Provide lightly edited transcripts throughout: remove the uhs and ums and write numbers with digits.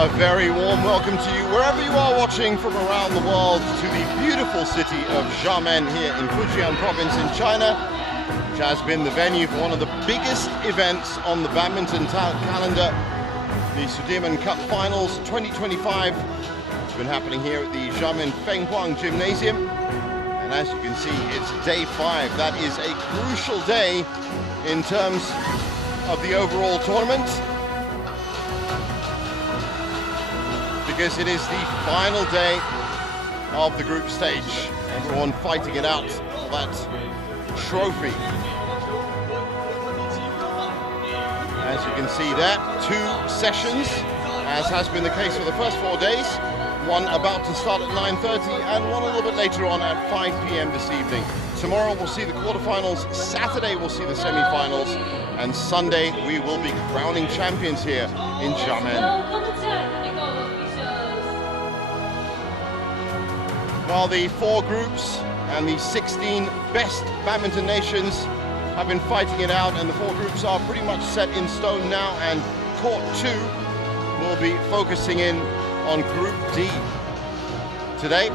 A very warm welcome to you wherever you are watching from around the world to the beautiful city of Xiamen here in Fenghuang province in China, which has been the venue for one of the biggest events on the badminton calendar, the Sudirman Cup Finals 2025. It's been happening here at the Xiamen Fenghuang Gymnasium, and as you can see, it's day 5. That is a crucial day in terms of the overall tournament, because it is the final day of the group stage. Everyone fighting it out for that trophy. As you can see there, 2 sessions, as has been the case for the first 4 days. One about to start at 9:30 and one a little bit later on at 5 p.m. this evening. Tomorrow we'll see the quarterfinals, Saturday we'll see the semi-finals, and Sunday we will be crowning champions here in Xiamen. While the 4 groups and the 16 best badminton nations have been fighting it out, and the 4 groups are pretty much set in stone now, and Court 2 will be focusing in on Group D today.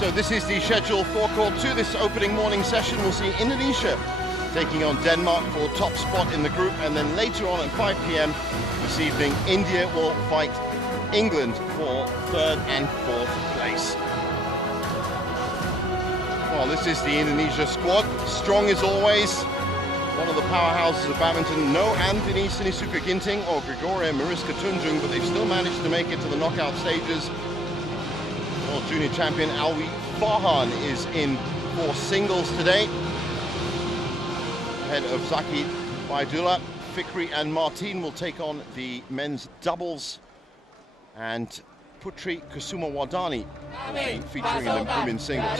So this is the schedule for Court 2. This opening morning session will see Indonesia taking on Denmark for top spot in the group, and then later on at 5 p.m. this evening, India will fight England for 3rd and 4th place. Well, this is the Indonesia squad, strong as always. One of the powerhouses of badminton. No Anthony Sinisuka Ginting or Gregoria Mariska Tunjung, but they've still managed to make it to the knockout stages. World Junior champion Alwi Farhan is in for singles today, ahead of Zaki Baidullah. Fikri and Martin will take on the men's doubles, and Putri Kusuma Wardani will be featuring in the women's singles.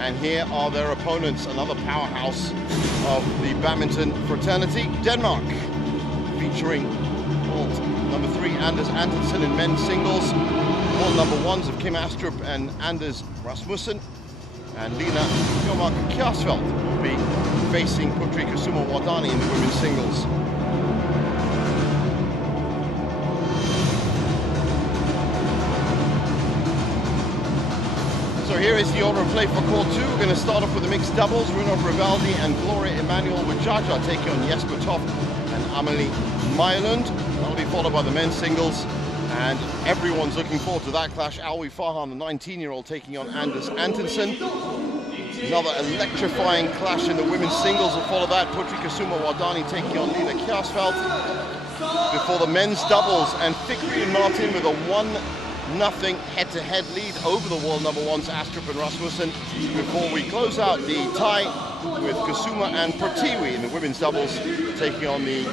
And here are their opponents, another powerhouse of the badminton fraternity, Denmark, featuring world number 3 Anders Antonsen in men's singles, world number 1s of Kim Astrup and Anders Rasmussen, and Lina Kjarsfeldt will be facing Putri Kusuma Wardani in the women's singles. So here is the order of play for Court 2. We're going to start off with the mixed doubles. Runov Rivaldi and Gloria Emanuel Wajaja taking on Jesper Toft and Amelie Mylund. That'll be followed by the men's singles, and everyone's looking forward to that clash. Alwi Farhan, the 19-year-old, taking on Anders Antonsen. Another electrifying clash in the women's singles will follow that. Putri Kusuma Wardani taking on Lina Kjarsfeldt. Before the men's doubles, and Fikri and Martin with a 1-0 head-to-head lead over the world number 1s Astrup and Rasmussen, before we close out the tie with Kusuma and Pratiwi in the women's doubles, taking on the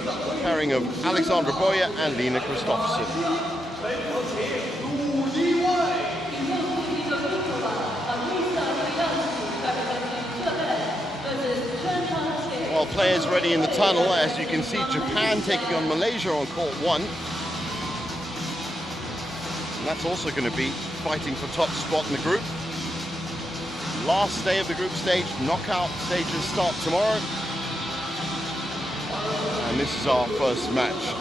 pairing of Alexandra Boya and Lina Kristoffersen. While players ready in the tunnel, as you can see, Japan taking on Malaysia on Court 1. And that's also going to be fighting for top spot in the group. Last day of the group stage, knockout stages start tomorrow. And this is our first match.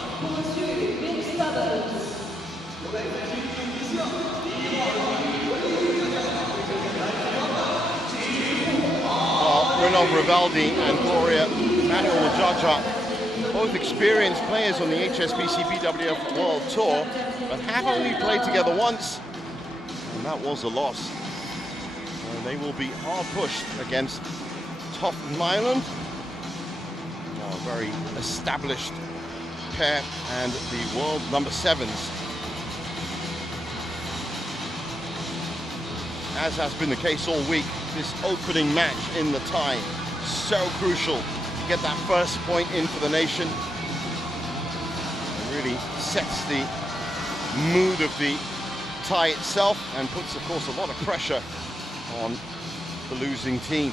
Runov Rivaldi and Gloria Emanuel Wajaja, both experienced players on the HSBC BWF World Tour, but have only played together once, and that was a loss. They will be hard pushed against Toft and Mylund, a very established pair, and the world number 7s. As has been the case all week, this opening match in the tie, so crucial to get that first point in for the nation. It really sets the mood of the tie itself and puts, of course, a lot of pressure on the losing team.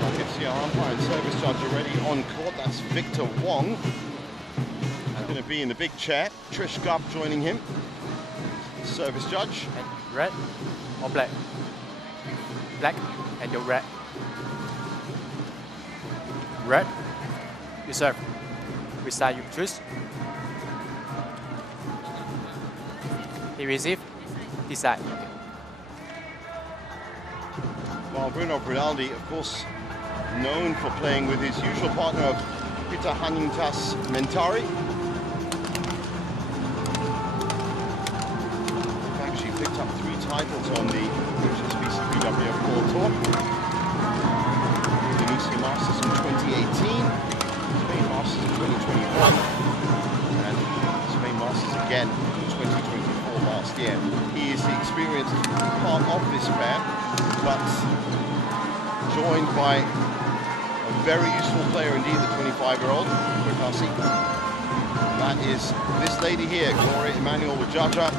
I can see our umpire and service judge already on court. That's Victor Wong. Going to be in the big chair. Trish Gubb joining him. Service judge. And red or black? Black and your red. Red, you serve. Which side you choose? He receive. This side. Okay. Well, Bruno Brinaldi, of course, known for playing with his usual partner of Peter Hanintas Mentari. Actually picked up 3 titles on the HSBC BWF World Tour. Indonesia Masters in 2018, Spain Masters in 2021, and Spain Masters again in 2024 last year. He is the experienced part of this pair, but joined by a very useful player indeed, the 25-year-old, Kurtasi. That is this lady here, Gloria Emmanuel Wajaja.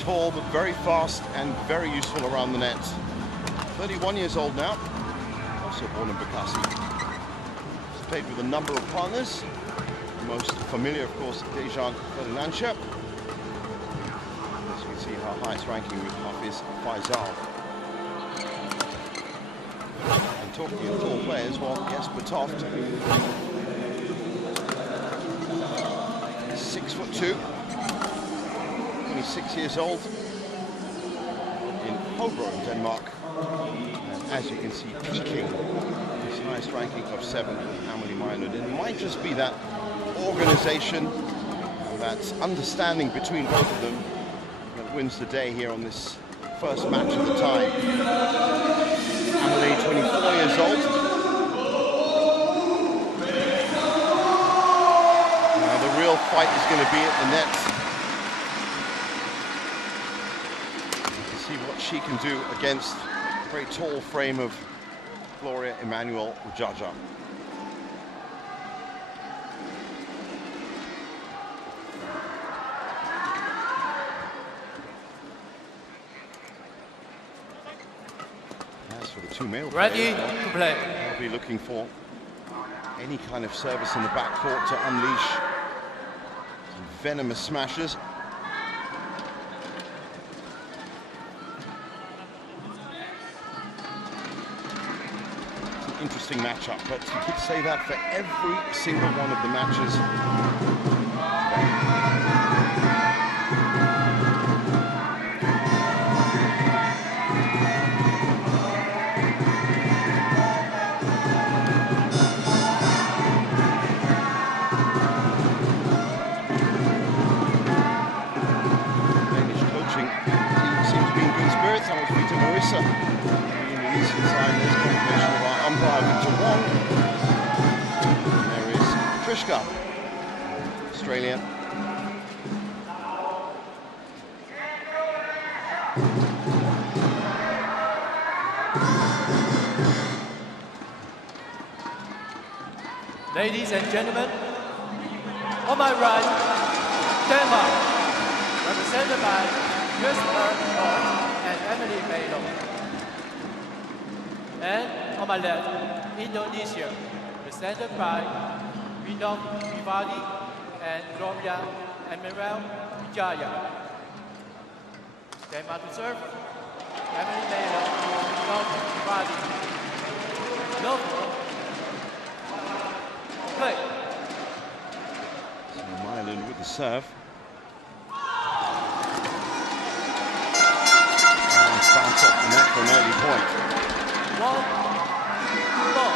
Tall but very fast and very useful around the net. 31 years old now, also born in Bekasi. He's played with a number of partners. Most familiar, of course, Dejan Ferdinandsha. As you can see, her highest ranking with Hafiz Faisal. And talking of tall players, well, Jesper Toft, 6'2", 26 years old, in Hobro, Denmark. And as you can see, peaking his highest ranking of 7 in Amelie Meyerland. It might just be that organization, that understanding between both of them that wins the day here on this first match of the tie. Amelie, 24 years old. Now the real fight is going to be at the net. To see what she can do against the very tall frame of Gloria Emmanuel Wajaja. For the 2 male ready players, to play. They'll be looking for any kind of service in the backcourt to unleash some venomous smashes. It's an interesting matchup, but you could say that for every single one of the matches. The Indonesian side, there's confirmation of our umpire Victor Wong. And there is Trishka, Australia. Ladies and gentlemen, on my right, Denmark, represented by Jesper and Emily Melo. And on my left, Indonesia, represented by Vinod Vivadi and Gloria Emmanuel Wajaja. Denmark to serve, Emily Melo, Vinod Vivadi. Novo, play. So Meyerland with the serve. Bounce off the net for an early point. 1, 4.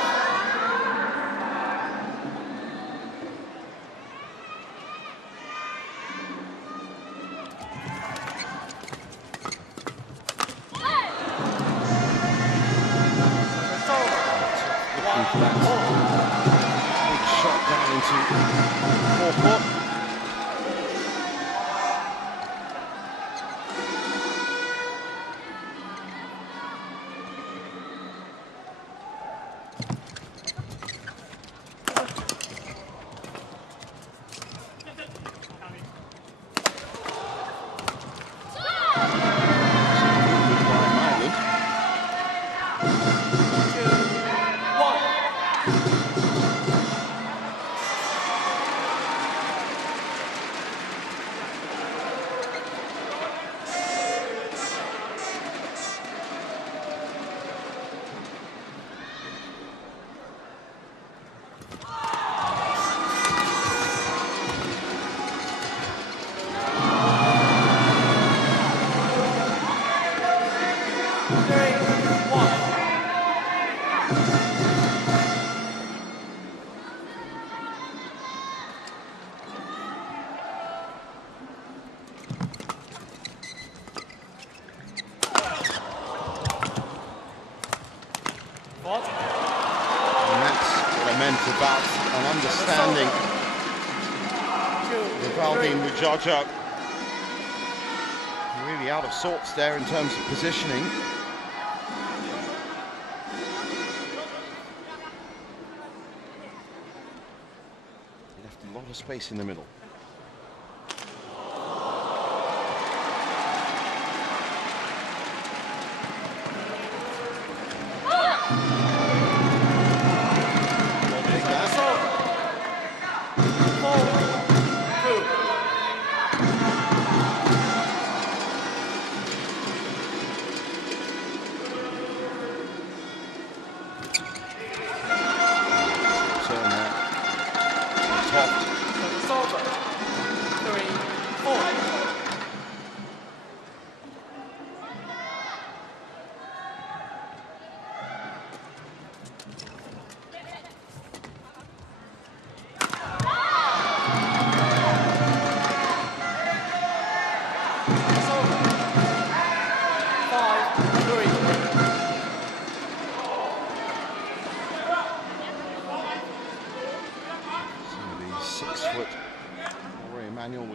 Looking for that big shot down into forecourt. About an understanding Rivaldine Mujaja really out of sorts there in terms of positioning. He left a lot of space in the middle.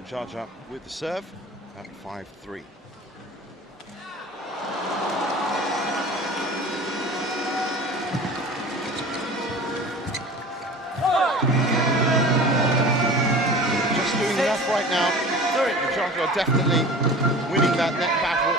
Mujaja with the serve at 5-3. Just doing enough right now. Mujaja definitely winning that net battle.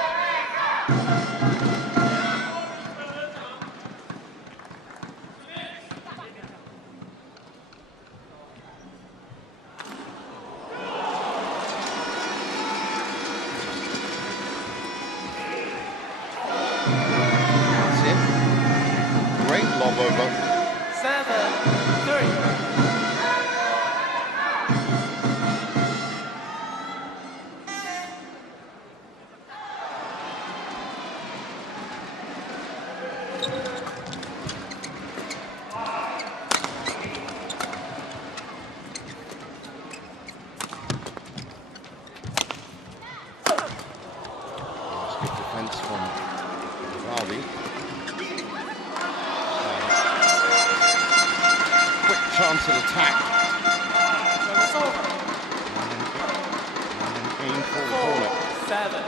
Chance at attack. And aim for the corner. 7.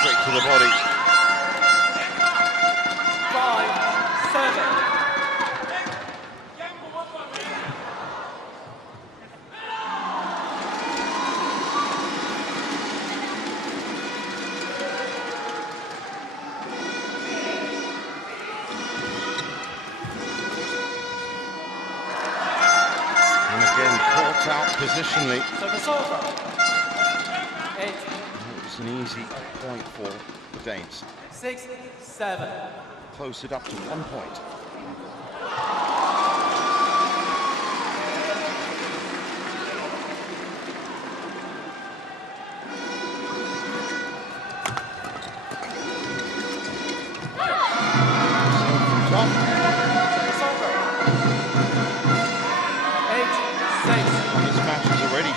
Straight to the body. Out positionally. So the solver. 8. It was an easy point for the Danes. 6, 7. Closed it up to 1 point.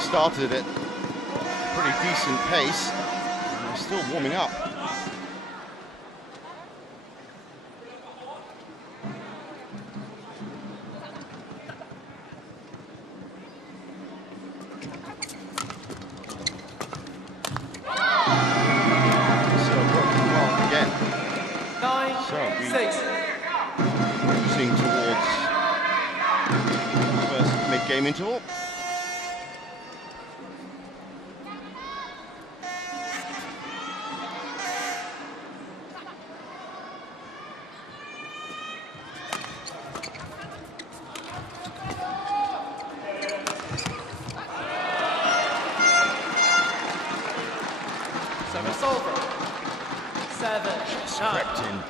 Started at a pretty decent pace. And they're still warming up. So Game interval. Service over. 7, Just 9. crept in. Look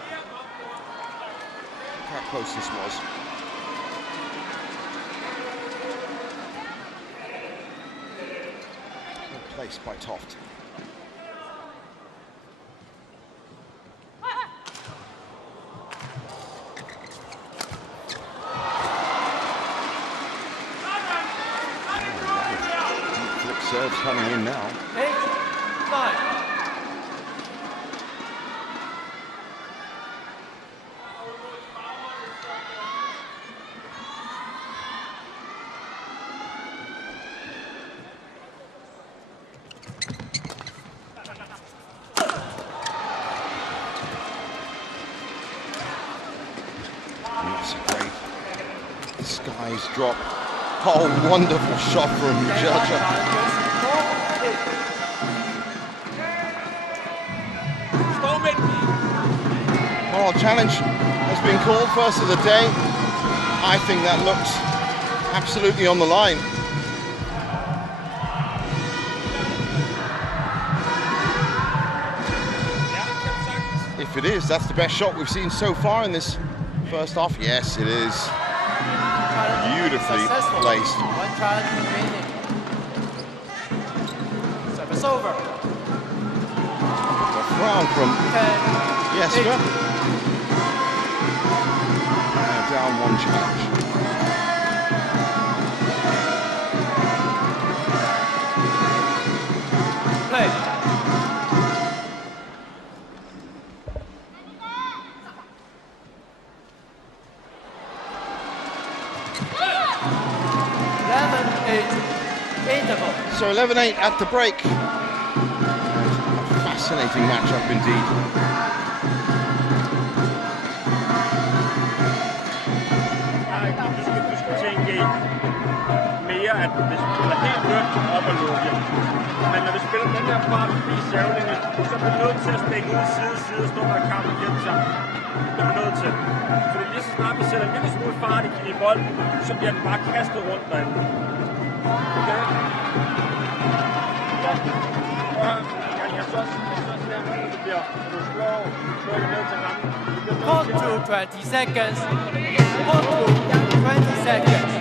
how close this was. Good place by Toft. Deep flick serves coming in now. 8, 9. 'That's a great skies drop. Oh, wonderful shot from Xiamen. Well, challenge has been called, first of the day. I think that looks absolutely on the line. If it is, that's the best shot we've seen so far in this first half. Yes, it is. Beautifully placed. One challenge remaining. Service over. A frown from 10, Jesper. Down one challenge. Play. So 11-8 at the break. A fascinating matchup indeed. Mere at det spiller helt rødt op og lukke. Men når vi spiller den her fart forbi Xiamen, så er vi nødt til at stikke ud side og stå der kamp og hjælpe sammen. Det er vi nødt til. Fordi lige så snart vi sætter en lille smule fart i bolden, så bliver den bare kastet rundt derinde. Okay? Jeg synes nemt, at det bliver, når du slår det ned til rammen. Hold to 20 seconds. Hold to 20 seconds.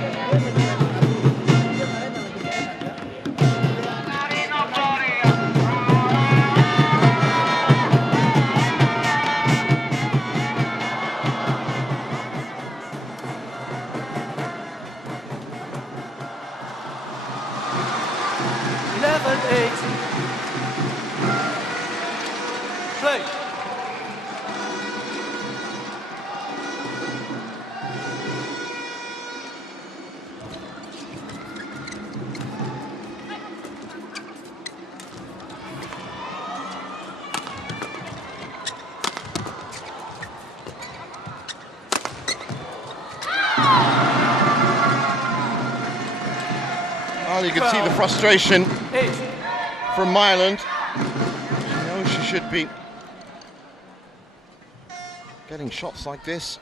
Play. Well, you can see the frustration from Myland. She knows she should be getting shots like this.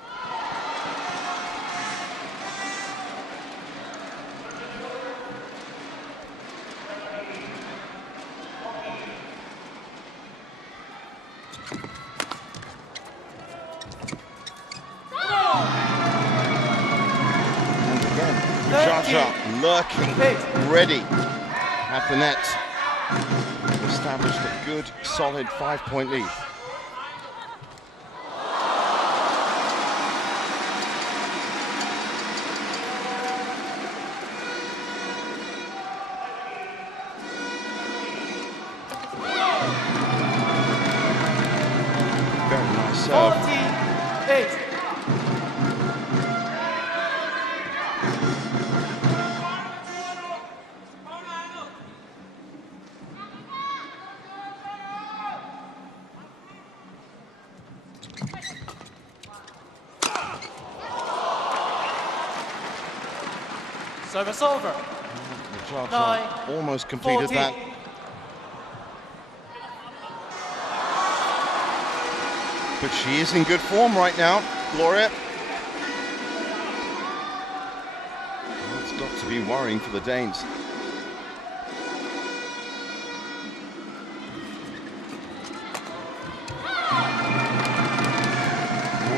And again, Jaja lurking, ready at the net. Established a good, solid 5-point lead. Very nice serve. 48. Service over. Jaja almost completed 14. that. But she is in good form right now, Gloria. Well, it's got to be worrying for the Danes.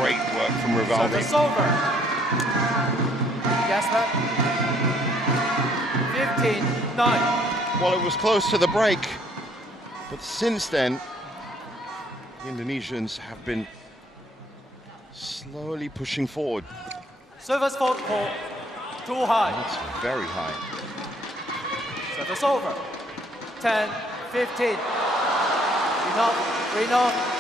Great work from Rivaldi. Service over. Xiamen. 15-9. Well, it was close to the break, but since then, the Indonesians have been slowly pushing forward. Service fault call. Too high. That's very high. Service over. 10-15. Green off.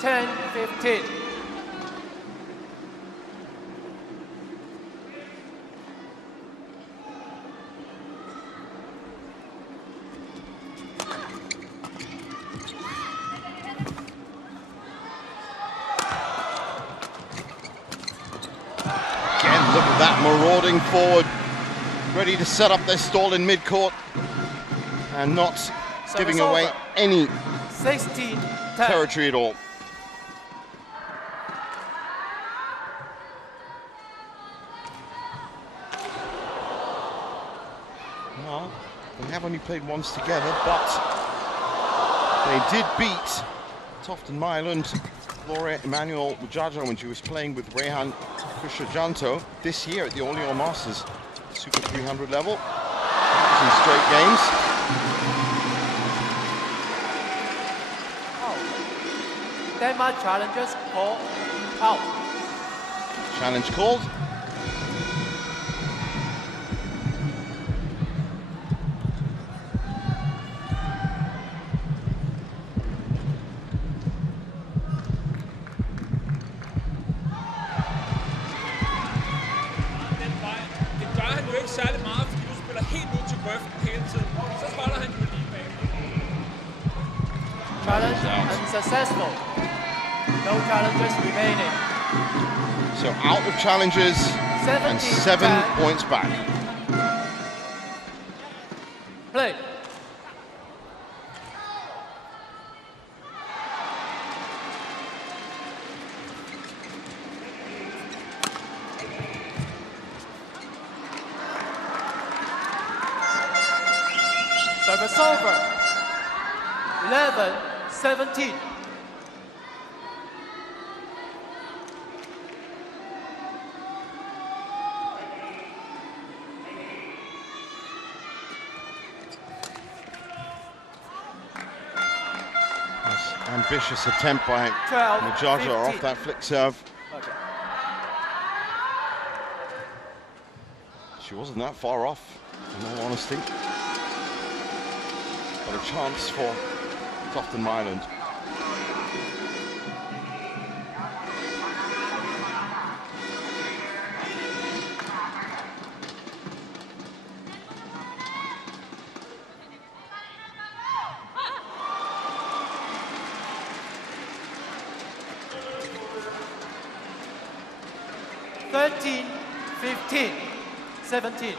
10-15. Again, look at that, marauding forward, ready to set up their stall in mid-court and not giving away any 16-10. territory at all. Well, they have only played once together, but they did beat Tofton Myland, Gloria Emanuel Jaja when she was playing with Rehan Kushajanto this year at the All England Masters Super 300 level. That was in straight games. Denmark challengers call out. Challenge called. Challenge unsuccessful. No challenges remaining. So out of challenges and 7 points back. Play. Service over. 11-17. Ambitious attempt by Jaja off that flick serve. Okay. She wasn't that far off, in all honesty. But a chance for Tofton Myland. Thirteen, 15, 17.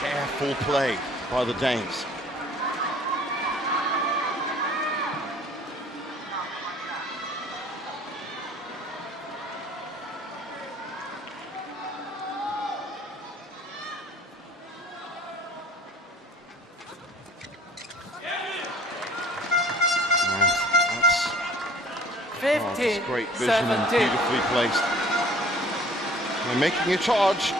Careful play by the Danes. That's great vision and beautifully placed. They're making a charge.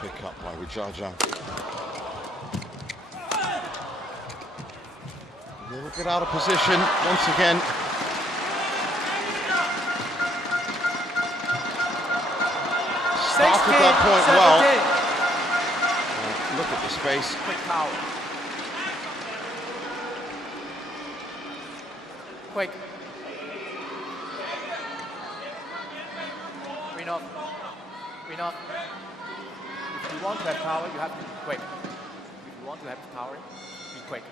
Pick up by Jaja. A little bit out of position once again. Started that point well. Look at the space. Quick foul. Quick. Win off. Win off. If you want to have power, you have to be quick. If you want to have power, be quick.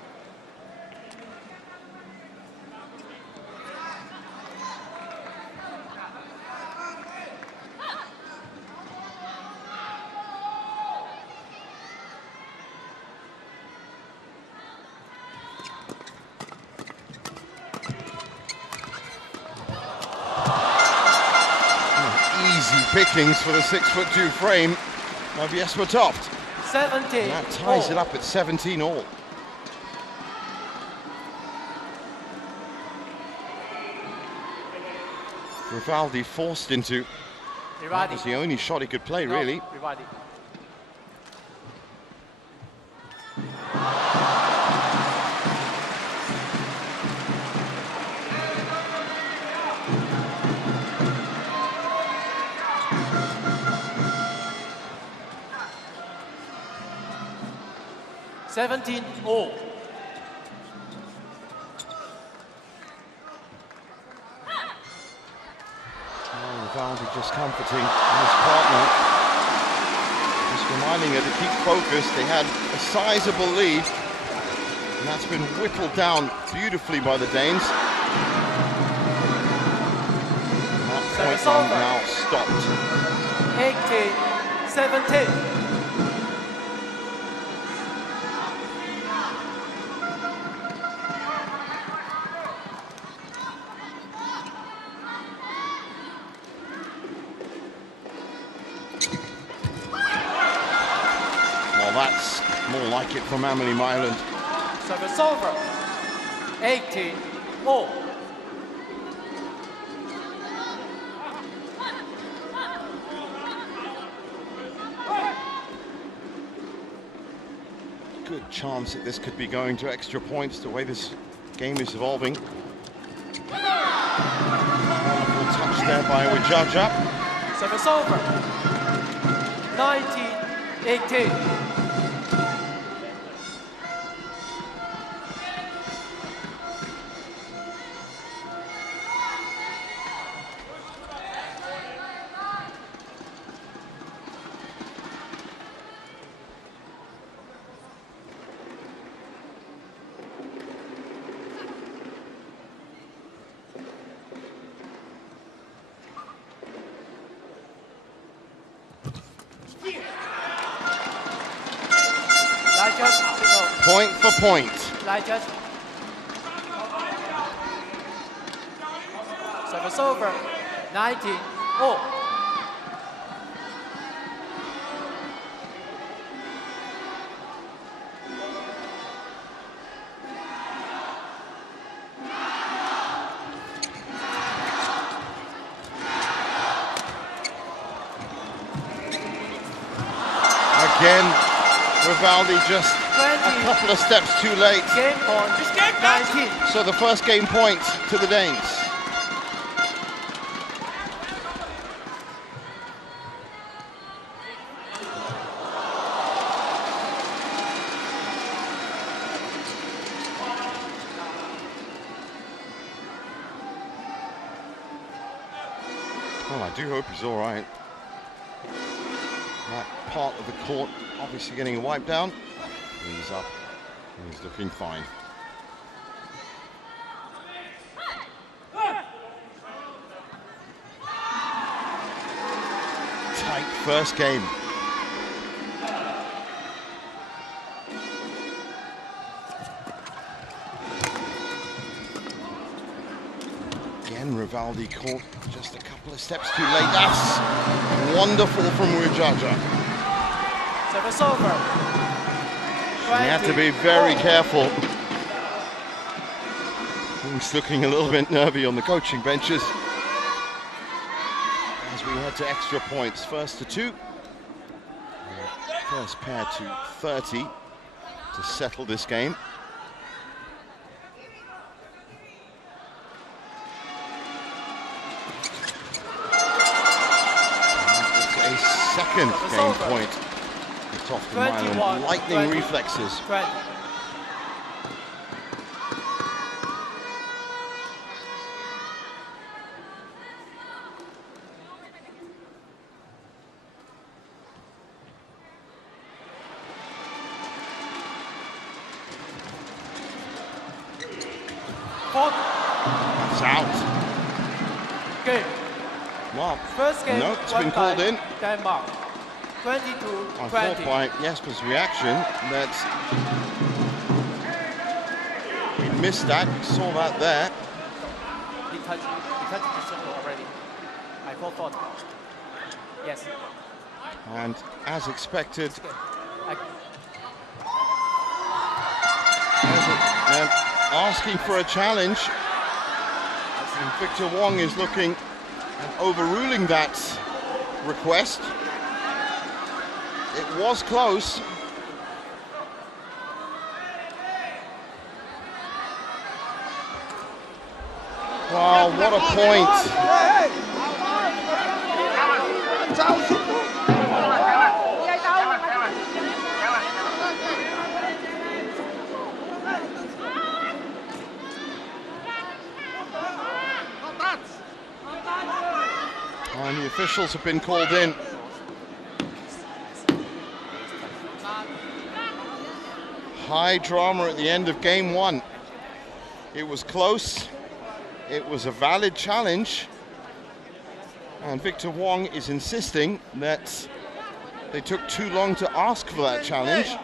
Pickings for the 6'2" frame of Jesper Toft. 17. And that ties it up at 17 all. Rivaldi forced into. That was the only shot he could play, really. Rivaldi. All. Rivaldi just comforting his partner, just reminding her to keep focused. They had a sizable lead, and that's been whittled down beautifully by the Danes. That point now stopped. 18-17. That's more like it from Amelie Myland. Service over. 18 all. Good chance that this could be going to extra points the way this game is evolving. Wonderful touch there by Wijaja. Service over. 19-18. Point for point. Service over. 19 all. Again, Rivaldi just a couple of steps too late. Game point. 19. So the first game point to the Danes. Well, I do hope he's all right. That part of the court obviously getting wiped down. He's up, and he's looking fine. Tight first game. Again, Rivaldi caught just a couple of steps too late. That's wonderful from Wijaja. Service over. He had to be very careful. He's looking a little bit nervy on the coaching benches as we head to extra points. First to 2. First pair to 30 to settle this game. second game point. It's off the Mylan. Lightning reflexes. 20. That's out. Game. Well, First game. no, it's been called in. Denmark. 22-20. I thought by Jesper's reaction that we missed that. We saw that there. He touched the circle already. I thought. Yes. And as expected, asking for a challenge. And Victor Wong is looking and overruling that request. It was close. Wow, what a point. And the officials have been called in. High drama at the end of game one. It was close. It was a valid challenge. And Victor Wong is insisting that they took too long to ask for that challenge.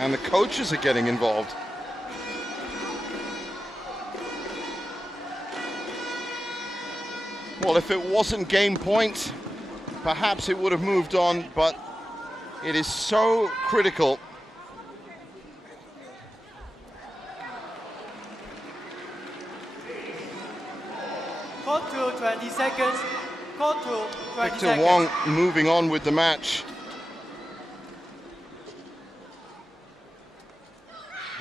And the coaches are getting involved. Well, if it wasn't game point, perhaps it would have moved on, but it is so critical. Call to 20 seconds. Call to 20 Victor seconds. Wong moving on with the match.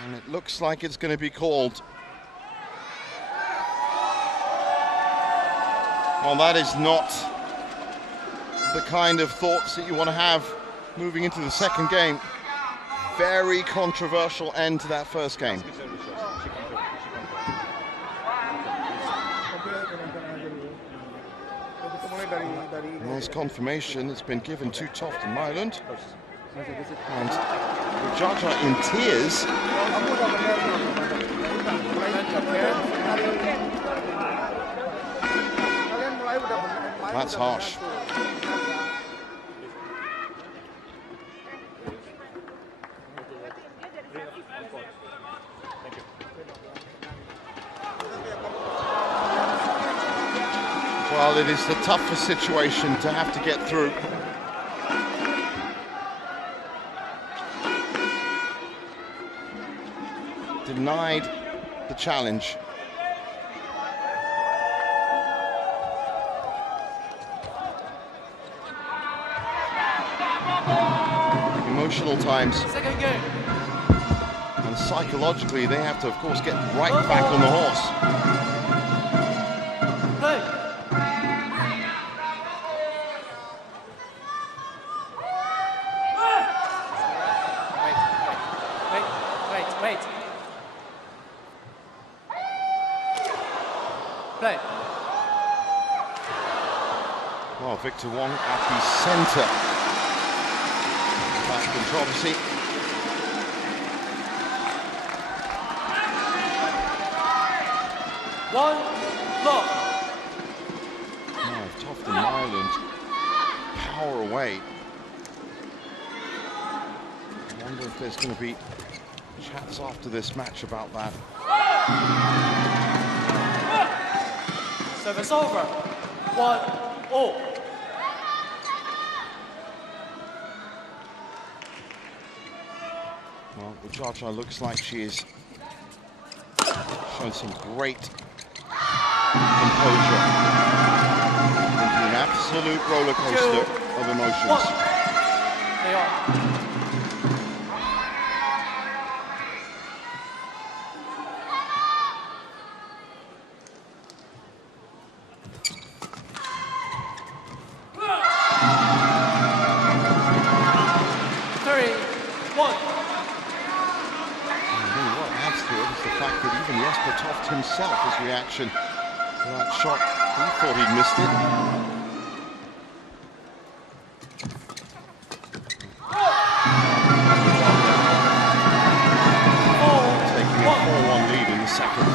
And it looks like it's going to be called. Well, that is not the kind of thoughts that you want to have moving into the second game. Very controversial end to that first game. And there's confirmation it's been given to Toft and Myland. And Jaja in tears. That's harsh. Well, it is the toughest situation to have to get through. Denied the challenge. Emotional times. Second game. And psychologically, they have to, of course, get right back on the horse. Play. Wait. Play. Well, Victor Wong at the center. That controversy. One block. Now, if Toft and Ireland power away, I wonder if there's going to be chats after this match about that. Service over. 1-0. Well, the Jaja looks like she is showing some great composure. Into an absolute roller coaster of emotions. They are. fact that even Jesper Toft himself, his reaction to that shot, he thought he'd missed it. Taking a 4-1 lead in the second.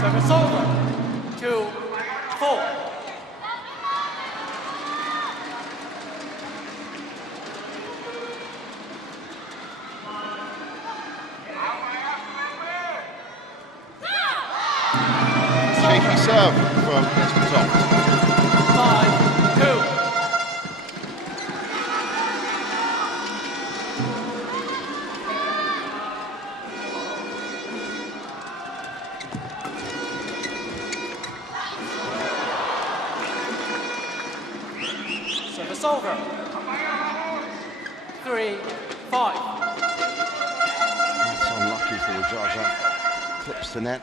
Service over. 2-4. Shaky serve from Jesper Toft. 5-2. Service over. 3-5. That's unlucky for the Jaja. Clips the net.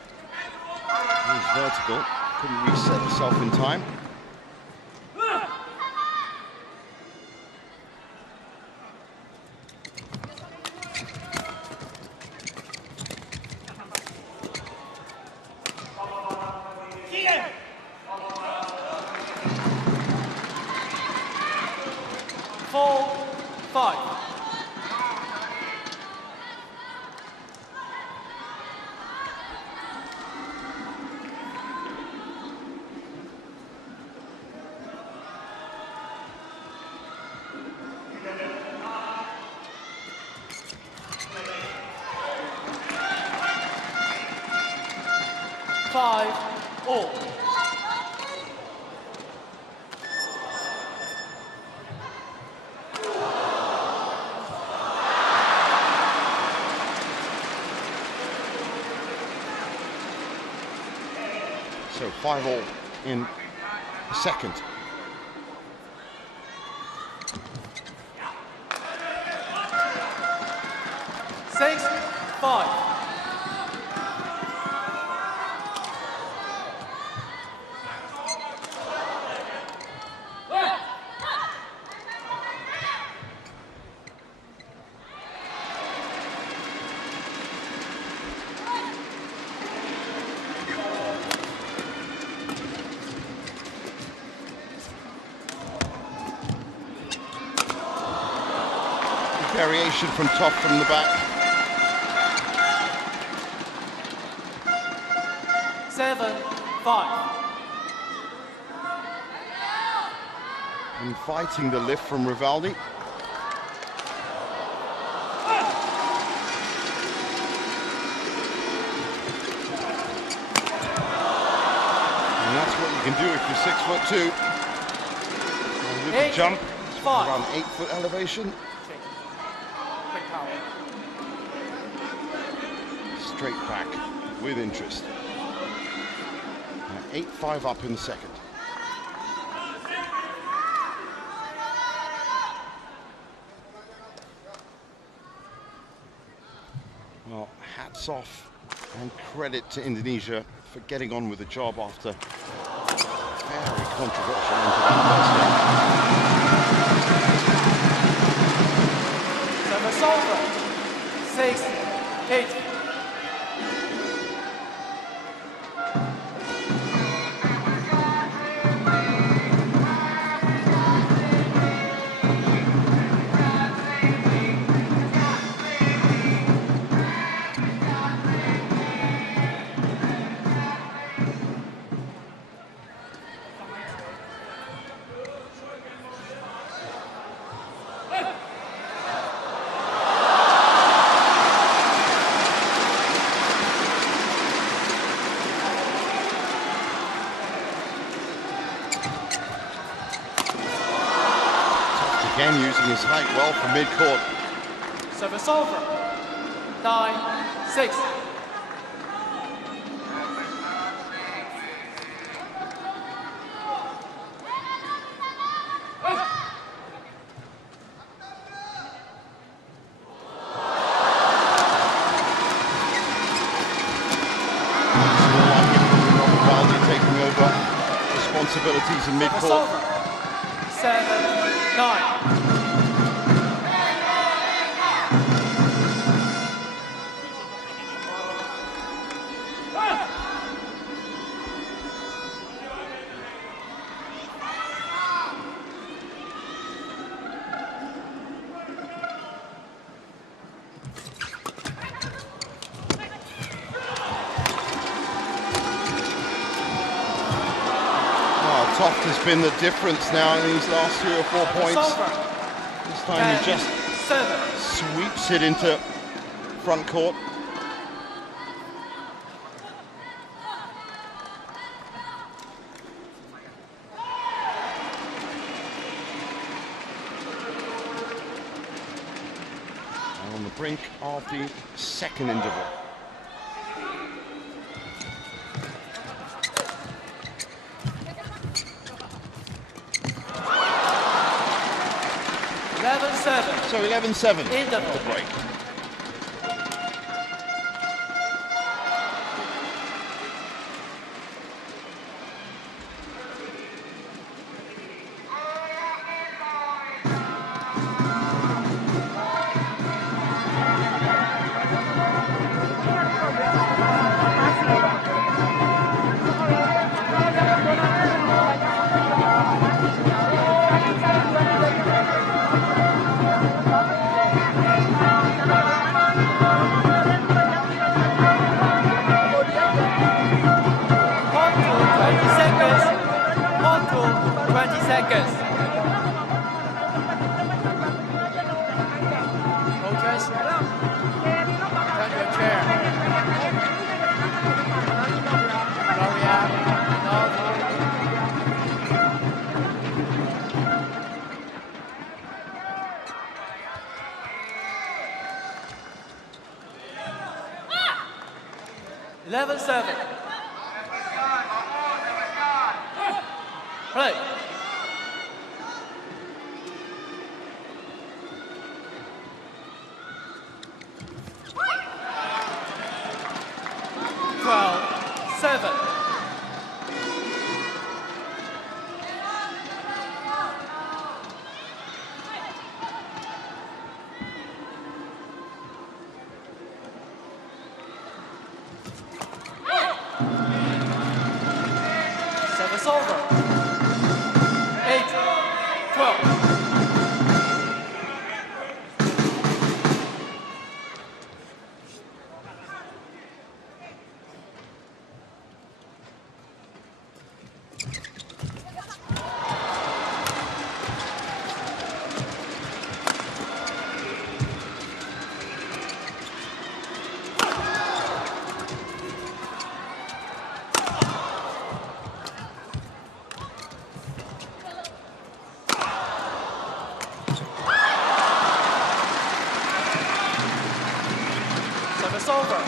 It was vertical. Couldn't reset herself in time. So 5-all in the second. Variation from Toft from the back. 7-5. And fighting the lift from Rivaldi. And that's what you can do if you're 6'2". And with the jump, around 8-foot elevation. Straight back with interest. 8-5 up in the second. Well, hats off and credit to Indonesia for getting on with the job after very controversial end to that Service over. 6-8. Again, using his height well from mid-court. Service over. 9-6. responsibilities in mid-court. 7-9. Toft has been the difference now in these last 3 or 4 points. This time he just sweeps it into front court. And on the brink of the second interval. So 11-7 at the break. Play. 12-7. Service over. 8-12. Service over.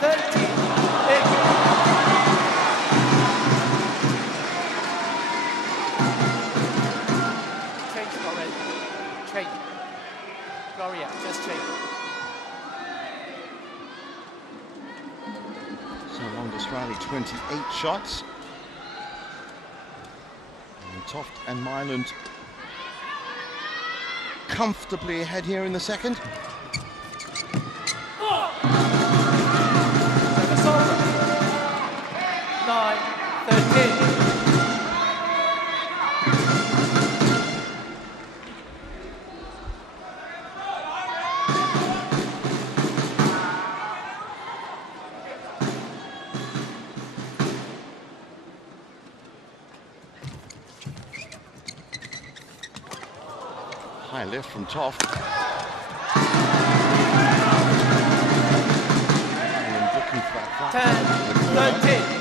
13-8. Change already. Change. Gloria, just change. So longest rally, 28 shots. And Toft and Myland comfortably ahead here in the second. Service over. 9-13. High lift from Toft. And looking for that flat 10-13.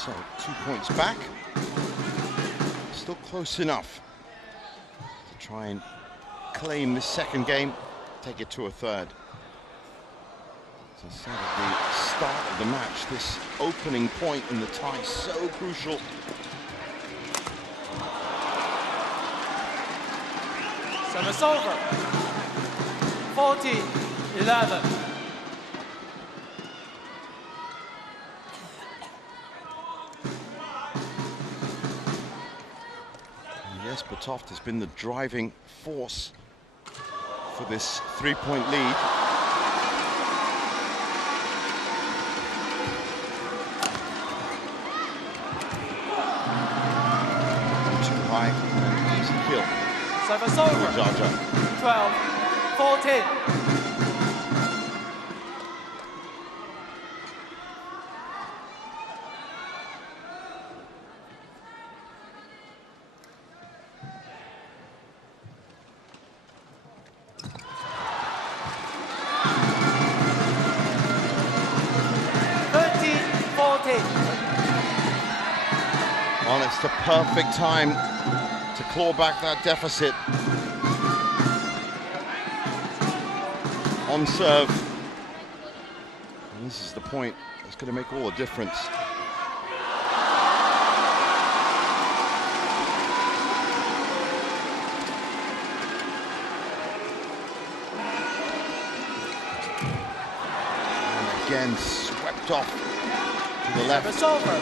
So 2 points back. Still close enough to try and claim this second game, take it to a third. As I said at the start of the match, this opening point in the tie so crucial. Service over. 14-11. Jesper Toft has been the driving force for this three-point lead. Too high and an easy kill. Service over. Jaja. 12-14. Well, it's the perfect time to claw back that deficit. On serve. And this is the point that's going to make all the difference. And again, swept off to the left. It's over.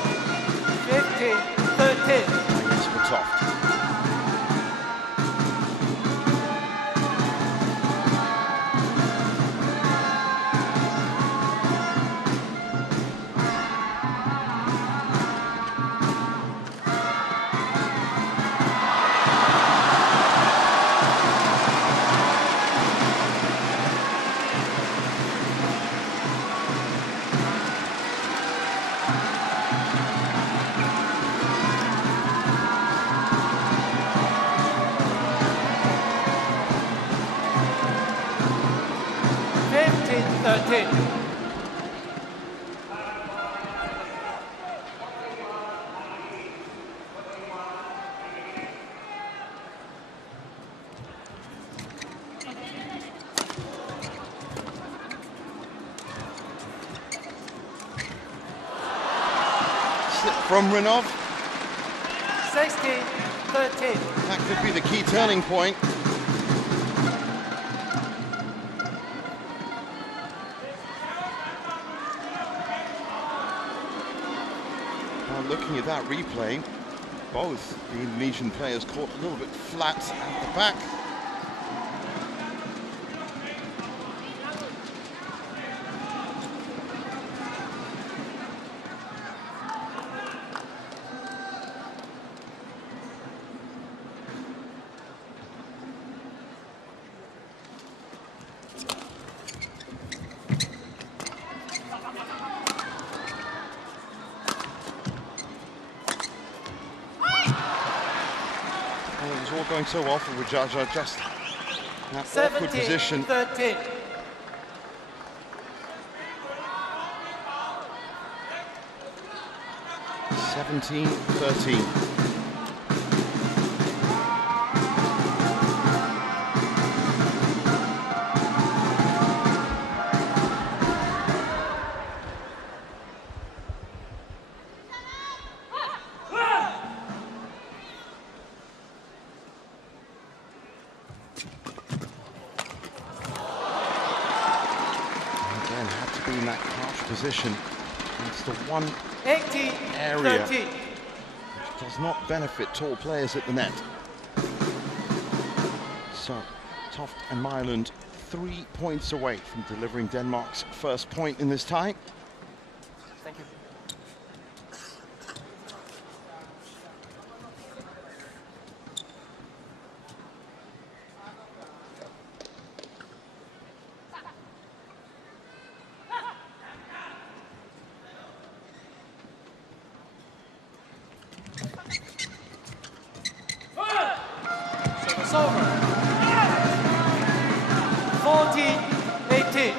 15-13. Jesper Toft. From Renov. 16-13. That could be the key turning point. Now looking at that replay, both the Indonesian players caught a little bit flat at the back. Going so well for Jaja, just that awkward position. 13. 17-13. Position. It's the one area which does not benefit tall players at the net. So Toft and Mailand 3 points away from delivering Denmark's first point in this tie. Thank you. It's over. 14-18.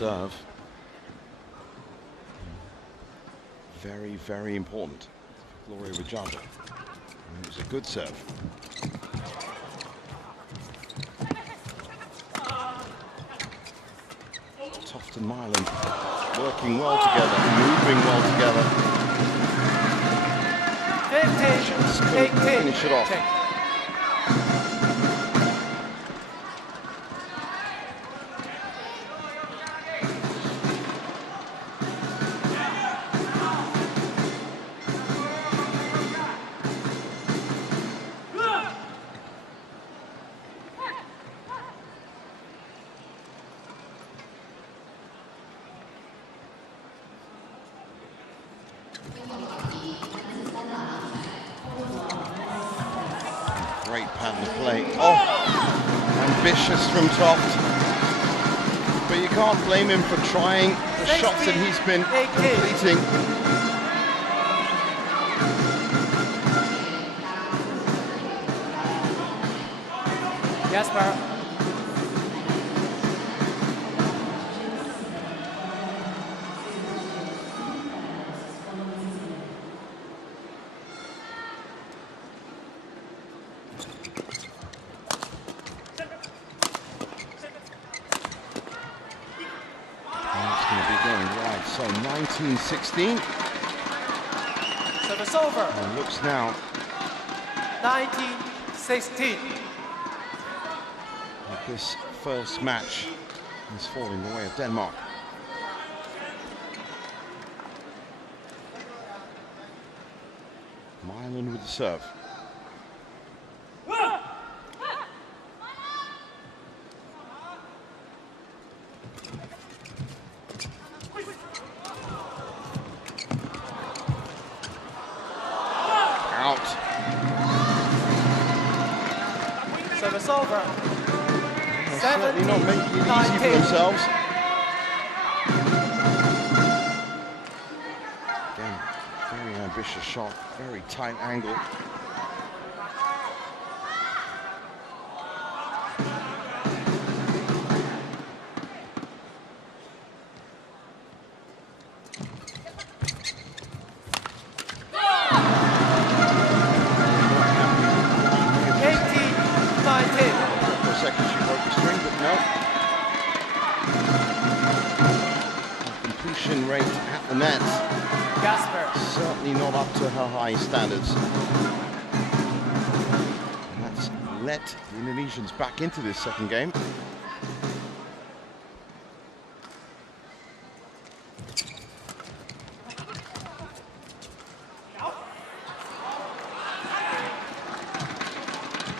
serve. Very, very important. Gloria Rajaja. It was a good serve. Toft and Mylan working well together, moving well together. Just couldn't finish it off. Great pattern of play. Oh, ambitious from Toft. But you can't blame him for trying the shots that he's been completing. Jasper. So 19-16. Service over. And looks now 19-16. like this first match is falling the way of Denmark. Mylan with the serve. Service over. Certainly not making it easy for themselves. Again, very ambitious shot, very tight angle. Rate at the net. Certainly not up to her high standards. And that's let the Indonesians back into this second game.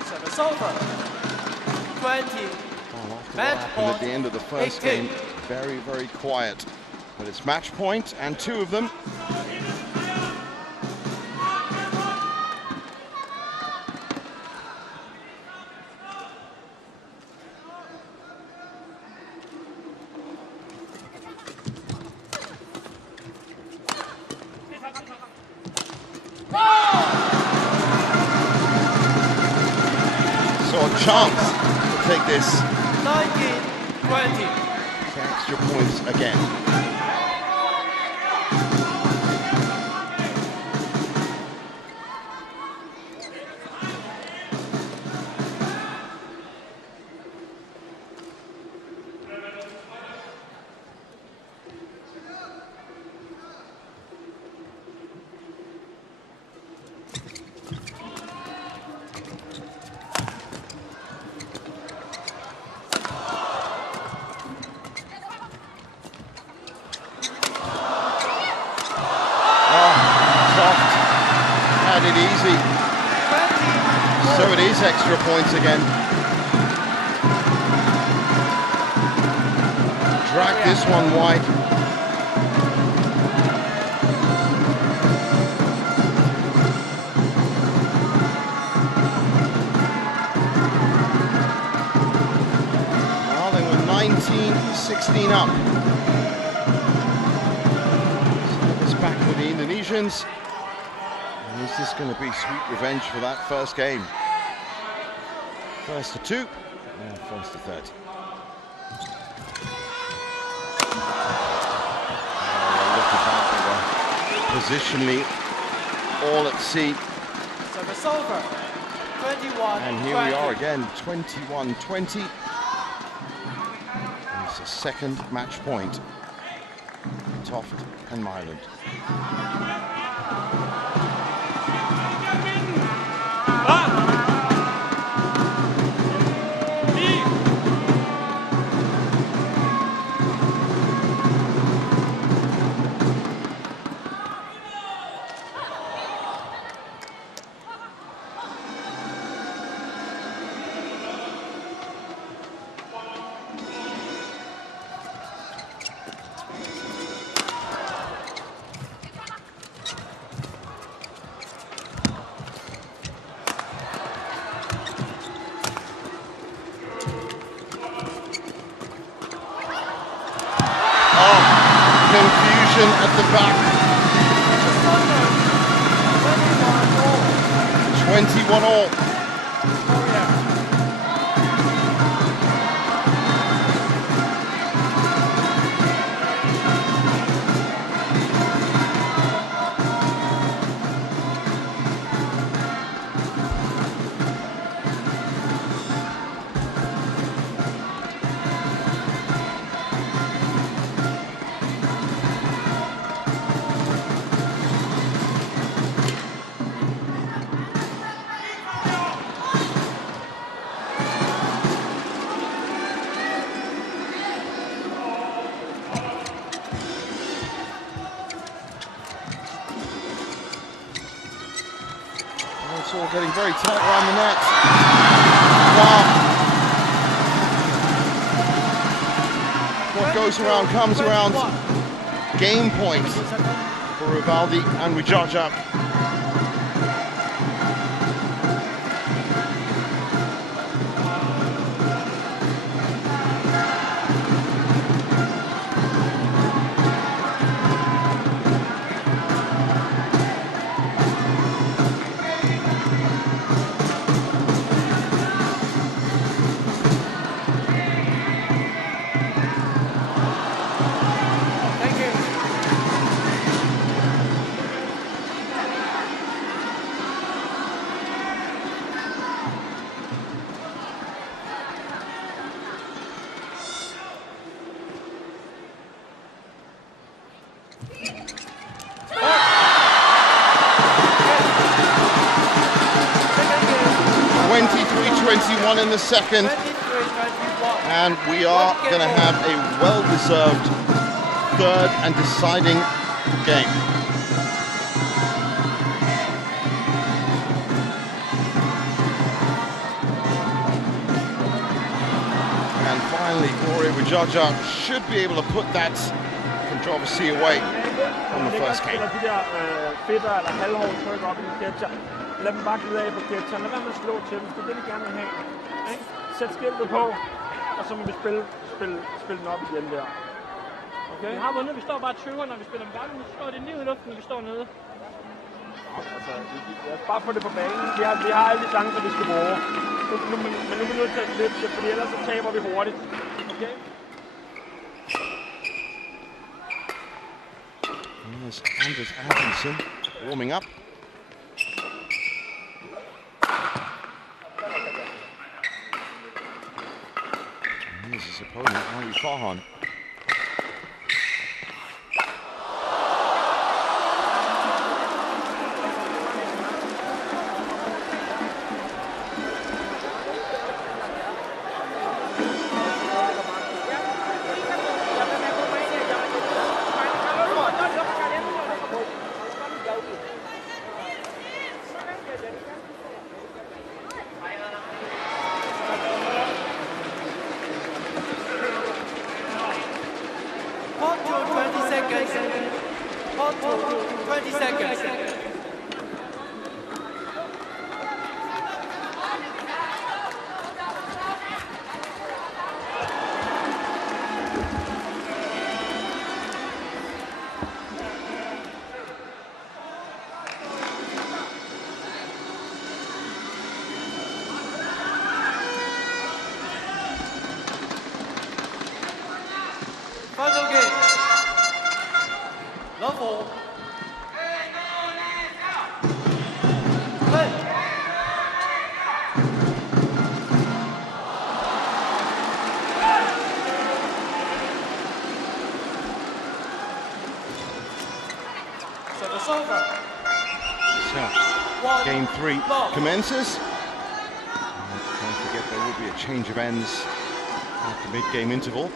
Service over. 20. Match point at the end of the first game. Very, very quiet. But it's match point, and two of them. So a chance to take this 19-20. to extra points again. It easy. So it is extra points again. Drag this one wide. Well, they were 19-16 up. So it's back with the Indonesians. Is this going to be sweet revenge for that first game? First to 2, and first to 30. positionally all at sea. Service over. 21. And here we are again, 21-20. It's a second match point. Toft and Myland. At the back. 21 all. It's all getting very tight around the net. Wow. What goes around comes around. Game point for Rivaldi and Wijaja. In the second, and we are going to have a well-deserved third and deciding game. And finally, Gloria Wijaja should be able to put that controversy away from the first game. Lad dem bare glide af på catcheren. Lad være med at slå til dem. Det er det, vi gerne vil have. Sæt skiltet på, og så må vi spille den op igen der. Okay? Vi har vundet. Vi står bare 20'er, når vi spiller dem gange. Nu slår det lige ud i luften, når vi står nede. Altså, bare få det på banen. Vi har alle de chancer, vi skal bruge. Men nu er vi nødt til at slippe det, fordi ellers så taber vi hurtigt. Okay? There's Anders Antonsen warming up. Here's his opponent, Ali Farhan. Game 3 commences. And don't forget there will be a change of ends at the mid-game interval.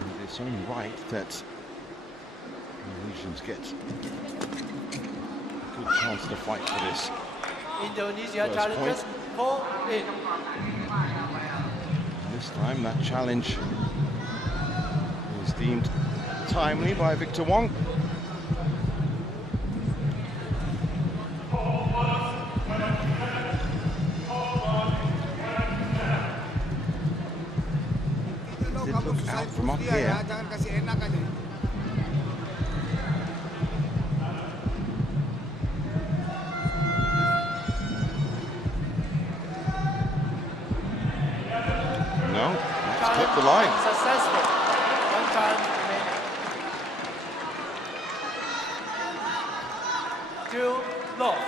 And it's only right that Indonesians get a good chance to fight for this. Indonesia challenges 4-8. This time that challenge is deemed timely by Victor Wong. Did look out from up here. No, let's hit the line. Successful. 1 time remaining. 2 love.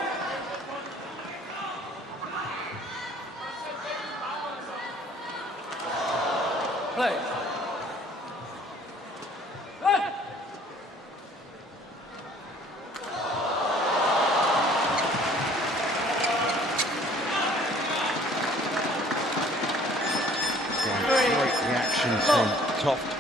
Play. Great reactions from Toft.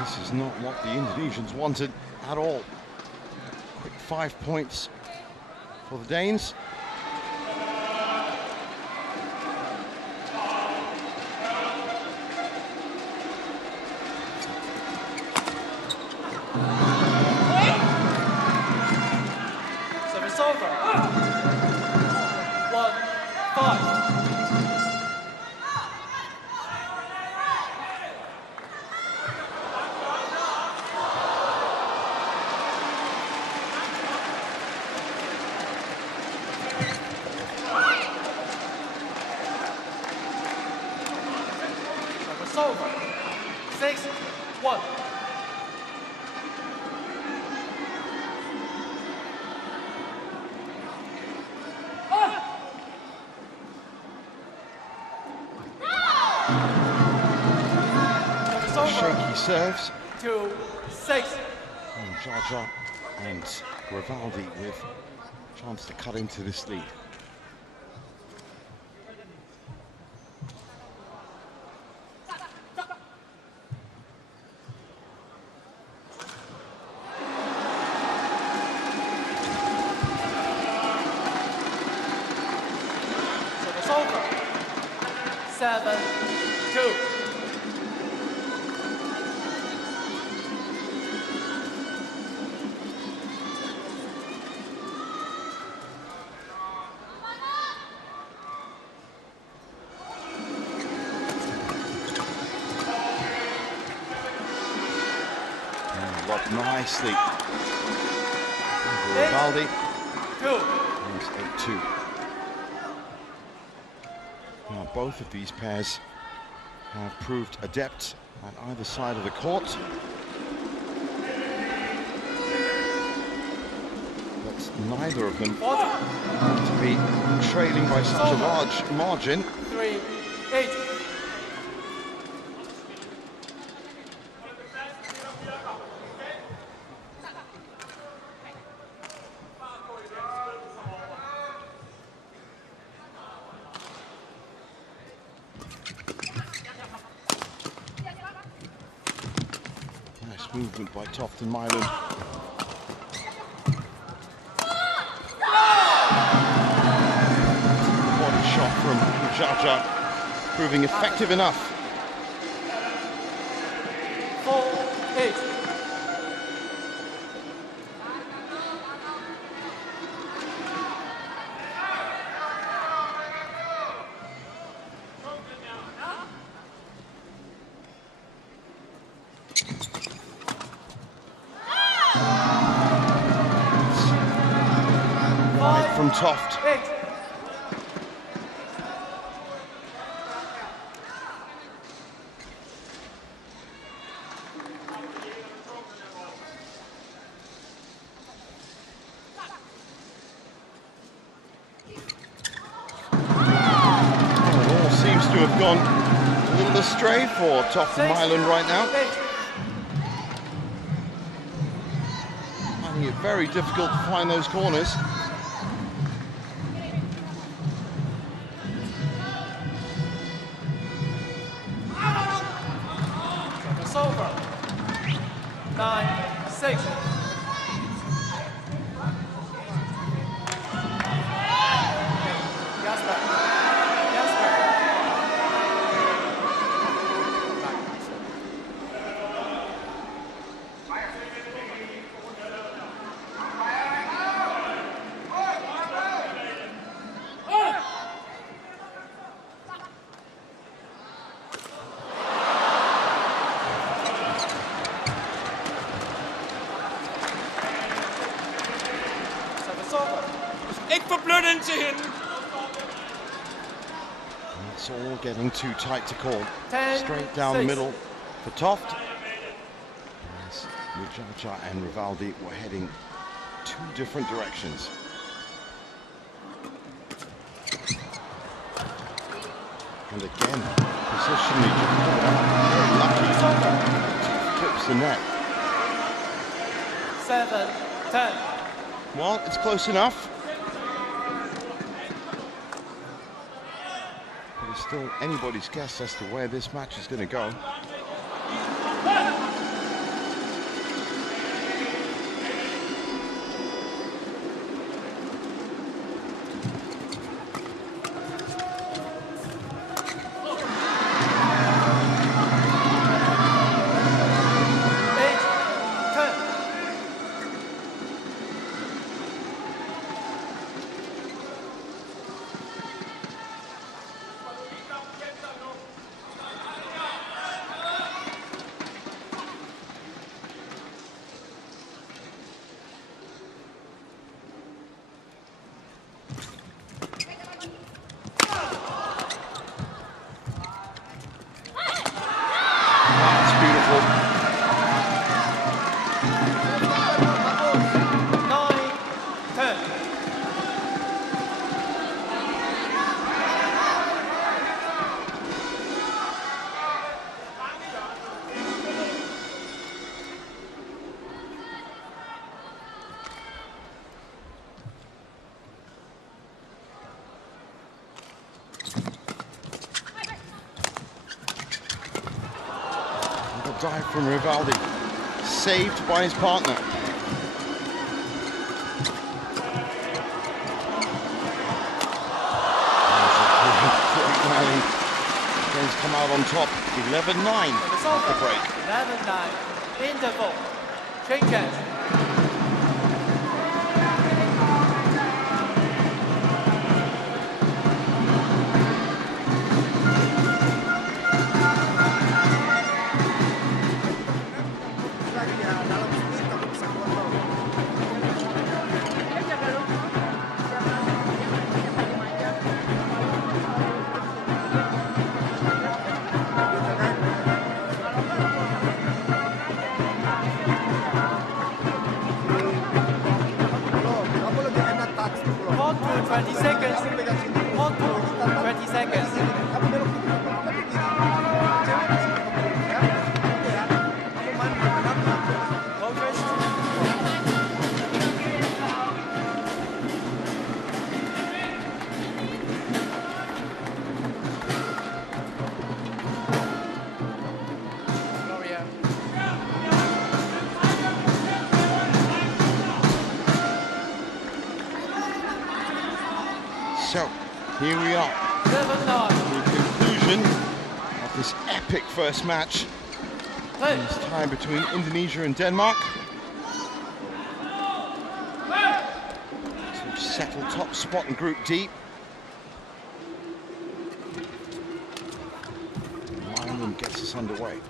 This is not what the Indonesians wanted at all. Quick 5 points for the Danes. Service over. 1-5. Over. 6-1. Shaky serves. 2-6. And Jaja and Grivaldi with a chance to cut into this lead. Over. 7-2. Blocked nicely. Grivaldi. 2. It's 8-2. Now, both of these pairs have proved adept at either side of the court. But neither of them to be trailing by such a large margin. 3-8. Movement by Toft and Mylan. Body shot from Jaja, proving effective enough. 4-8. from Toft. To have gone a little astray for Toft and Myland right now. Finding it very difficult to find those corners. It's over. 9-6. It's all getting too tight to call. Straight down the middle for Toft. As Mujaja and Rivaldi were heading two different directions. And again, positionally, very lucky. Clips the net. 7-10. Well, it's close enough. But it's still anybody's guess as to where this match is going to go. Dive from Rivaldi, saved by his partner. Games come out on top, 11-9 at the break. 11-9, interval, changes. So, here we are, the conclusion of this epic first match. This time between Indonesia and Denmark. To settle top spot in Group D. Ireland gets us underway.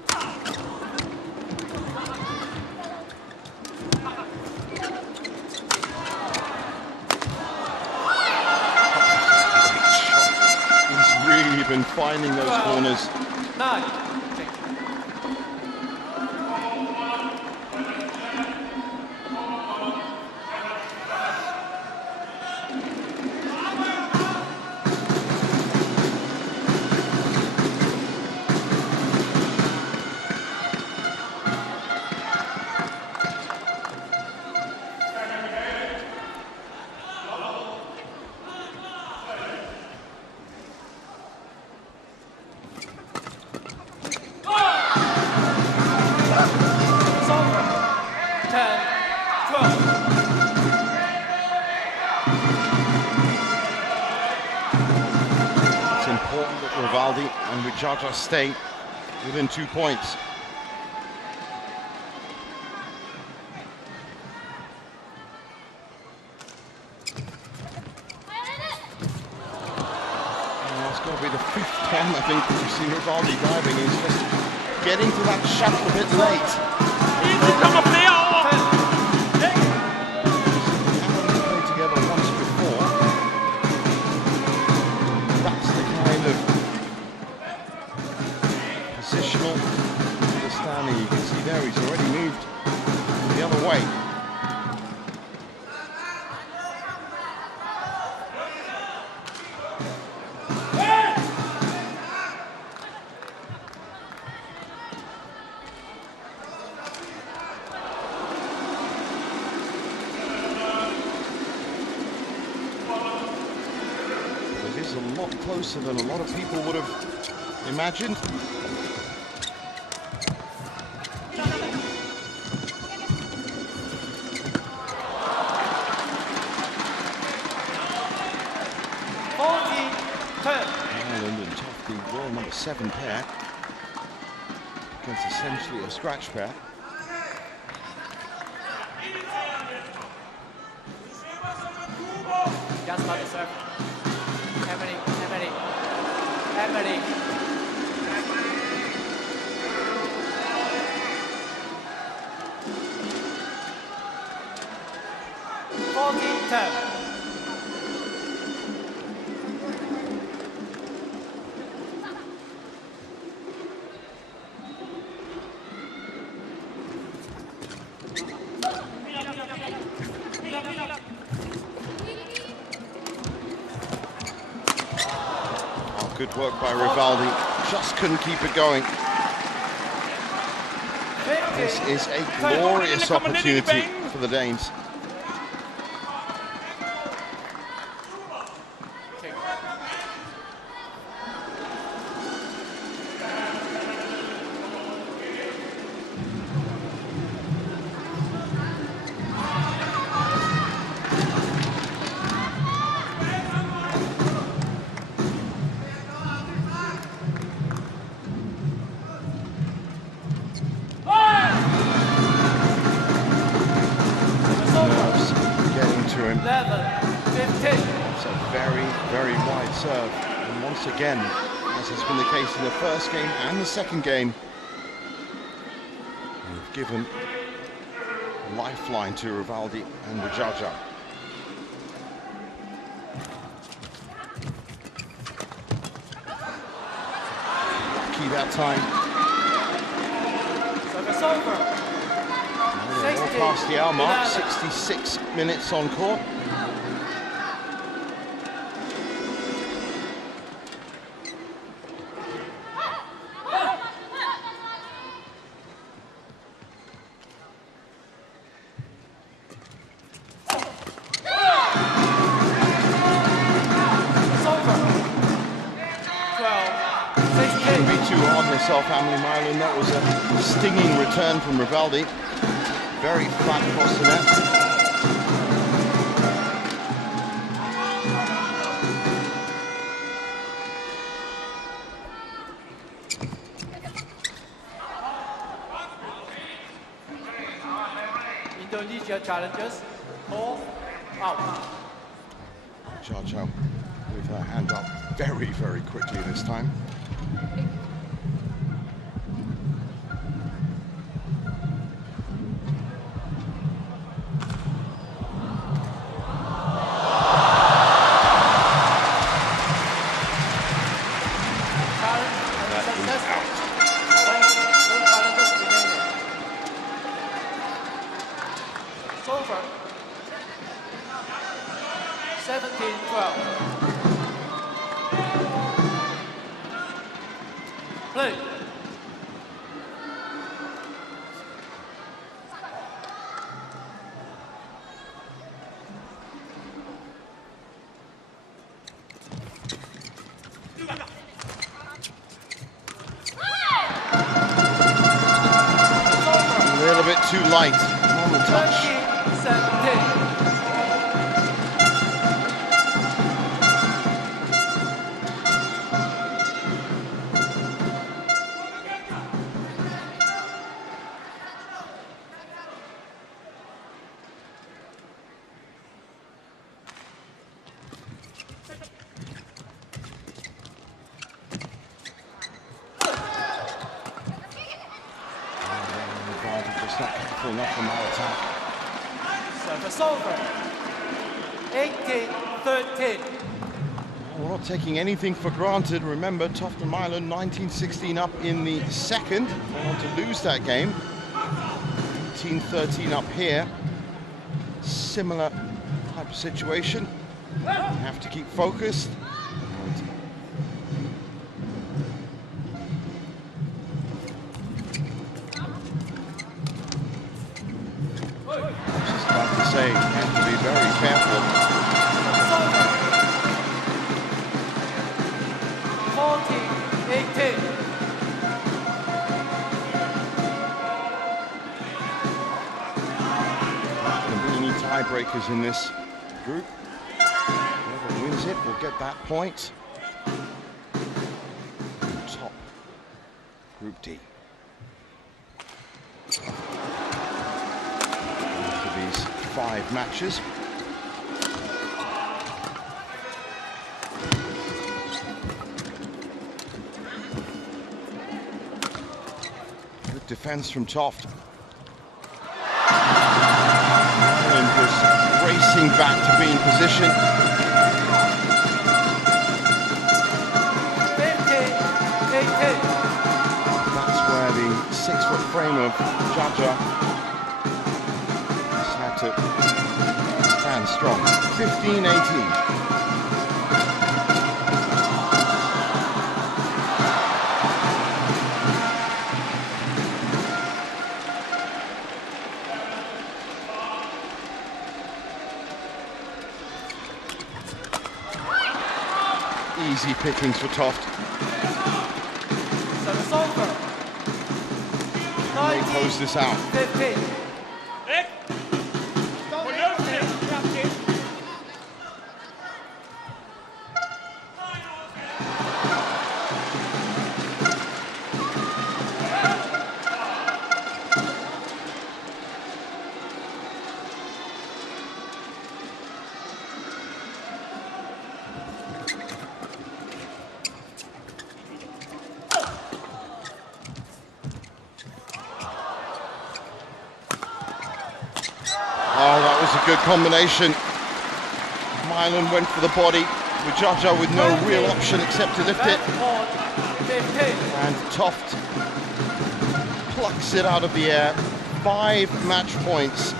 been finding those corners. 9. Jaja stay within 2 points. That's got to be the 5th time I think we've seen Rivaldi diving. He's just getting to that shaft a bit late. Easy, kommer flere over! They haven't played together once before. That's the kind of positional understanding. You can see there he's already moved the other way. It is a lot closer than a lot of people would have imagined. Ireland and Toff, the world number 7 pair, against essentially a scratch pair. Just by the serve. Emily. 14-10. Good work by Rivaldi, just couldn't keep it going. This is a glorious opportunity for the Danes. Again, as has been the case in the first game and the second game, we've given a lifeline to Rivaldi and Jaja. Key that time. Now they're all past the hour mark, 66 minutes on court. That was a stinging return from Rivaldi. Very flat across the net. Indonesia challenges. 4 out. Jaja with her hand up very, very quickly this time. over. 17-12. Play. A little bit too light on the touch. 17. Not careful enough from our attack. Service over. 18-13. We're not taking anything for granted. Remember, Toft and Mylund 19-16 up in the second. They want to lose that game. 18-13 up here. Similar type of situation. You have to keep focused. Say, you have to be very careful. 14-18. Not going to be any tiebreakers in this group. Whoever wins it will get that point. Top Group D. After these 5 matches. Good defense from Toft. And was racing back to be in position. 15-18. That's where the 6-foot frame of Jaja has had to stand strong. 15-18. Easy pickings for Toft. So it's over. They close this out. 15. Good combination. Mylund went for the body, with Jaja with no real option except to lift it. And Toft plucks it out of the air. 5 match points.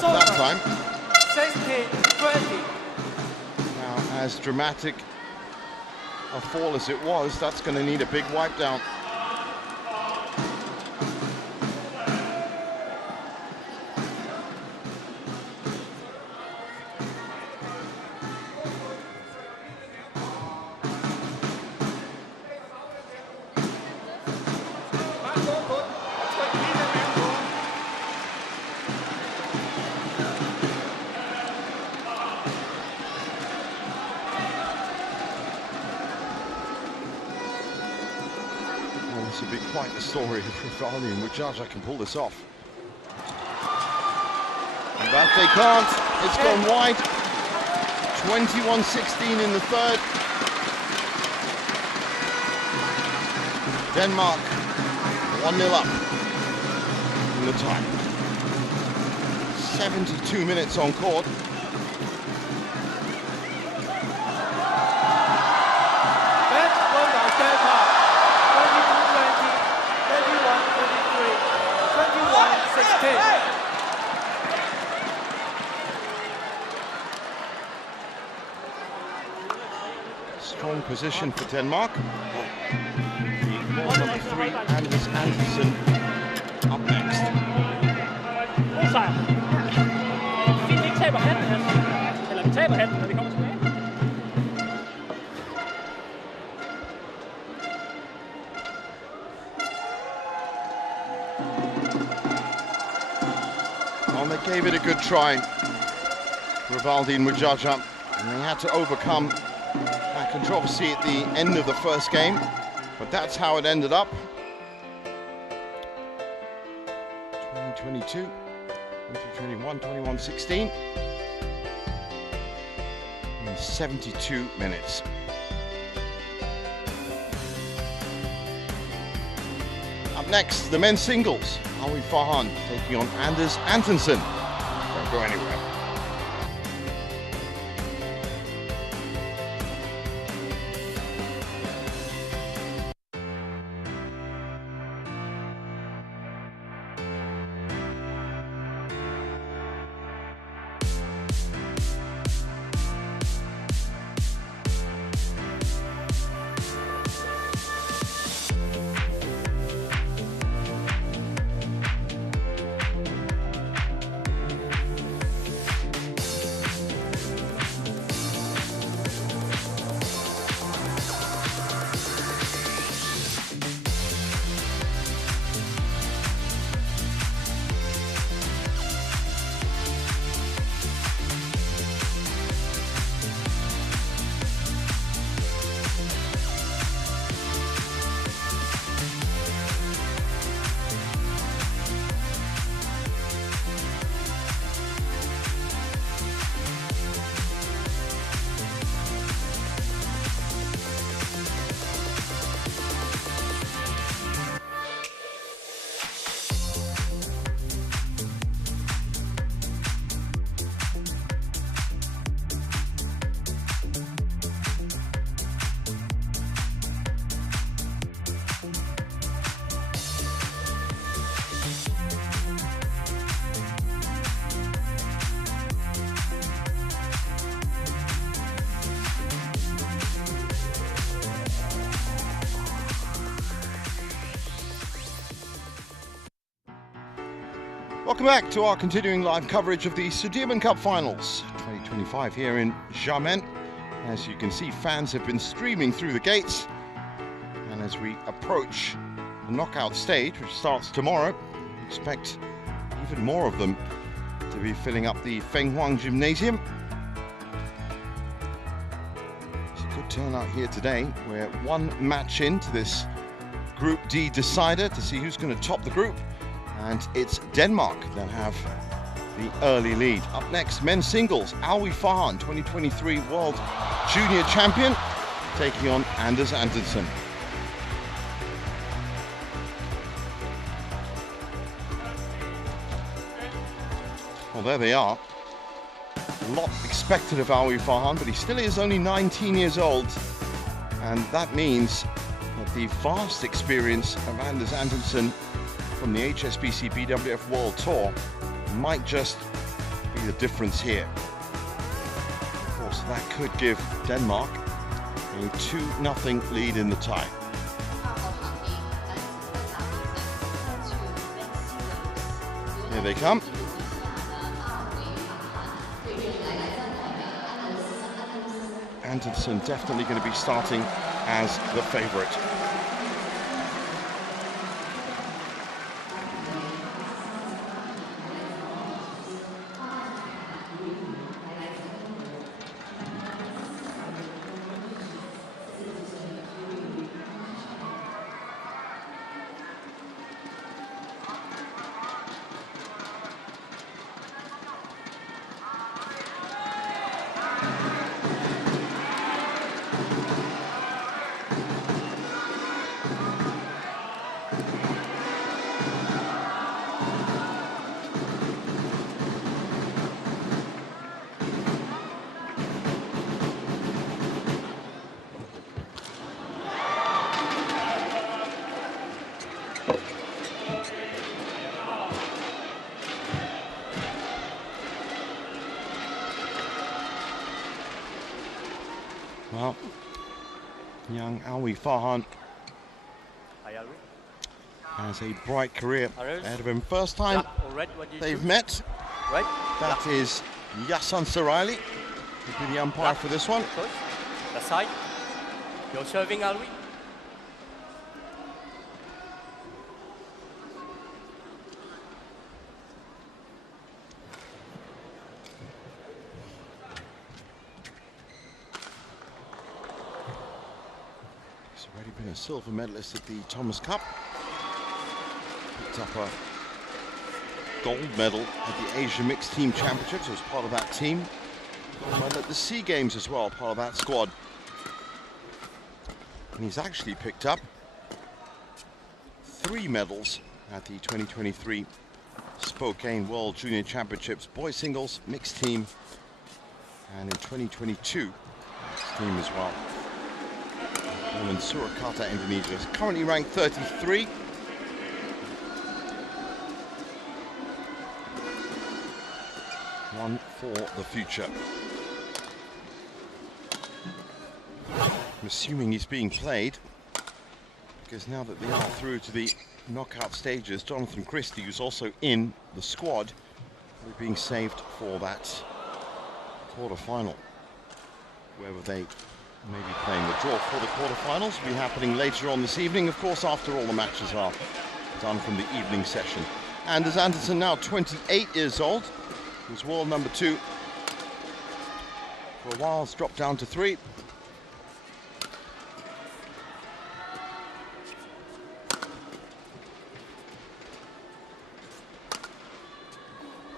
That time. 16-20. Now, as dramatic a fall as it was, that's going to need a big wipe down. This would be quite the story of Rivali in which Jaja can pull this off. And that they can't. It's gone wide. 21-16 in the third. Denmark 1-0 up in the tie. 72 minutes on court. Match won by Denmark. 22-20, 21-23, 21-16. Strong position for Denmark. The ball number 3, Anders Andersen, up next. Sejr. Fint, vi ikke taber hatten, altså. Eller vi taber hatten, når vi kommer tilbage. Well, they gave it a good try, Rivaldi and Mujaja, and they had to overcome that controversy at the end of the first game, but that's how it ended up. 2022, 2021, 21-16 in 72 minutes. Up next, the men's singles. Howie Farhan taking on Anders Andersen. Don't go anywhere. Welcome back to our continuing live coverage of the Sudirman Cup Finals 2025 here in Xiamen. As you can see, fans have been streaming through the gates, and as we approach the knockout stage, which starts tomorrow, expect even more of them to be filling up the Fenghuang Gymnasium. It's a good turnout here today. We're one match into this Group D decider to see who's going to top the group. And it's Denmark that have the early lead. Up next, men's singles. Howie Farhan, 2023 World Junior Champion, taking on Anders Andersen. Well, there they are. A lot expected of Howie Farhan, but he still is only 19 years old. And that means that the vast experience of Anders Andersen from the HSBC BWF World Tour might just be the difference here. Of course, that could give Denmark a 2-0 lead in the tie. Here they come. Andersen definitely going to be starting as the favourite. young Alwi Farhan Hi, Alwi. has a bright career Arrows. ahead of him. First time Black or red, what do you they've choose? met. Red. That is Xiamen Saraili, who'll be the umpire for this one. Push. The side. You're serving, Alwi. He's already been a silver medalist at the Thomas Cup. Picked up a gold medal at the Asia Mixed Team Championships as part of that team. Gold medal at the SEA Games as well, part of that squad. And he's actually picked up 3 medals at the 2023 Spokane World Junior Championships, boys singles, mixed team, and in 2022, mixed team as well. Born in Surakarta, Indonesia. Is currently ranked 33. One for the future. I'm assuming he's being played because now that they are through to the knockout stages, Jonathan Christie, who's also in the squad, will be being saved for that quarter-final. Whoever they may be playing, the draw for the quarter-finals will be happening later on this evening, of course, after all the matches are done from the evening session. Anders Andersen, now 28 years old, was world number 2 for a while, has dropped down to 3.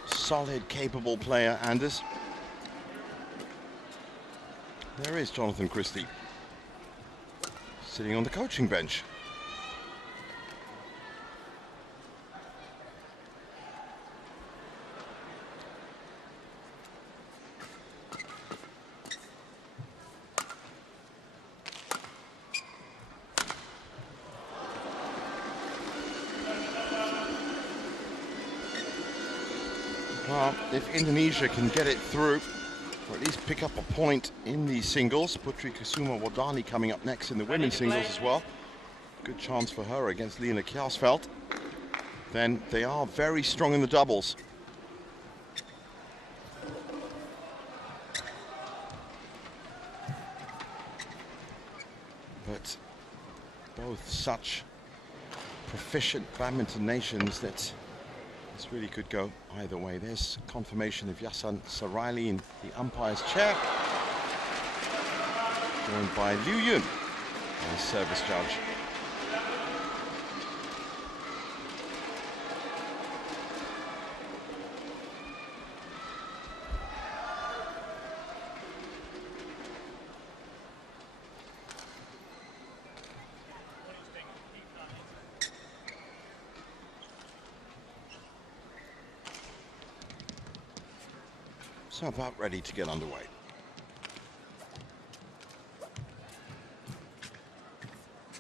Solid, capable player, Anders. There is Jonathan Christie, sitting on the coaching bench. Well, if Indonesia can get it through, or at least pick up a point in the singles, Putri Kusuma Wardani coming up next in the women's singles as well. Good chance for her against Lena Kjaersveld. Then they are very strong in the doubles. But both such proficient badminton nations that this really could go either way. There's confirmation of Xiamen Saraili in the umpire's chair, joined by Liu Yun as service judge. So about ready to get underway.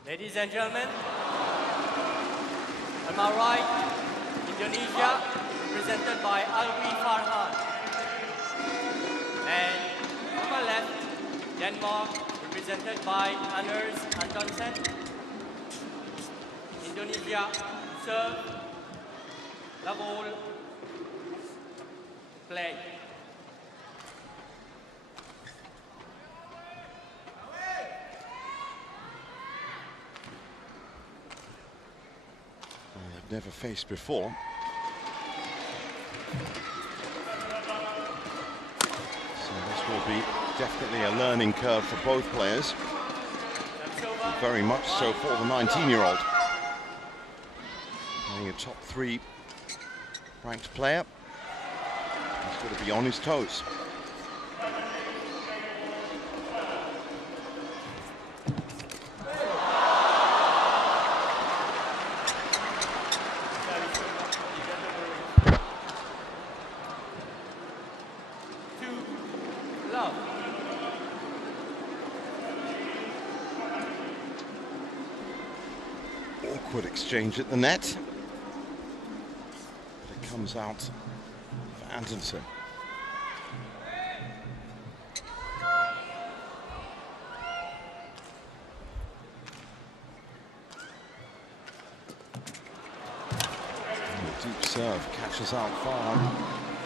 Ladies and gentlemen, on my right, Indonesia, represented by Alwi Farhan. And on my left, Denmark, represented by Anders Antonsen. Indonesia, serve, love all, play. Never faced before. So this will be definitely a learning curve for both players. Very much so for the 19-year-old. Playing a top 3 ranked player. He's got to be on his toes. Awkward exchange at the net. But it comes out for Andersen. serve catches out far.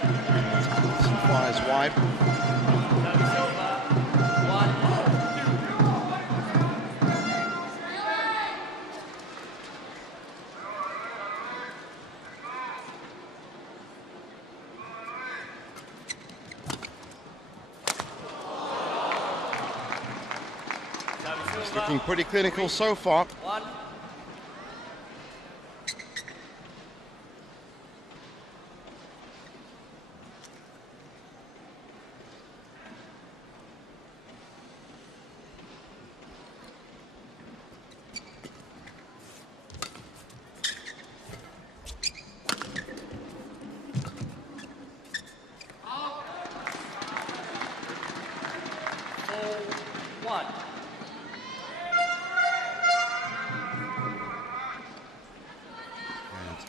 Anderson fires wide. It's looking pretty clinical so far.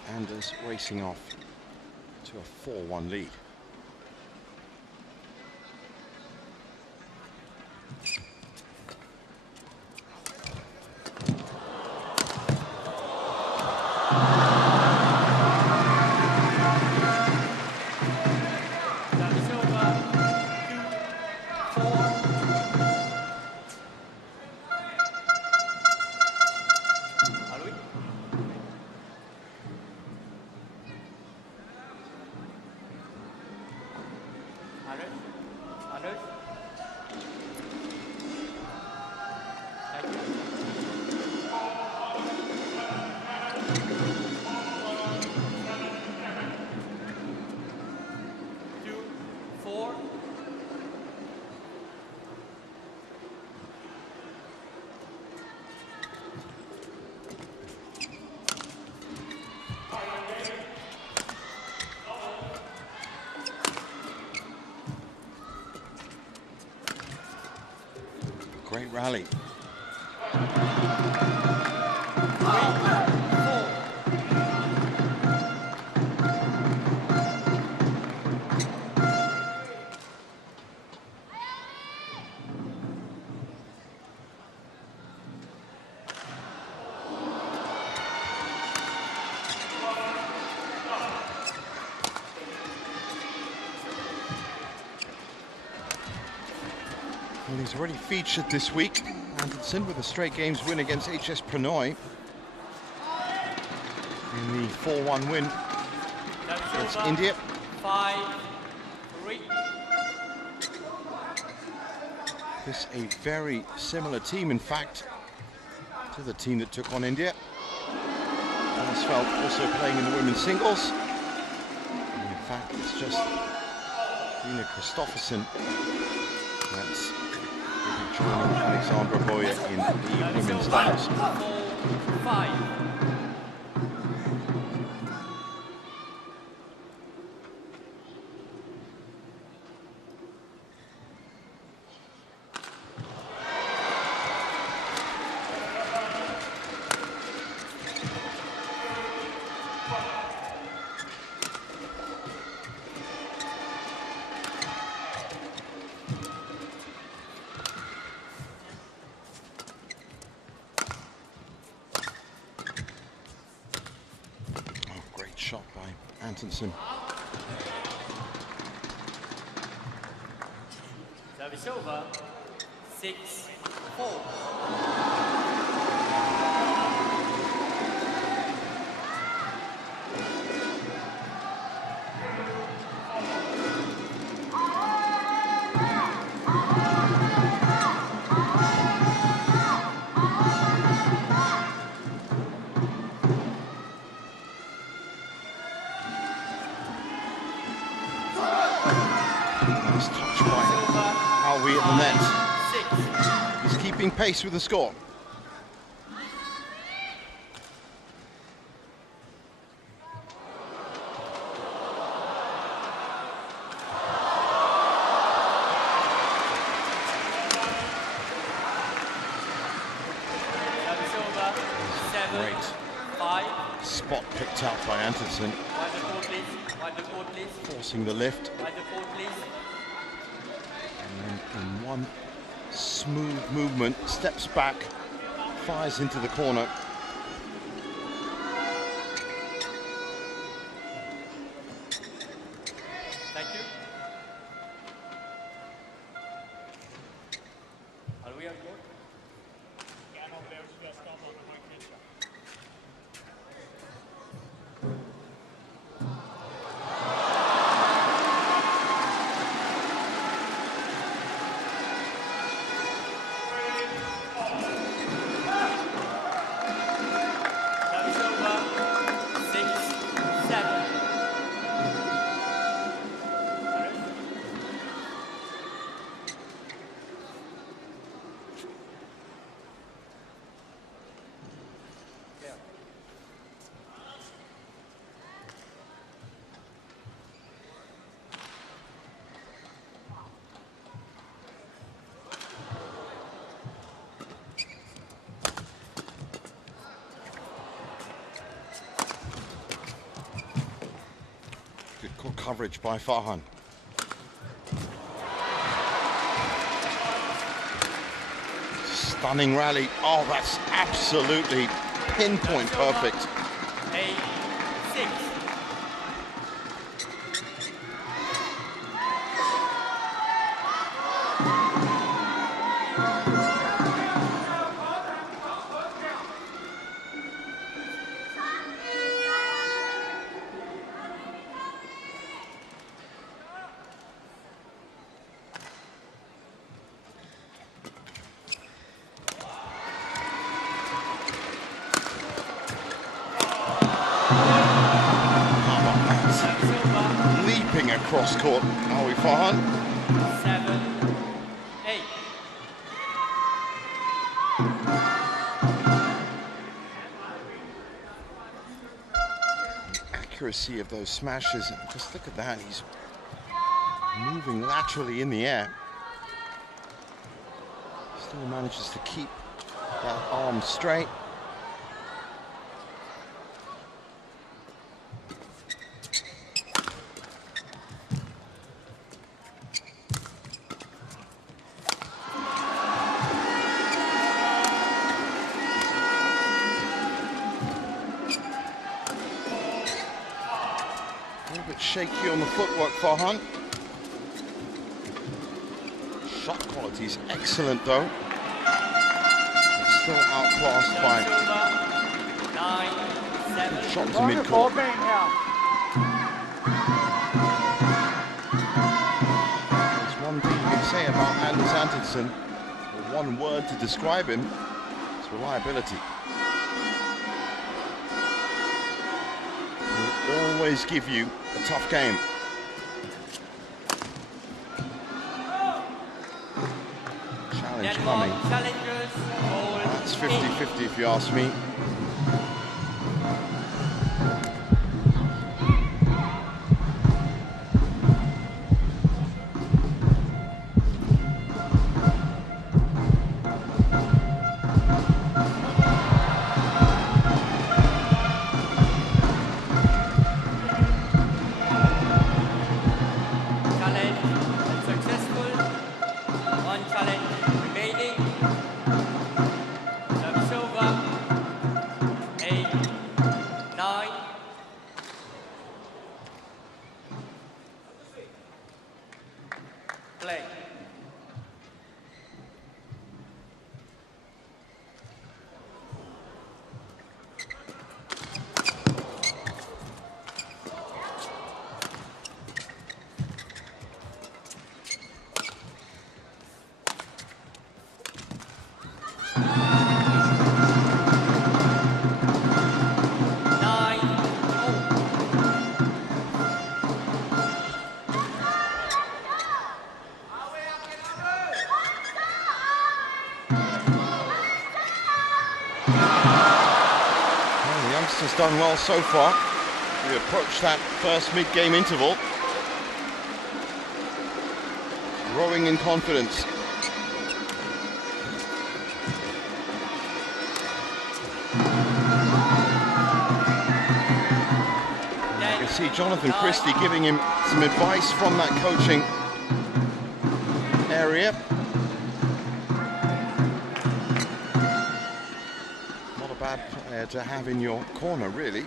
Anders racing off to a 4-1 lead. Great rally. Well, he's already featured this week. Anderson with a straight games win against HS Prannoy in the 4-1 win against India. 5-3. This a very similar team, in fact, to the team that took on India. Hansfeld also playing in the women's singles. And in fact, it's just Dina Kristoffersen that's joining Alexandra Boyer in the women's doubles. 5. Shot by Anderson. Service over. 6-4. Nice touch by Alwi at the net. He's keeping pace with the score. Great spot picked out by Anderson. Forcing the lift. And then in one smooth movement, steps back, fires into the corner. coverage by Farhan. Stunning rally. Oh, that's absolutely pinpoint perfect. 8-6. Cross court, are we, Farhan? 7-8. Accuracy of those smashes, just look at that, he's moving laterally in the air. Still manages to keep that arm straight. Shaky on the footwork, Farhan. Shot quality is excellent, though. It's still outclassed by 9-7. Shot to mid-court. There's one thing you can say about Anders Antonsen, or one word to describe him, it's reliability. Always give you a tough game. Challenge coming. That's 50-50 if you ask me. Done well so far. We approach that first mid-game interval. Growing in confidence. You can see Jonathan Christie giving him some advice from that coaching area. Bad player to have in your corner, really.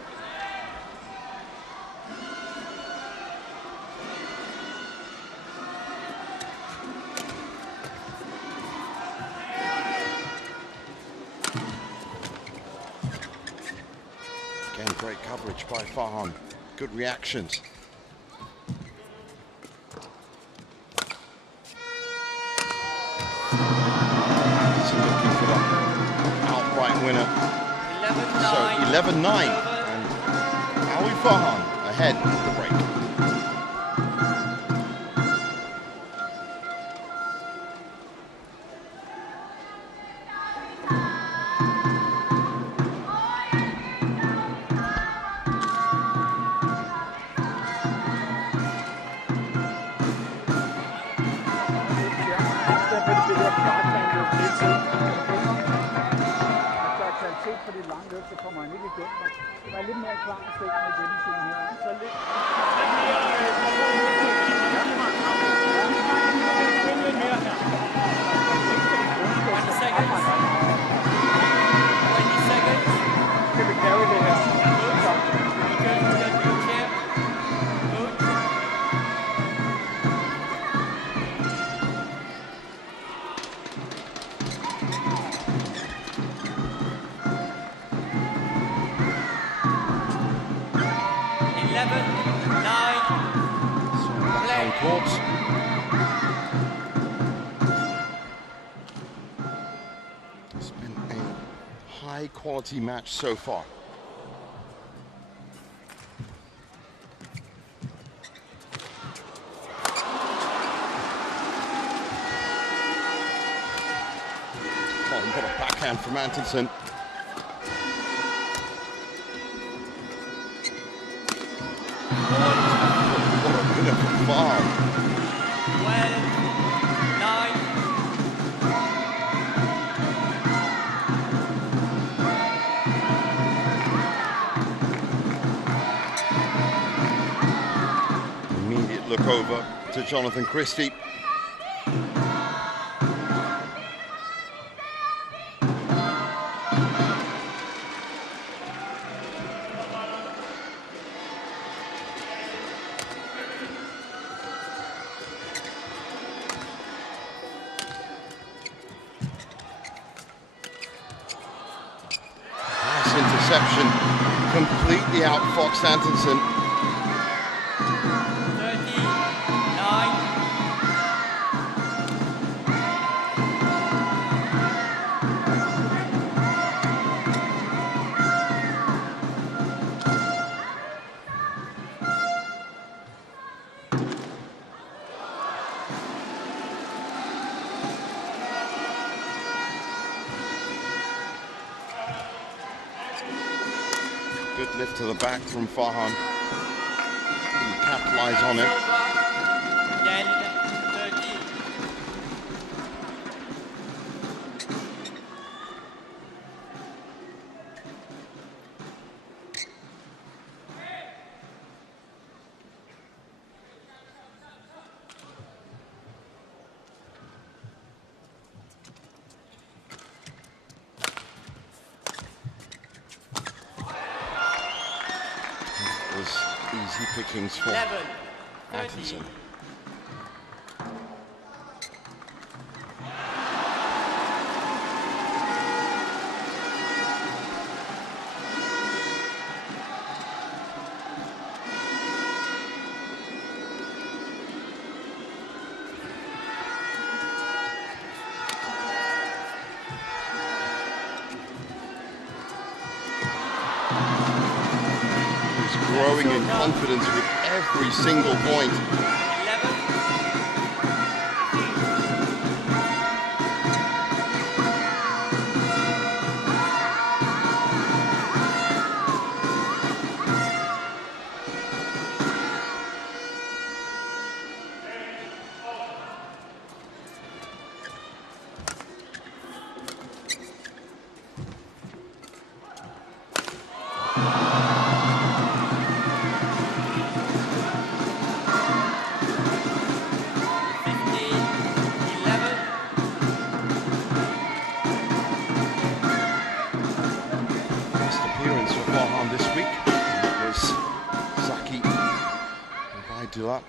Again, great coverage by Farhan. Good reactions. So looking for that outright winner. So 11-9, and Awi Farhan ahead of the break. For de lange løft, så kommer han ikke igennem mig. Vær lidt mere klar og stik med gennemsiden her. Så lidt mere her. 20 seconds. 20 seconds. Skal vi carry det her? Courts. It's been a high quality match so far. Oh, what a backhand from Antonsen. Wow. 12, 9. Immediate look over to Jonathan Christie. Interception, completely outfoxed Antonsen. 39. Good lift to the back from Fenghuang. Capitalize on it. 10, 13. Easy pickings for 11, Antonsen. Growing in confidence with every single point. 11.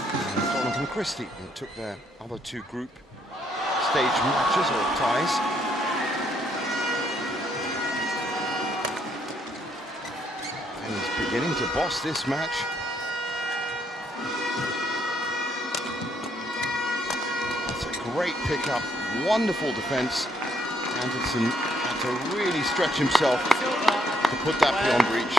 And Jonathan Christie, who took their other two group stage matches or ties. And he's beginning to boss this match. That's a great pickup, wonderful defense. Antonsen had to really stretch himself to put that beyond reach.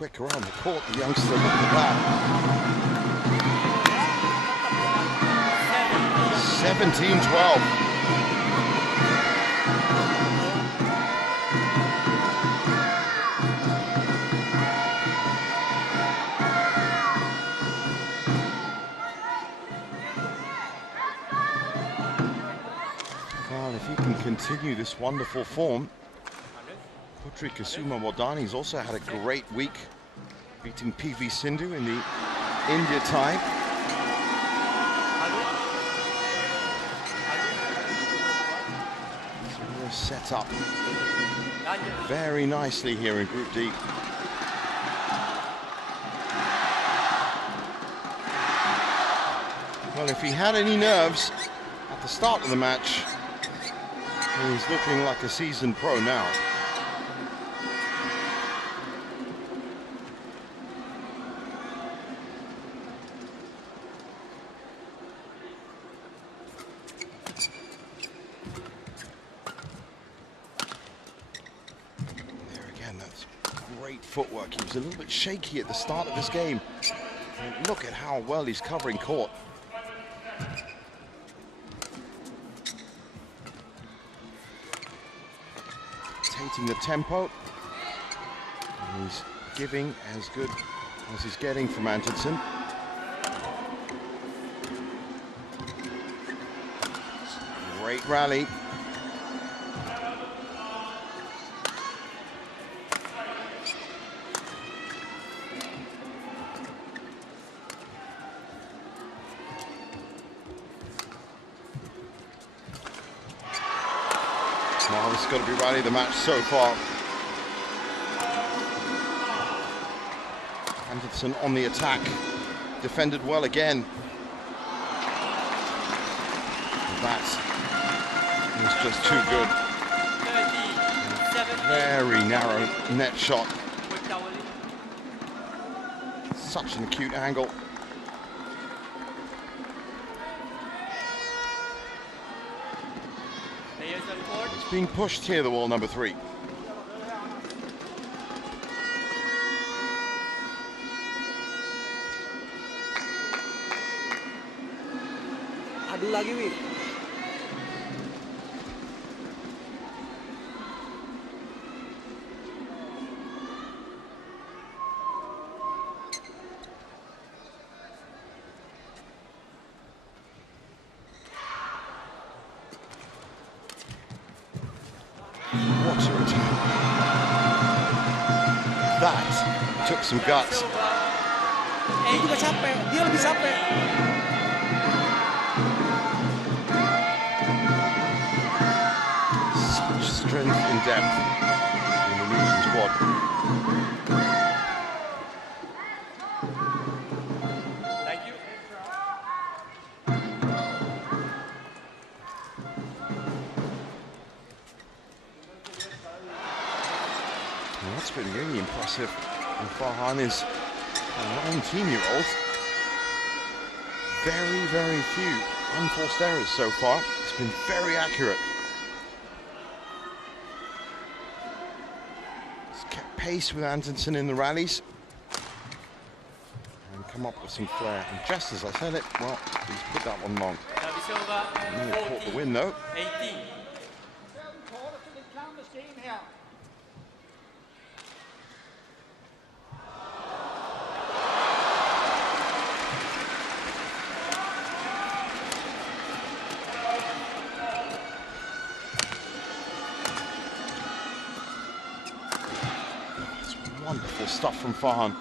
quick around the court, the youngster. Look at that. 17-12. Well, if he can continue this wonderful form, Putri Kusuma Wardani's also had a great week, beating PV Sindhu in the India tie. So we're set up very nicely here in Group D. Well, if he had any nerves at the start of the match, he's looking like a seasoned pro now. Footwork. He was a little bit shaky at the start of this game. And look at how well he's covering court. Dictating the tempo. And he's giving as good as he's getting from Antonsen. Great rally. Well, this has got to be rally of the match so far. Anderson on the attack, defended well again. That is just too good. Very narrow net shot. Such an acute angle. It's being pushed here, the wall number 3. Adu lagi, Wi. That took some guts. Dia juga capek, dia lebih capek. Such strength and depth in the Indonesian squad. Thank you. Well, that's been really impressive. And Fenghuang is a 19-year-old. Very, very few unforced errors so far. It's been very accurate. He's kept pace with Antonsen in the rallies. And come up with some flair. And just as I said it, well, he's put that one long. And then he caught the win, though. 18. Wonderful stuff from Fenghuang.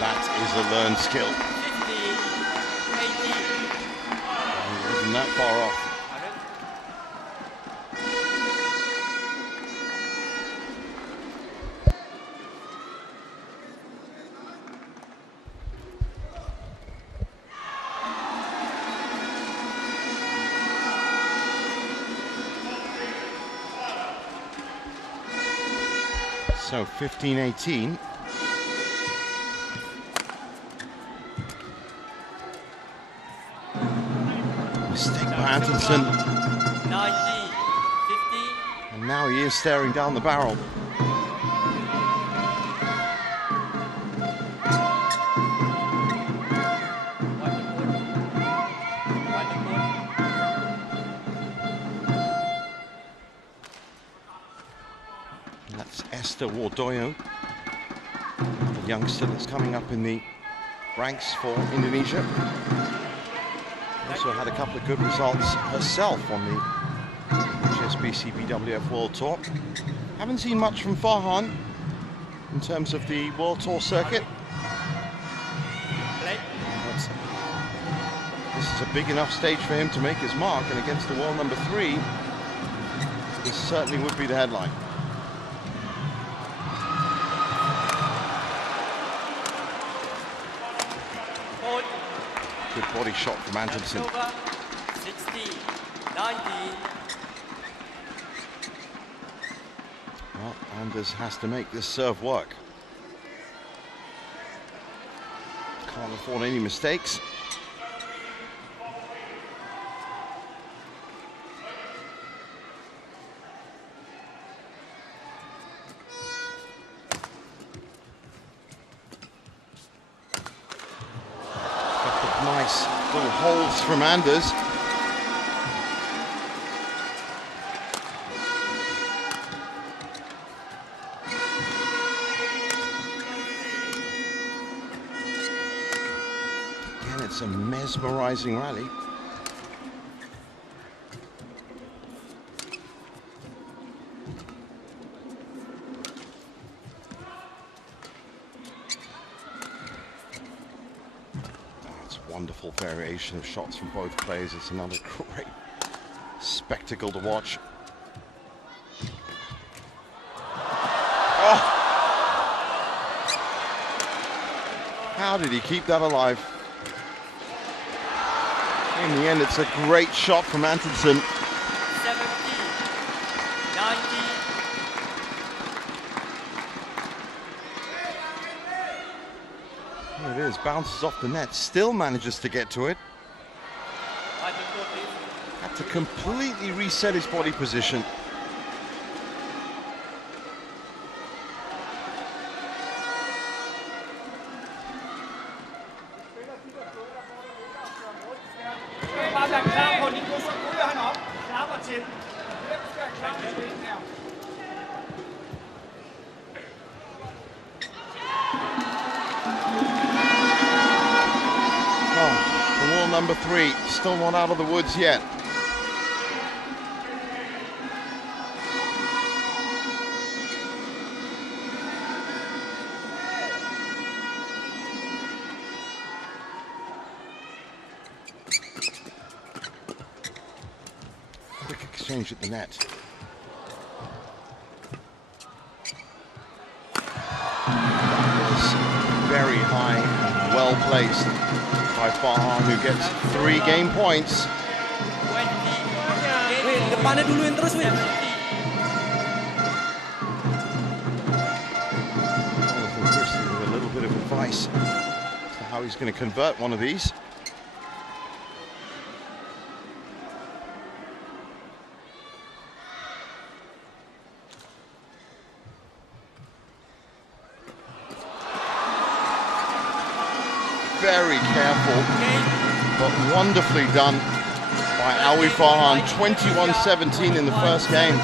That is a learned skill. 50, 18. He wasn't that far off. So 15-18. Mistake by Antonsen. 90, 50. And now he is staring down the barrel. Wardoyo, the youngster that's coming up in the ranks for Indonesia. Also had a couple of good results herself on the HSBC BWF World Tour. Haven't seen much from Fenghuang in terms of the World Tour circuit. But this is a big enough stage for him to make his mark, and against the world number 3, this certainly would be the headline. Good body shot from Antonsen. 60, 90. Well, Anders has to make this serve work. Can't afford any mistakes. Nice little holds from Anders. Again, it's a mesmerizing rally. Wonderful variation of shots from both players. It's another great spectacle to watch. Oh! How did he keep that alive? In the end, it's a great shot from Antonsen. 70, 90. Here it is, bounces off the net, still manages to get to it. Had to completely reset his body position. Number 3, still not out of the woods yet. Quick exchange at the net. That was very high and well placed by Fenghuang, who gets 3 game points. Depannya duluin terus, Win. With a little bit of advice as to how he's going to convert one of these. Very careful, but wonderfully done by Fenghuang. 21-17 in the first game.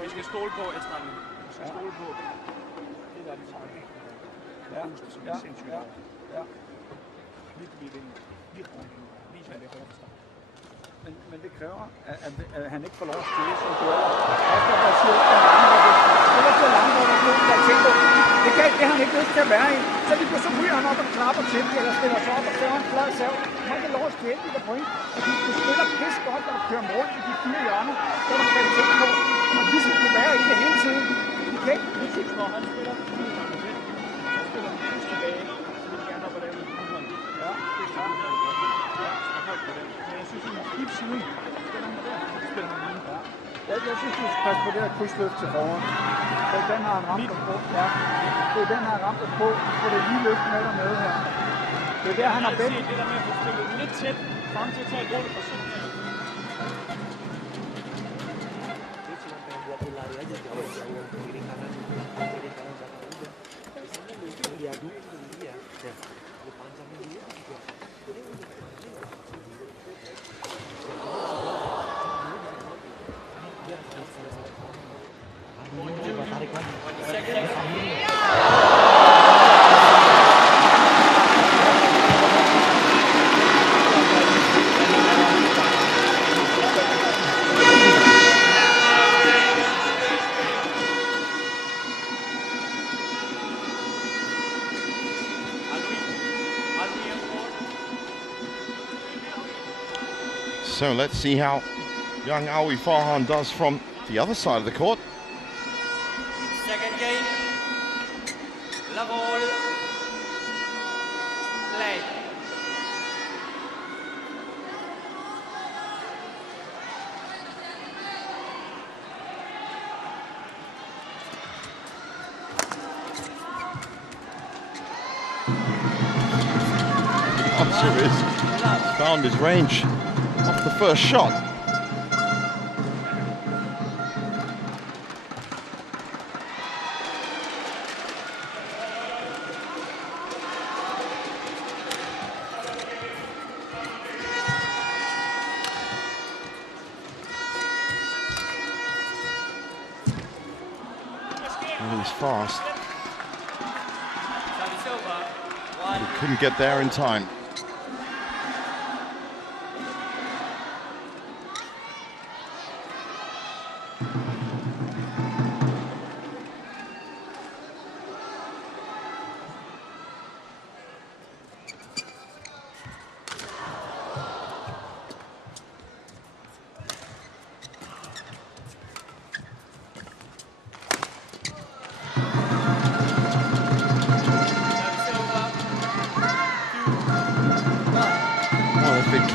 Vi skal stole på, Estland. Vi skal stole på. Det der, de tager. Ja, som er sindssygt hårdt. Ja. Vi vinder. Vi viser, at det er hårdt. Men det kræver, at han ikke får lov at spille som dueller. Efter der siger, at han er så langt, hvor der er tænkt på. Det har han ikke lyst til at være i. Så lige så ryger han op og klapper til, eller stiller sig op og ser en flad sav. Han kan lov at spille de der point. Fordi du spiller pisse godt, når du kører rundt i de 4 hjørner. Så er der kvalitet på. Og ligesom kunne være i det hele tiden. Okay, easy. Når han spiller 4 gange det, så spiller han plus tilbage, så vil de gerne op og lave en udhold. Ja, Det er klart. Ja, og højt på den. Men jeg synes, at i skib siden, spiller han der, så spiller han lige. jeg synes, du skal passe på det her krydsløft til foran. Den har han ramt dig på. Ja, det er den, han har ramt dig på. Så det lige løft med dig med her. Det er der, han har bedst. Det der med at få spillet lidt tæt, frem til at tage et roligt forsøg. So let's see how young Awi Farhan does from the other side of the court. Second game. Love all. Play. Answer is found his range off the first shot. And he's fast. Service over. He couldn't get there in time.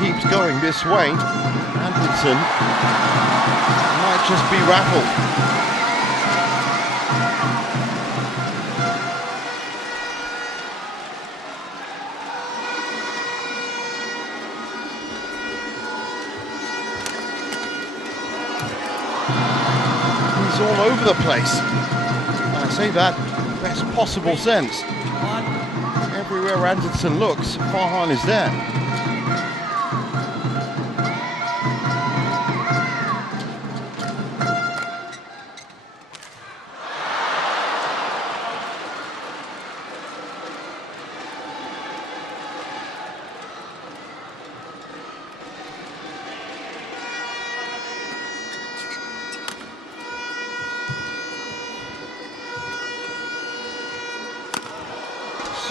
Keeps going this way, Anderson might just be rattled. He's all over the place. And I say that in the best possible sense. Everywhere Anderson looks, Farhan is there.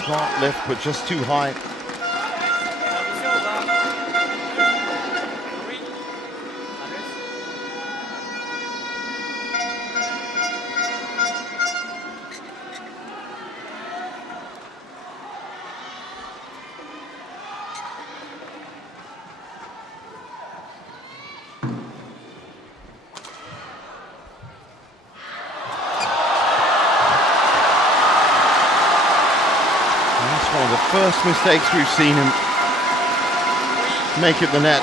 Smart lift, but just too high. One of the first mistakes we've seen him make at the net.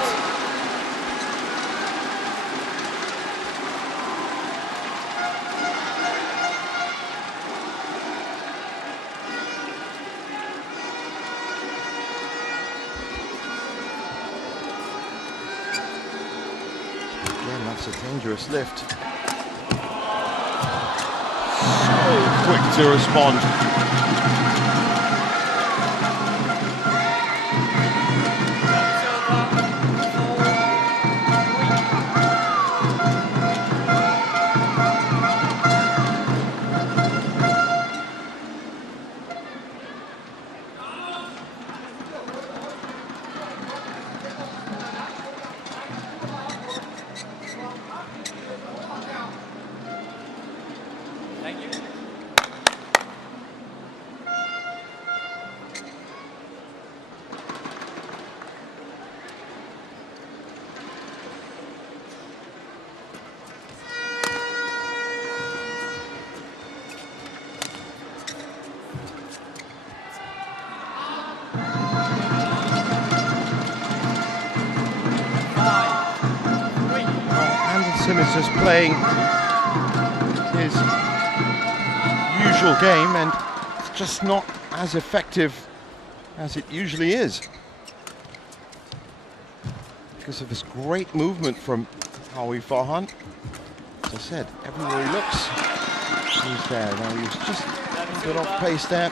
Again, that's a dangerous lift. So quick to respond. Thank you. Sim is just playing his usual game, and it's just not as effective as it usually is. Because of this great movement from Fenghuang. As I said, everywhere he looks, he's there. Now he was just a bit off pace there.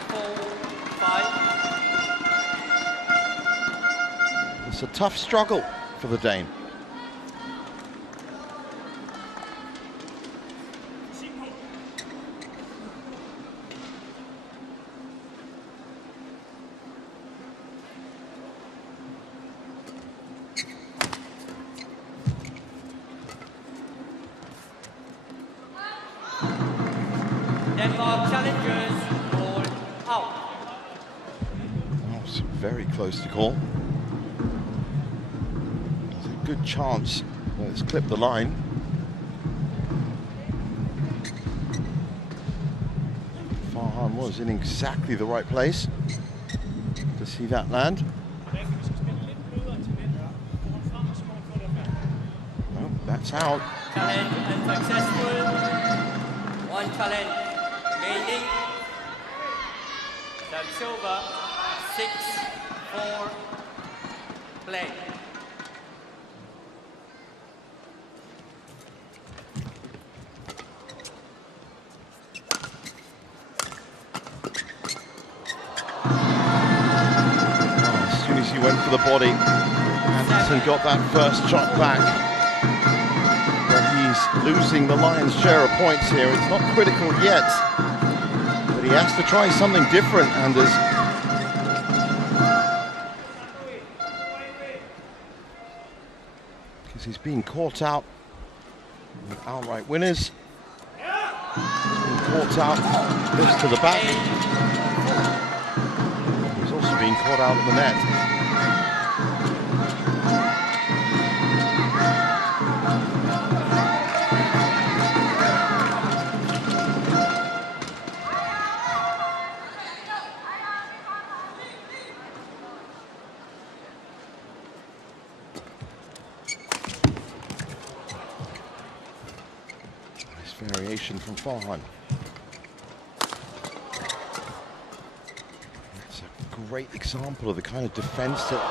It's a tough struggle for the Dane. Challengers all out. Oh, it's very close to call. There's a good chance that it's clipped the line. Fenghuang was in exactly the right place to see that land. Oh, that's out. Challenge unsuccessful. One challenge remaining. That's over. 6-4. Play. As soon as he went for the body, Anderson got that first shot back. But he's losing the lion's share of points here. It's not critical yet, but he has to try something different, Anders. Because he's being caught out with outright winners. He's been caught out, this to the back. He's also being caught out of the net. Variation from Fenghuang. It's a great example of the kind of defense that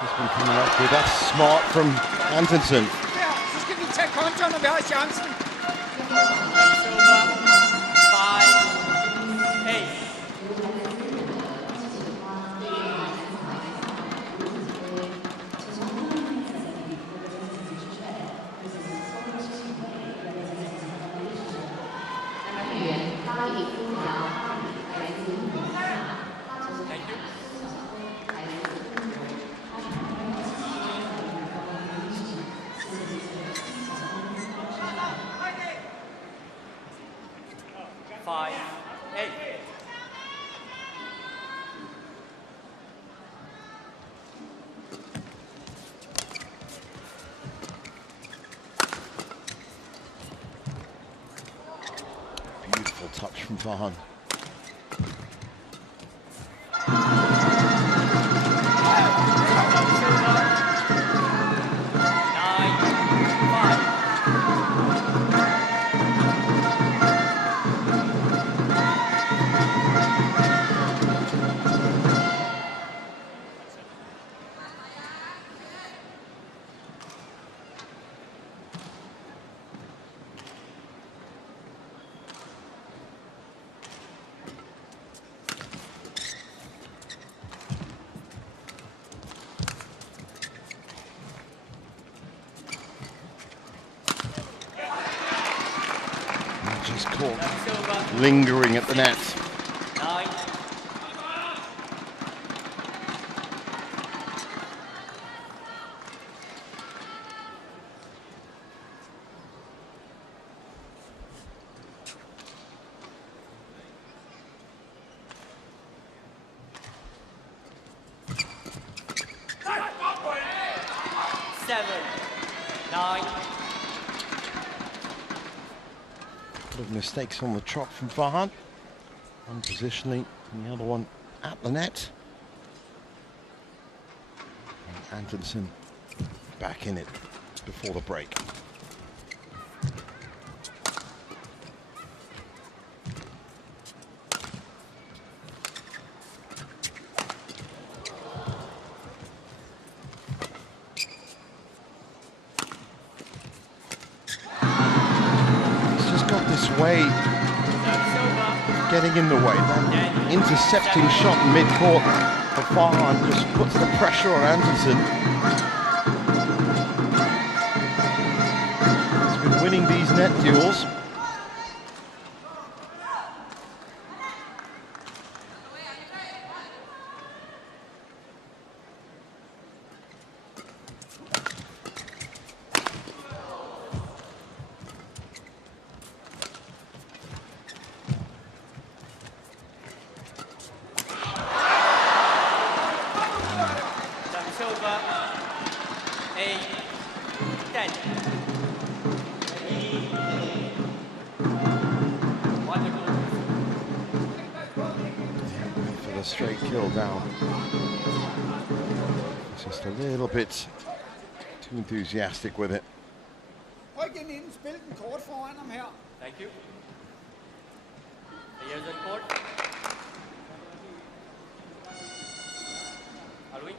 he's been coming up with. That's smart from Andersen. Ja, så skal vi tage konteren, når vi har chancen. Beautiful touch from Fenghuang. Just caught lingering at the net. Of mistakes on the trot from Fenghuang. One positionally and the other one at the net. And Andersen back in it before the break. sway getting in the way. That intercepting shot in mid-court for Fenghuang just puts the pressure on Anderson. He's been winning these net duels. Straight kill down. It's just a little bit too enthusiastic with it. Ryk ind inden, spil den kort foran ham her. Thank you. Here's the court. Alui.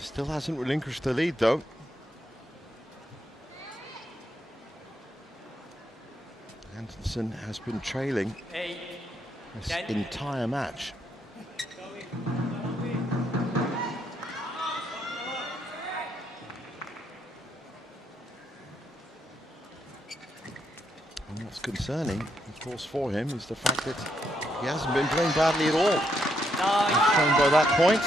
Still hasn't relinquished the lead though. Anderson has been trailing this entire match. And what's concerning, of course, for him is the fact that he hasn't been playing badly at all. He's shown by that point.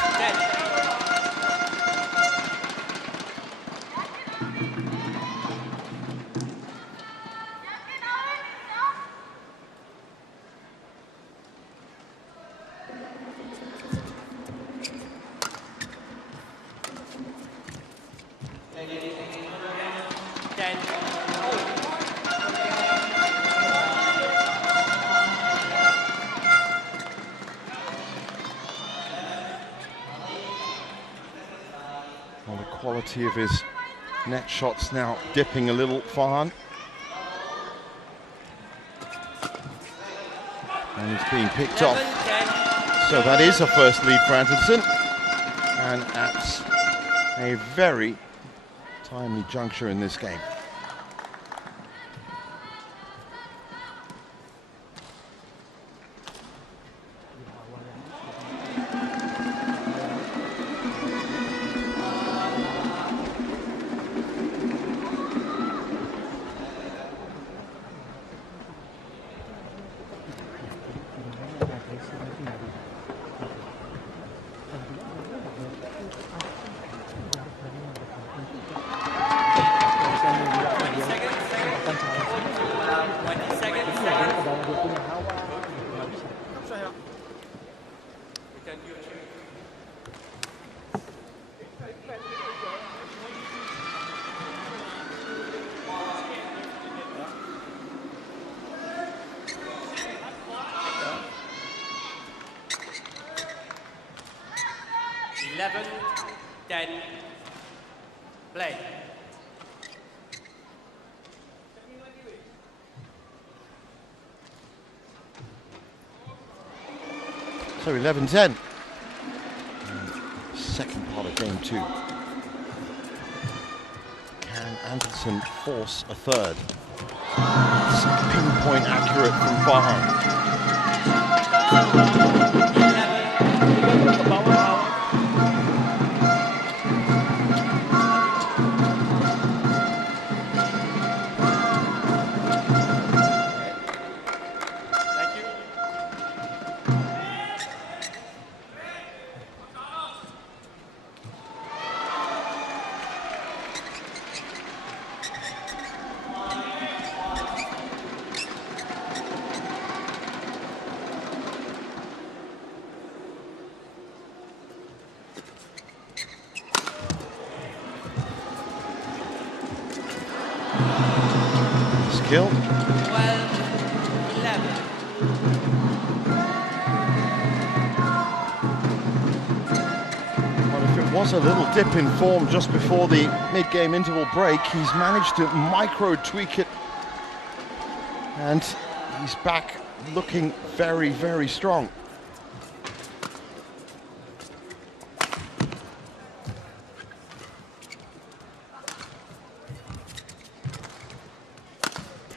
Well, the quality of his net shots now dipping a little, Fenghuang. And he's being picked off. So that is a first lead for Anderson. And at a very timely juncture in this game. Play. So 11-10. Second part of game two. Can Anderson force a third? It's pinpoint accurate from Fenghuang. Skill. 12-11. Well, if it was a little dip in form just before the mid-game interval break, he's managed to micro-tweak it And he's back looking very, very strong.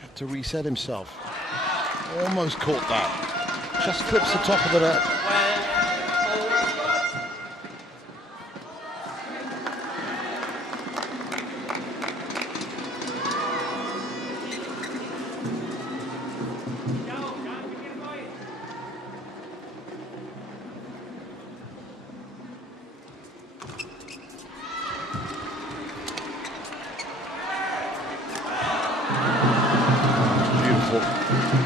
Had to reset himself. Almost caught that. Just clips the top of the net.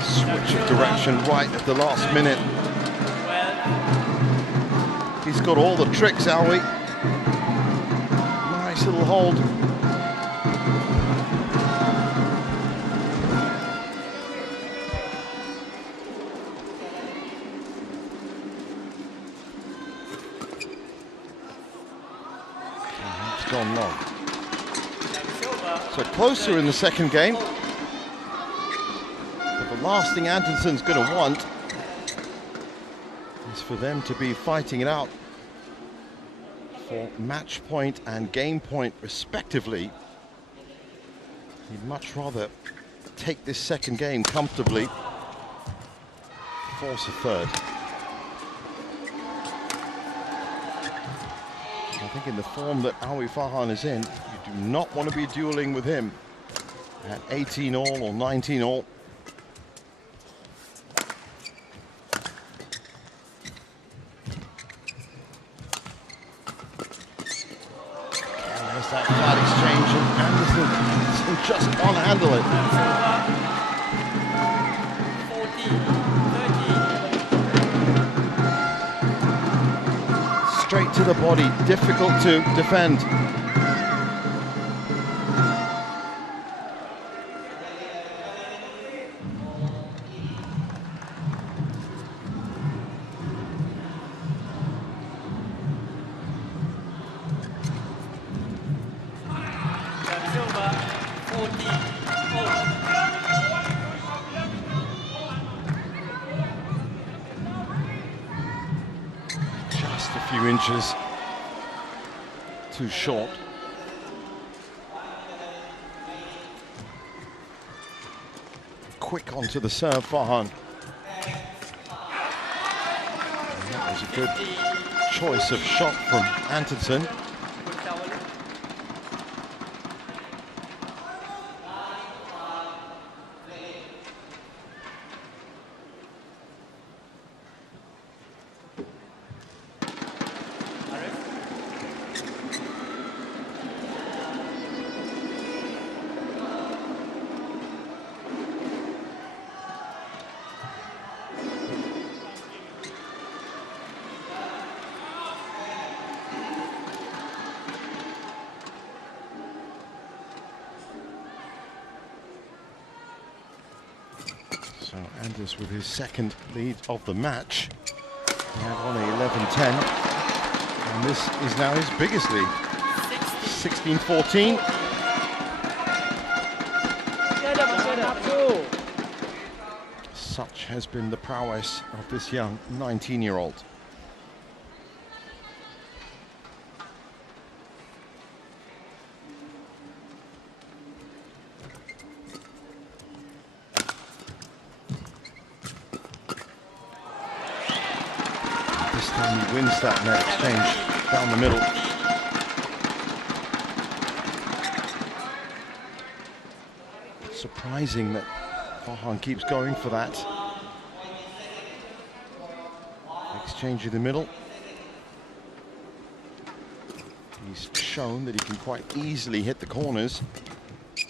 Switch of direction right at the last minute. He's got all the tricks, Alwi. Nice little hold. It's gone long. So closer in the second game. The last thing Anderson's going to want is for them to be fighting it out for match point and game point respectively. He'd much rather take this second game comfortably, force a third. I think in the form that Alwi Farhan is in, you do not want to be dueling with him at 18 all or 19 all. That flat exchange, and Anderson just can't handle it. 14, 30. Straight to the body, difficult to defend. Just a few inches too short. Quick onto the serve, Farhan. And that was a good choice of shot from Anderson. So Anders with his second lead of the match. He had one at 11-10, and this is now his biggest lead. 16-14. Such has been the prowess of this young 19-year-old. This time he wins that net exchange down the middle. It's surprising that Farhan keeps going for that. Exchange in the middle. He's shown that he can quite easily hit the corners. He's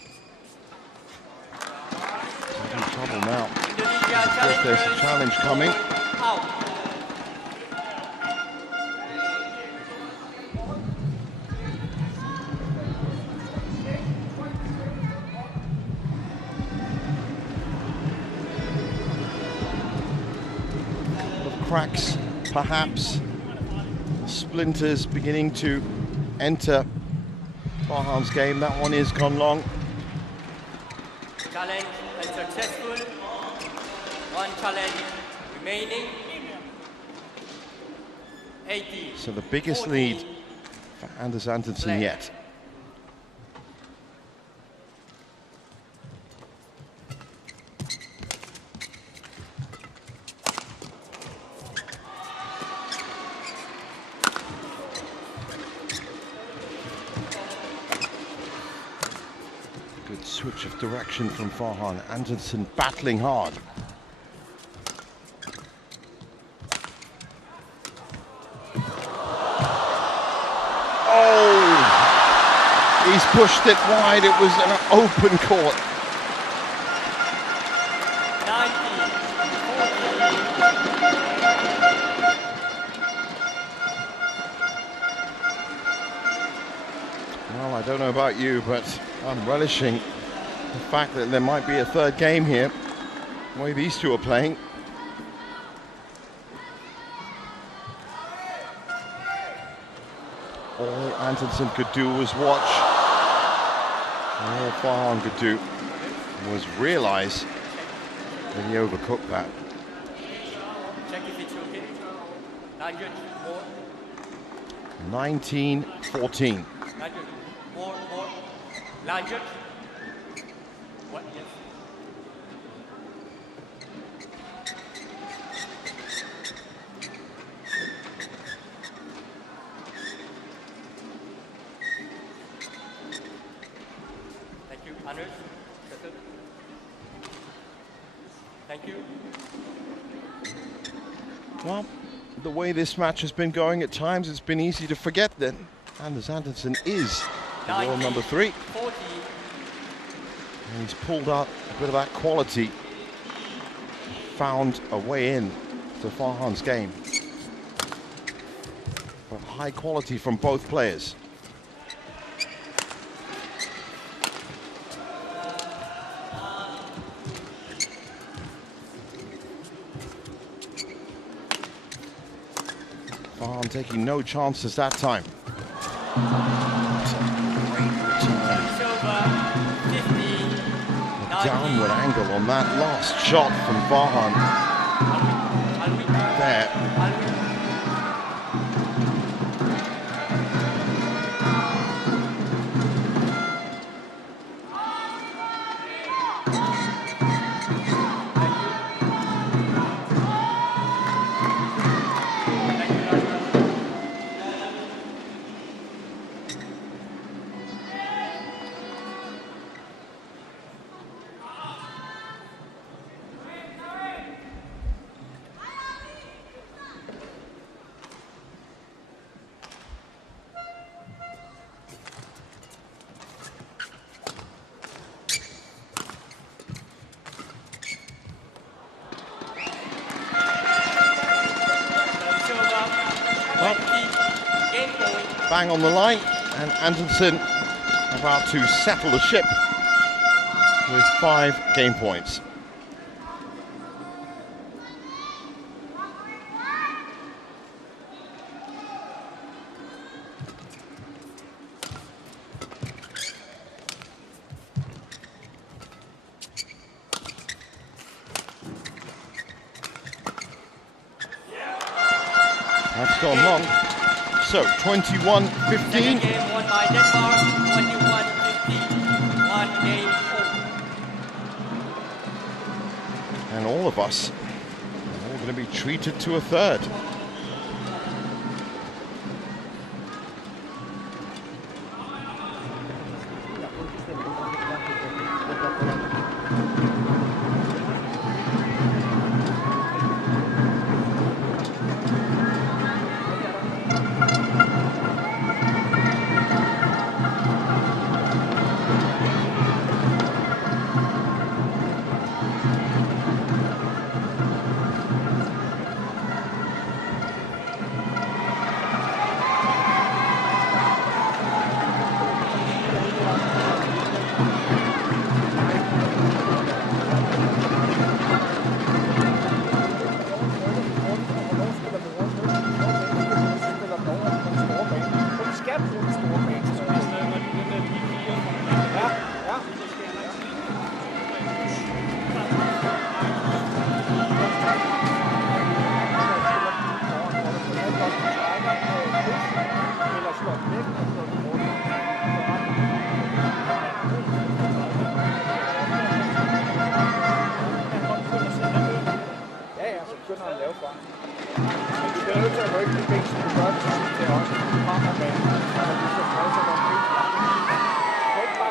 in trouble now. Of course, there's a challenge coming. Cracks, perhaps, splinters beginning to enter Farhan's game. That one is gone long. Challenge unsuccessful. One challenge remaining. 18. So the biggest 14. lead for Anders Antonsen yet. Good switch of direction from Fenghuang. Antonsen battling hard. He's pushed it wide. It was an open court. 19. 14. Well, I don't know about you, but I'm relishing the fact that there might be a third game here. The way these two are playing. All Antonsen could do was watch. All Fenghuang could do was realize that he overcooked that. Check if it's okay. 900. More. 19-14. 900. More. 900. What? Yes. Thank you, Anders. Thank you. Well, the way this match has been going at times, it's been easy to forget that Anders Antonsen is the world number 3. 40. And he's pulled out a bit of that quality, found a way in to Fenghuang's game. But high quality from both players. Fenghuang taking no chances that time. Great return. A downward angle on that last shot from Fenghuang. There. Bang on the line, and Antonsen about to settle the ship with 5 game points. That's gone long. So 21-15. Second game won by Denmark, 21-15. 1 game over. And all of us are all going to be treated to a third.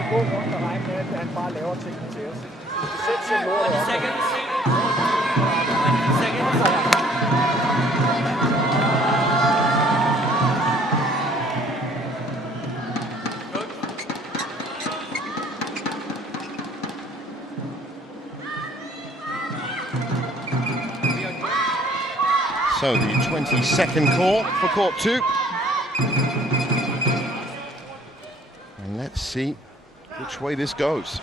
gå rundt og regne med, at han bare laver tingene til os. Sæt lort 20 op. seconds. 20 seconds. So the 22nd call for court 2. And let's see which way this goes.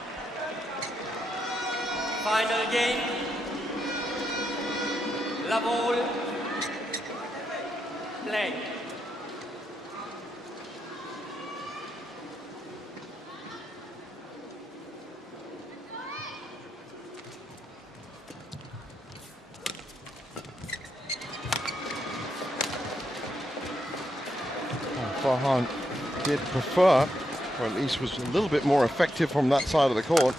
Final game. La ball. Play. Fenghuang did prefer, or at least was a little bit more effective from that side of the court.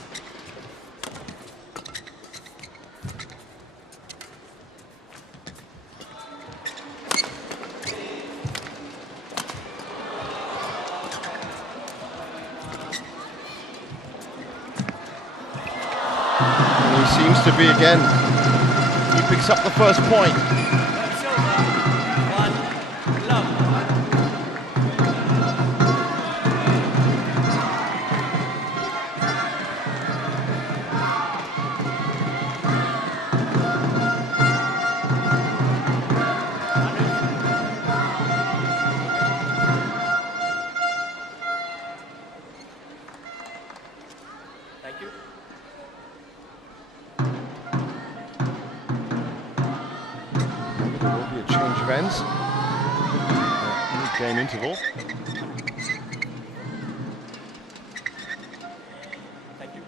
And he seems to be again, he picks up the first point. Thank you. There will be a change of ends. Mid-game interval. Thank you.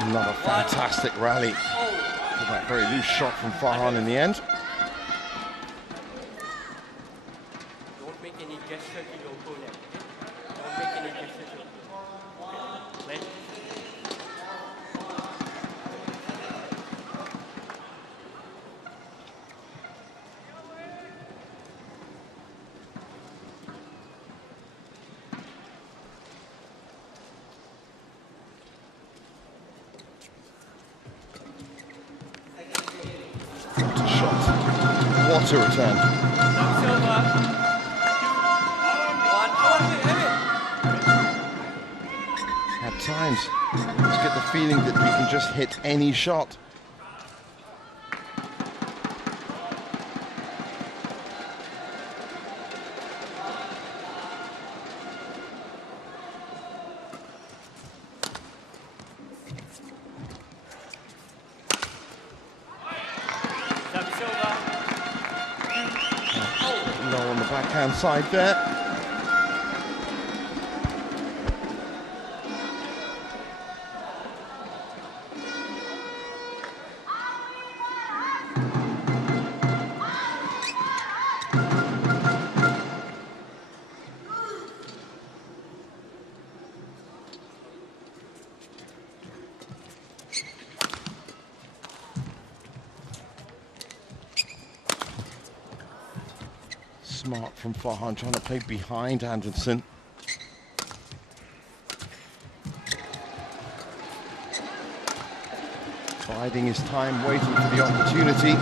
Another fantastic rally. That very loose shot from Fenghuang in the end. Don't make any gesture to your opponent. Don't make any gesture to play. What a return. At times, you just get the feeling that you can just hit any shot. Low on the backhand side there. Smart from Fenghuang, trying to play behind Anderson. Biding his time, waiting for the opportunity.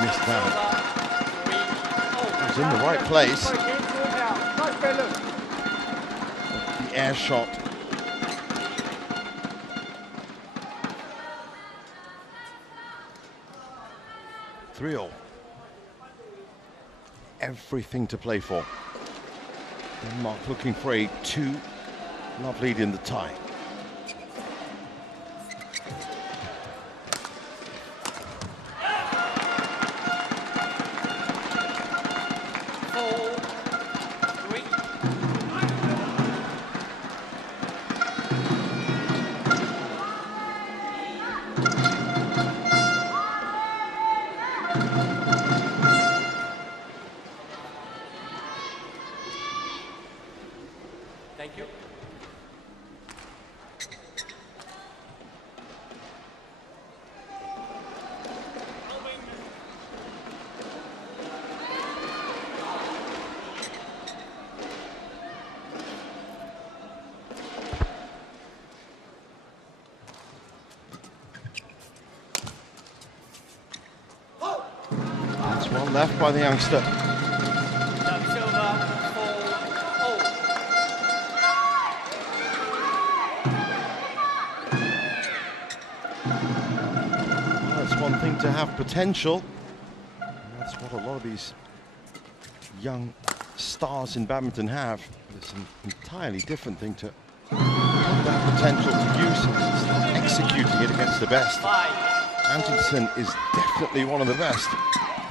Missed out. was in the right place. Godt spillet. The air shot. Three-all. Everything to play for. Denmark looking for a 2-love lead in the tie. Thank you. That's one left by the youngster. One thing to have potential, and that's what a lot of these young stars in badminton have. It's an entirely different thing to have that potential to use and start executing it against the best. Antonsen is definitely one of the best.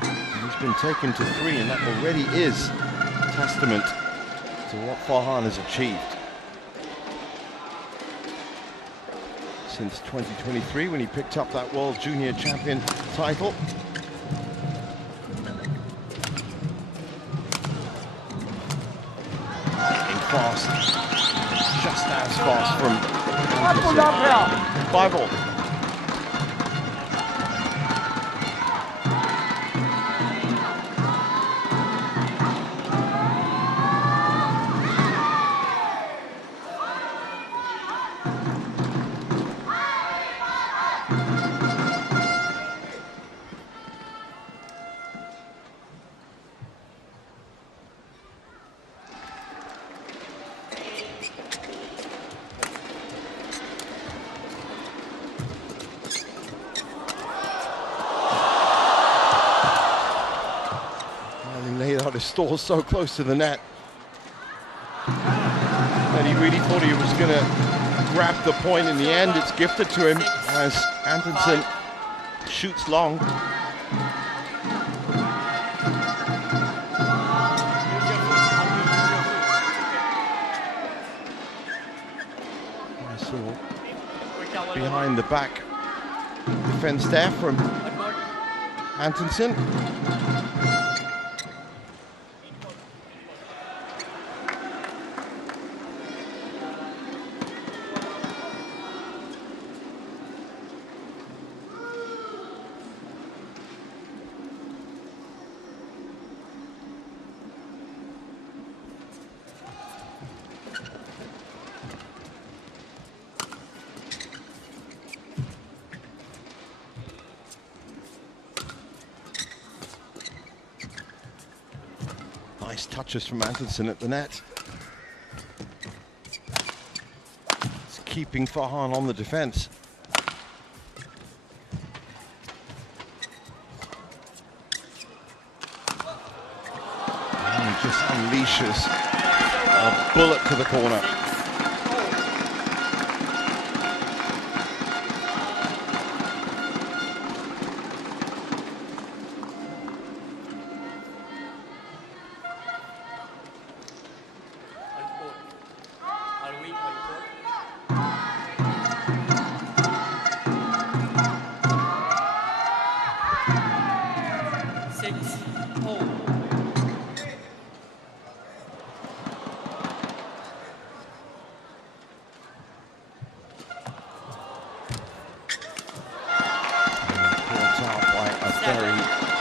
And he's been taken to 3, and that already is a testament to what Fenghuang has achieved. Since 2023, when he picked up that World Junior Champion title. Fast, just as fast from 5-all. His stall so close to the net that he really thought he was going to grab the point. In the end, it's gifted to him as Antonsen shoots long. Behind the back defense there from Antonsen. Nice touches from Antonsen at the net. It's keeping Fenghuang on the defense. And he just unleashes a bullet to the corner.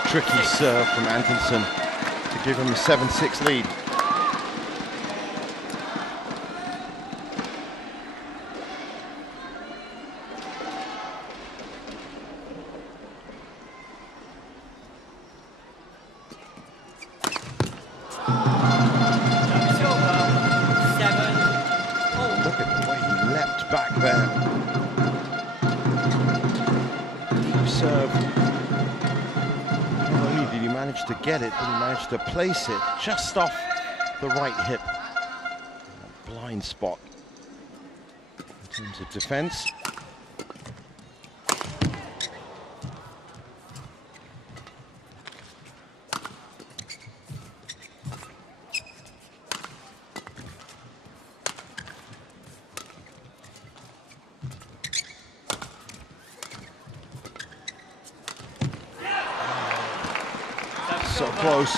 Tricky serve from Antonsen to give him a 7-6 lead. Look at the way he leapt back there. Deep serve. Not only did he manage to get it, but he managed to place it just off the right hip. A blind spot in terms of defense. So close. 8-7.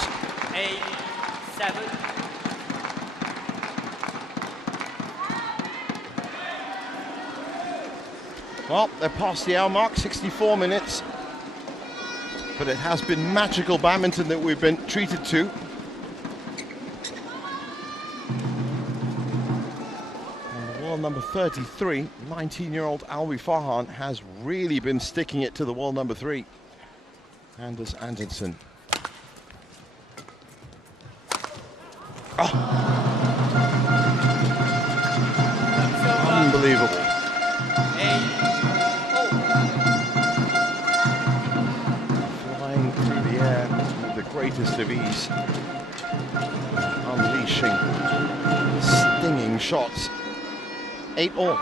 Well, they're past the hour mark, 64 minutes. But it has been magical badminton that we've been treated to. And the world number 33, 19-year-old Alvi Farhan, has really been sticking it to the world number 3, Anders Andersen. Oh. Unbelievable. Flying through the air with the greatest of ease. Unleashing stinging shots. 8-all.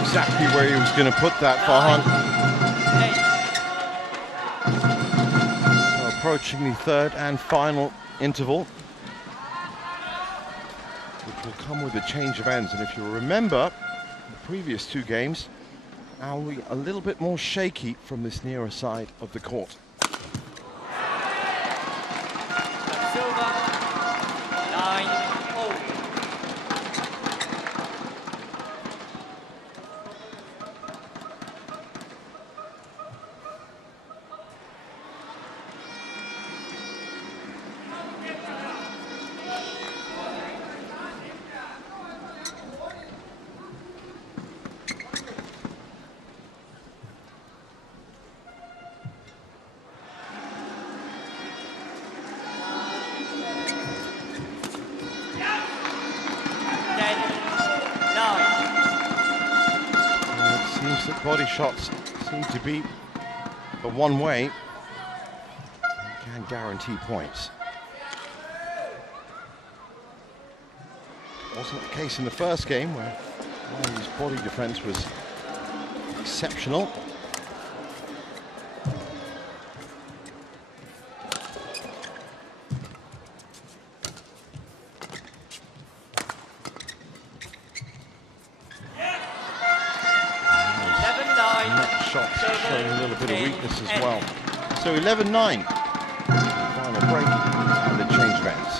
Exactly where he was going to put that, Farhan. So approaching the third and final interval, which will come with a change of ends. And if you remember the previous two games, Alvi a little bit more shaky from this nearer side of the court. Silver, 9-all. Body shots seem to be the one way you can guarantee points. Wasn't the case in the first game, where his body defense was exceptional. Shots showing a little bit of weakness as well. So 11-9. Final break and the change of ends.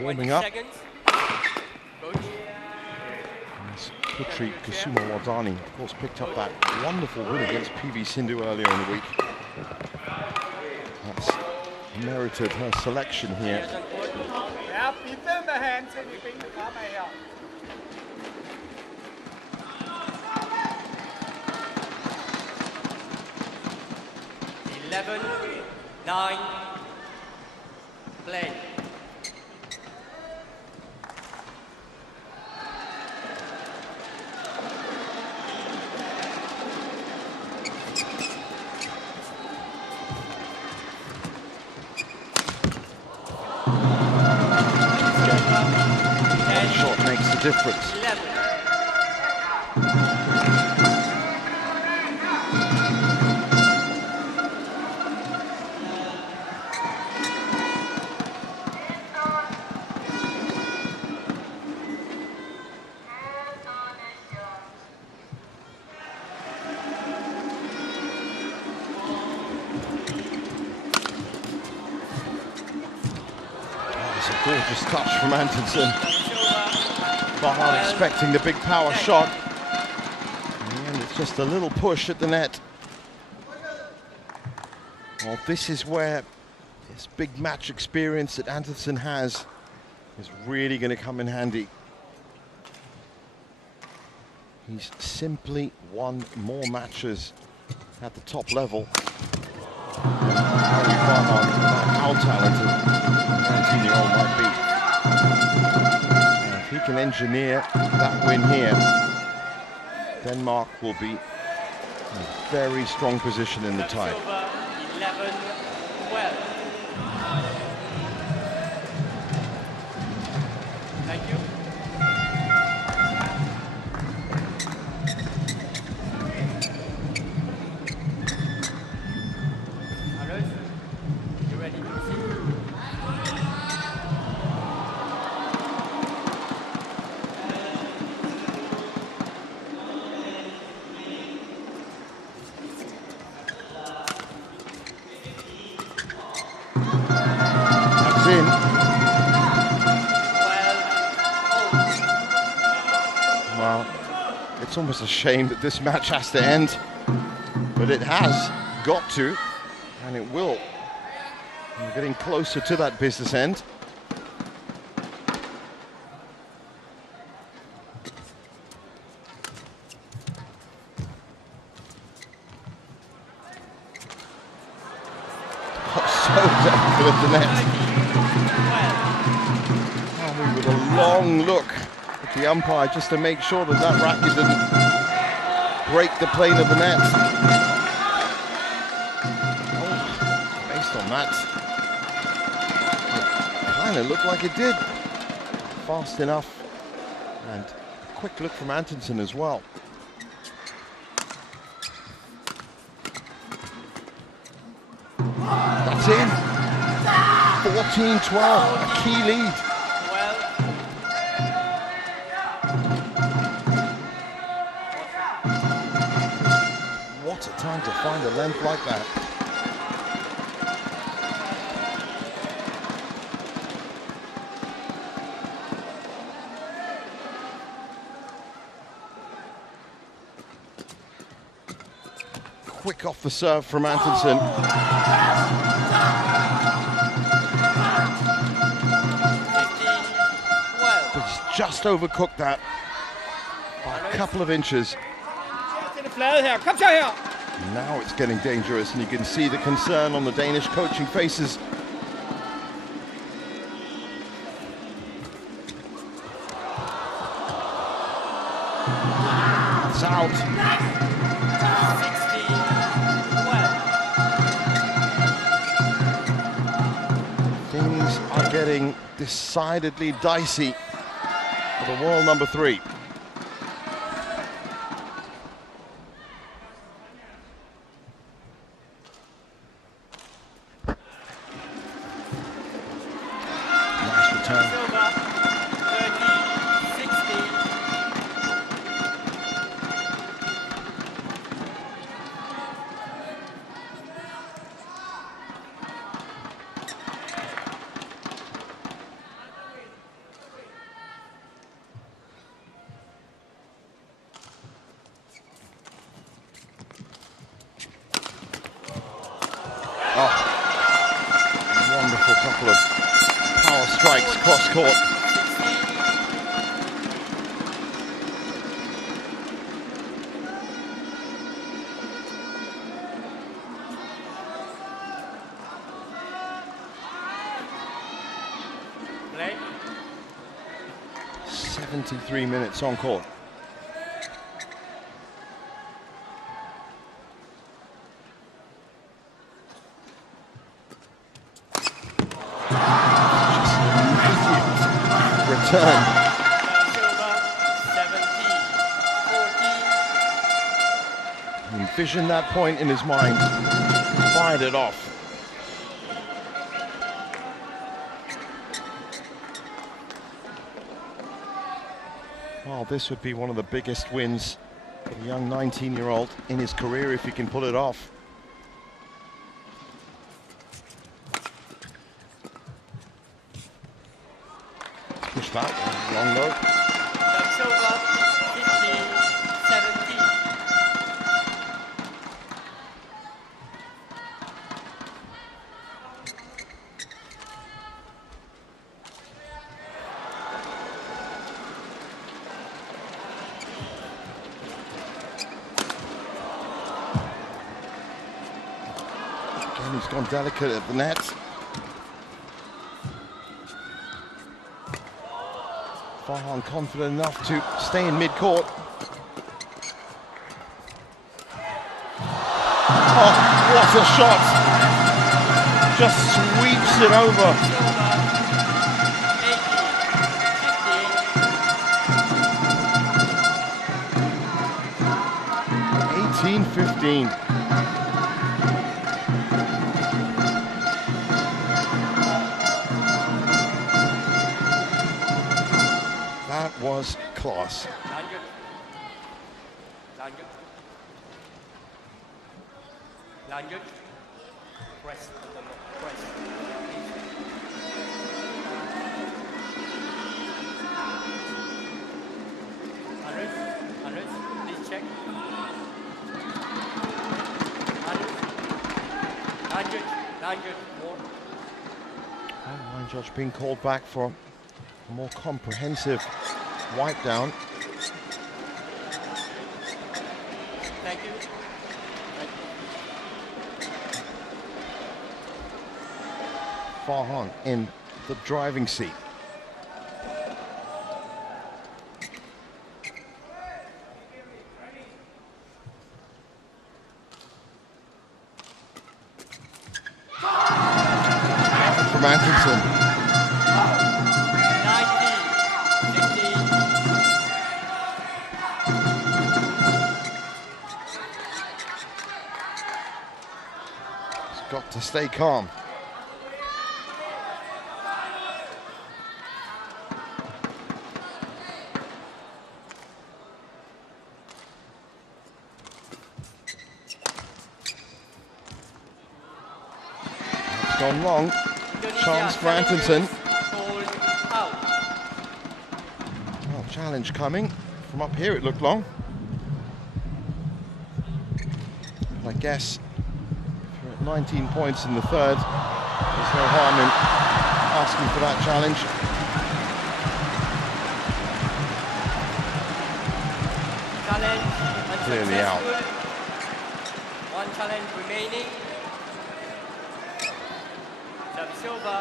Warming up. Putri Kusuma Wardani, of course, picked up that wonderful win against PV Sindhu earlier in the week. That's merited her selection here. Ja, bliv ved med at have antændt i benene fremad her. 11, 9, play. One shot makes the difference. 11. Gorgeous touch from Antonsen. Farhan expecting the big power shot. And it's just a little push at the net. Well, this is where this big match experience that Antonsen has is really going to come in handy. He's simply won more matches at the top level. How talented 19-year-old might be. And if he can engineer that win here, Denmark will be in a very strong position in the tie. 11, 12. Thank you. You ready to proceed? That's in. 12. Well, it's almost a shame that this match has to end, but it has got to, and it will. We're getting closer to that business end. So delicate at the net. And with a long look at the umpire just to make sure that that racket didn't break the plane of the net. Oh, based on that, it kind of looked like it did. Fast enough, and a quick look from Antonsen as well. That's in. 14-12, a key lead. 12. What a time to find a length like that. Quick off the serve from Antonsen. But he's just overcooked that by a couple of inches. Til det flade her. Kom så her. Now it's getting dangerous, and you can see the concern on the Danish coaching faces. It's out. 16, 12. Things are getting decidedly dicey for the world number 3. Nice return. Silver, 13, 16. Wonderful couple of power strikes cross mid-court. Play. 73 minutes on court. Return. He envisioned that point in his mind, fired it off. Well, this would be one of the biggest wins for the young 19-year-old in his career if he can pull it off. Push that, long low. That's over, 15, 17. Again, he's gone delicate at the net. Fenghuang confident enough to stay in mid-court. Oh, what a shot! Just sweeps it over. 18-15. That was class. Press. Hundred, please check. 100, more. Line judge being called back for a more comprehensive wipe down. Thank you. Fenghuang in the driving seat. From Atkinson. 90, 15. He's got to stay calm. It's gone long. Chance for Atkinson. Well, challenge coming from up here. It looked long. I guess if you're at 19 points in the third, there's no harm in asking for that challenge. Challenge Clearly out. One challenge remaining. Service over.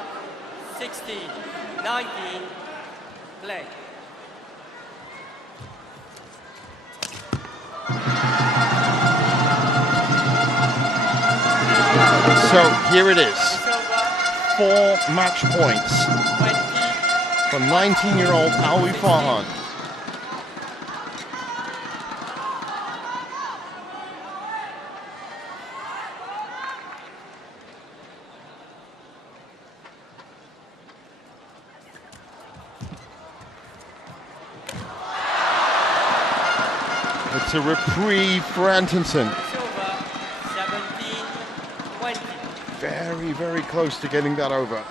16, 19, play. So here it is. 4 match points for 19-year-old Aoi Fenghuang. It's a reprieve for Atkinson. Very, very close to getting that over.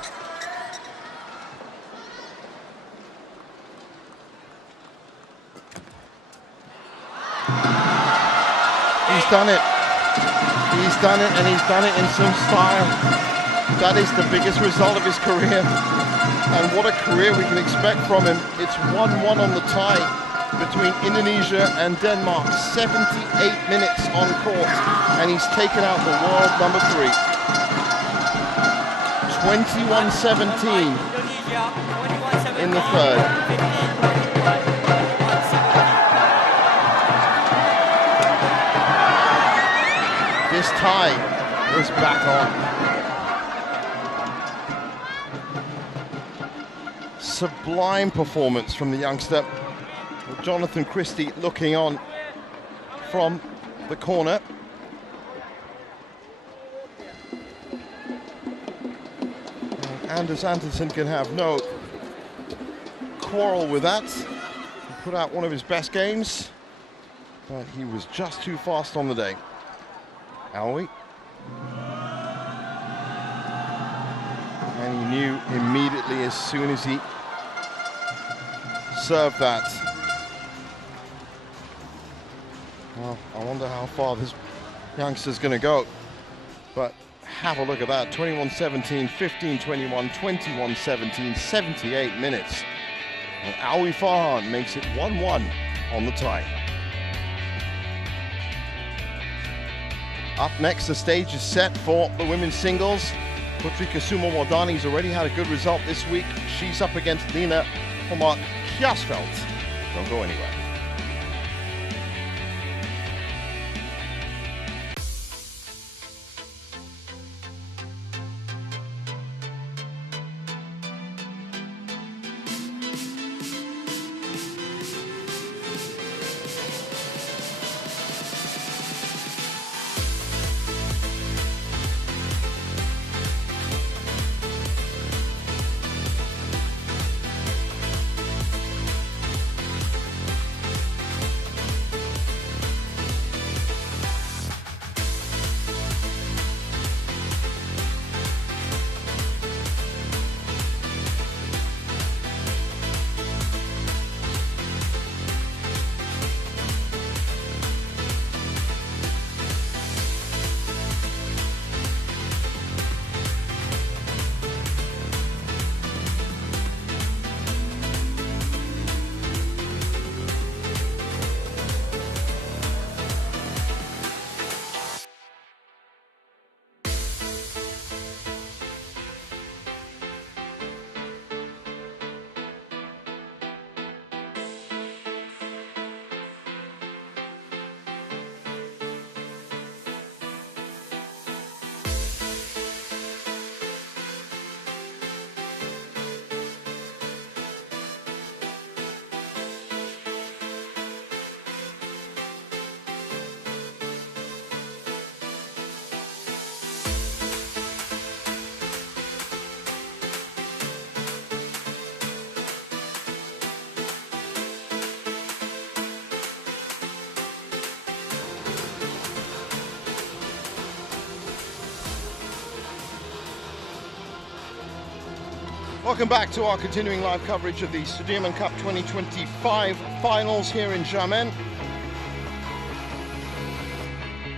He's done it. He's done it, and he's done it in some style. that is the biggest result of his career. And what a career we can expect from him. It's 1-1 on the tie between Indonesia and Denmark. 78 minutes on court, and he's taken out the world number 3. 21-17 in the third. This tie is back on. Sublime performance from the youngster. Jonathan Christie looking on from the corner. And Anders Andersen can have no quarrel with that. He put out one of his best games, but he was just too fast on the day. Aoi. And he knew immediately as soon as he served that. Well, I wonder how far this youngster's going to go. But have a look at that. 21-17, 15-21, 21-17, 78 minutes. And Aoi Farhan makes it 1-1 on the tie. Up next, the stage is set for the women's singles. Putri Kusuma-Wardani's already had a good result this week. She's up against Lina Homark-Kjærsfeldt. Don't go anywhere. Welcome back to our continuing live coverage of the Sudirman Cup 2025 finals here in Xiamen.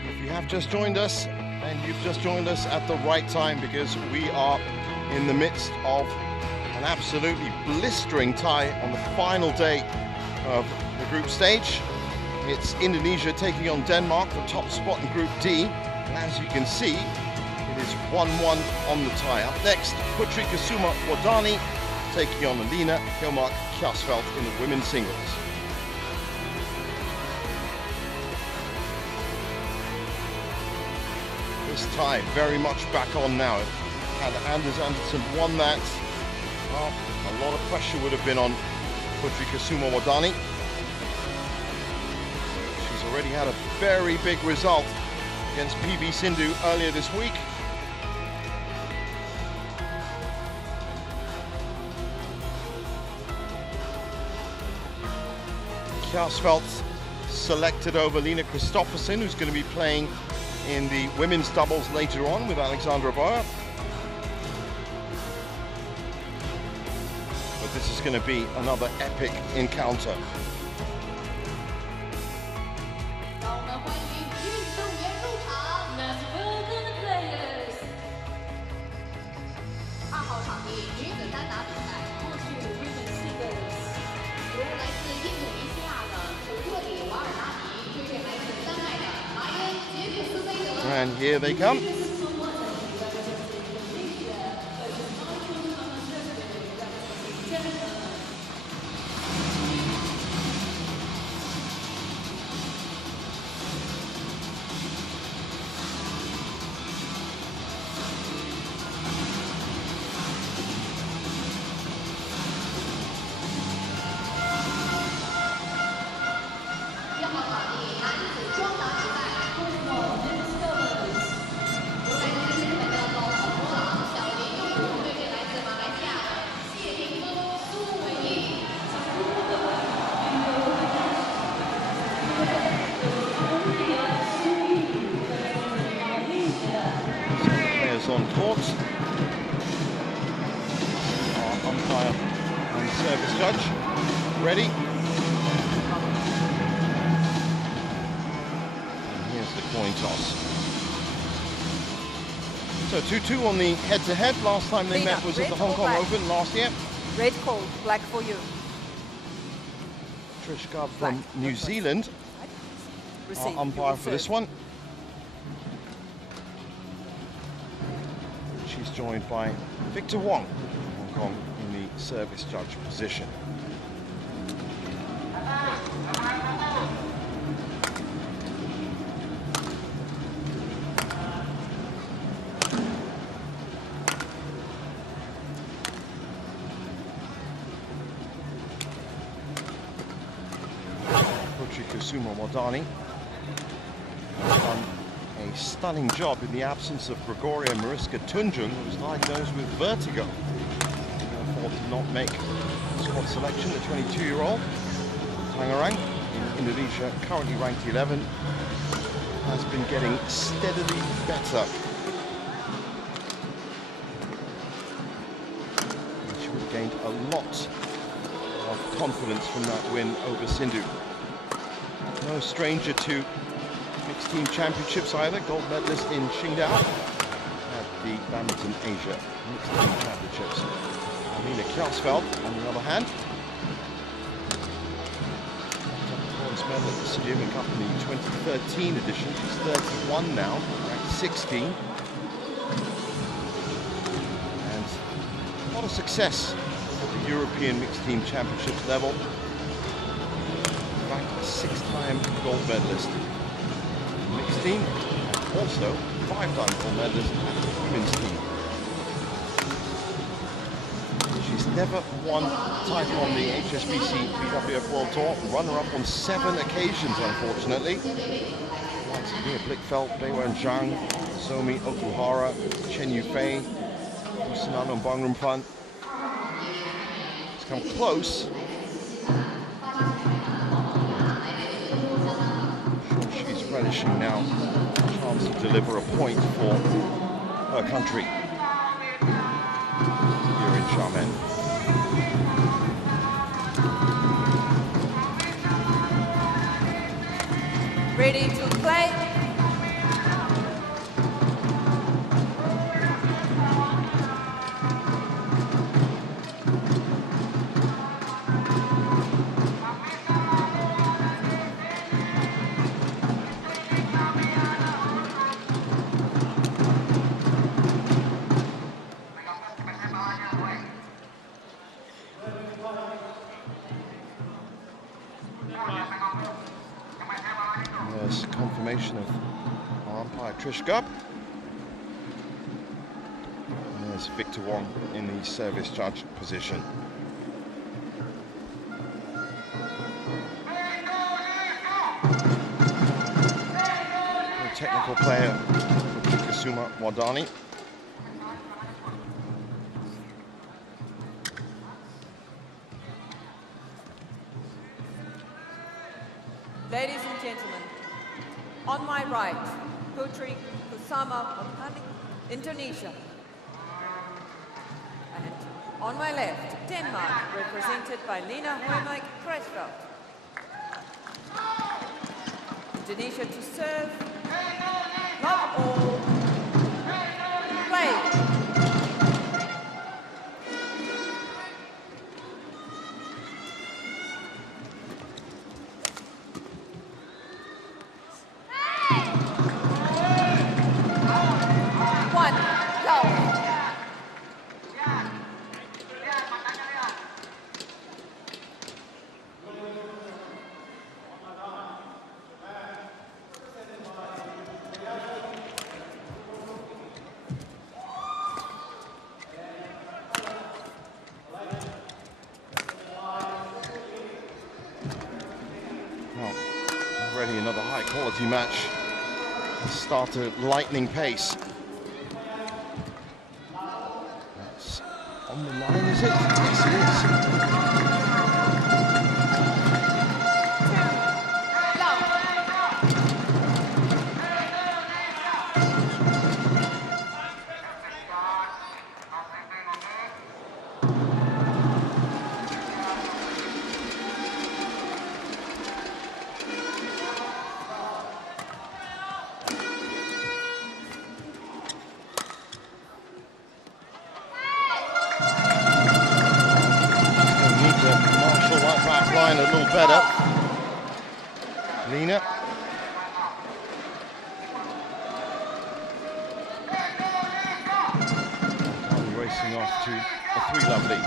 If you have just joined us, and you've just joined us at the right time, because we are in the midst of an absolutely blistering tie on the final day of the group stage. It's Indonesia taking on Denmark, the top spot in Group D. And as you can see, it is 1-1 on the tie. Up next, Putri Kusuma-Wardani taking on Lina Homark-Kjærsfeldt in the women's singles. This tie very much back on now. Had Anders Andersen won that, well, a lot of pressure would have been on Putri Kusuma-Wardani. She's already had a very big result against PV Sindhu earlier this week. Kjærsfeldt selected over Lina Kristoffersen, who's going to be playing in the women's doubles later on with Alexandra Bauer. But this is going to be another epic encounter. And here they come. On court, our umpire and service judge ready. And here's the coin toss. So 2-2 on the head-to-head. Last time they met was at the Hong Kong Open last year. Red call, black for you. Trish Gubb from New Zealand, our umpire for this one. She's joined by Victor Wong, Hong Kong, in the service judge position. Kusuma Wadani has done a stunning job in the absence of Gregoria Mariska Tunjung, who was diagnosed with vertigo. Therefore did not make squad selection. The 22-year-old Tangerang in Indonesia, currently ranked 11, has been getting steadily better. And she would have gained a lot of confidence from that win over Sindhu. No stranger to mixed team championships either, gold medalist in Qingdao at the Badminton Asia mixed team championships. Alina Kjelsveld, on the other hand, bronze medal at the Sudirman Cup in the 2013 edition. She's 31 now, ranked 16. And a lot of success at the European mixed team championships level. Six-time gold medalist in the mixed team, and also five-time gold medalist at the women's team. She's never won a title on the HSBC BWF World Tour, runner-up on 7 occasions, unfortunately. Likes of Mia Blichfeld, Beiwen Zhang, Somi Okuhara, Chen Yufei, Kusanano Bongrumpan. She's come close. Relishing now a chance to deliver a point for her country here in Xiamen. Ready to play. There's confirmation of our umpire Trish Gubb. And there's Victor Wong in the service judge position. A technical player, Kusuma Wadani. Ladies and gentlemen, on my right, Putri Kusuma Wadani, Indonesia. And on my left, Denmark, represented by Lena Hoemek Kresveld. Indonesia to serve. Love all. Play. Already another high-quality match. Started at lightning pace. That's on the line, is it? Yes, it is. A little better. Lena. Racing off to a 3-love lead.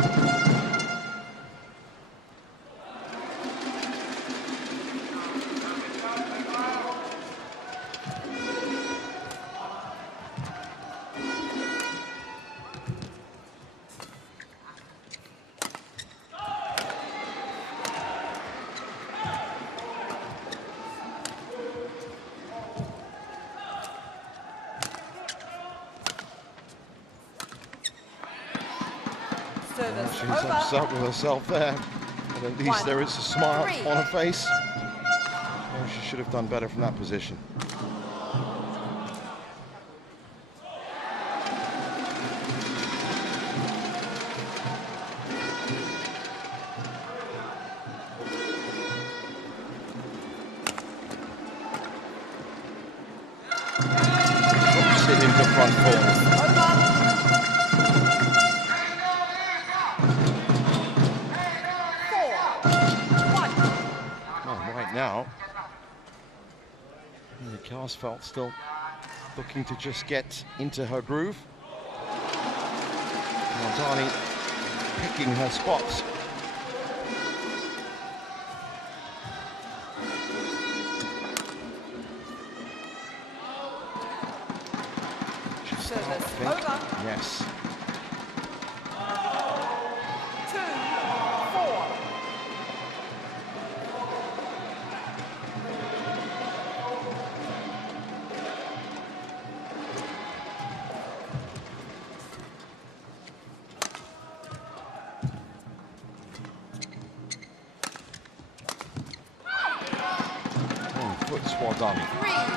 She's upset with herself there, but at least there is a smile on her face. Oh, she should have done better from that position. Drops it into front forward. Now, Karsfeld still looking to just get into her groove. Maldani picking her spots. Service over. Yes. 2-4. Foot's well done. 3-4.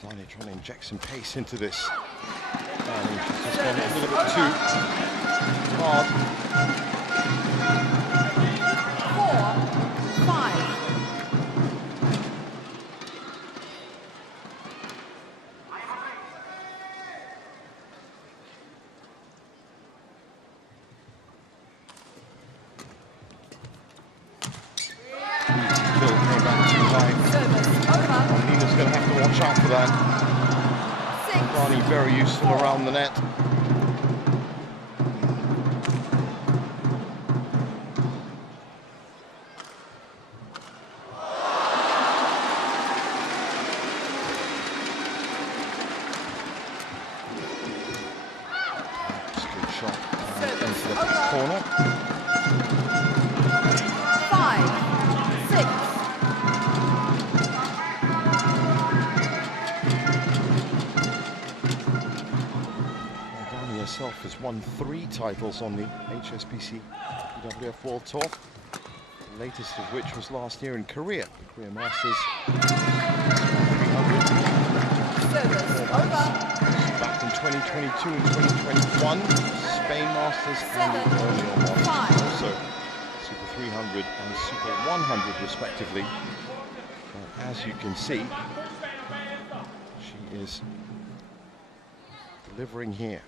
Trying to inject some pace into this. And she's just gone a little bit too hard. 4-5. Still came back too high. Service over. Nina's going to have to watch out for that. Barney very useful around the net. That's a good shot into the back corner. 5-6. Herself has won 3 titles on the HSBC BWF World Tour, the latest of which was last year in Korea, the Korea Masters 300. Service over. Back in 2022 and 2021, Spain Masters and the Orleans Masters, also Super 300 and Super 100 respectively. But as you can see, she is delivering here.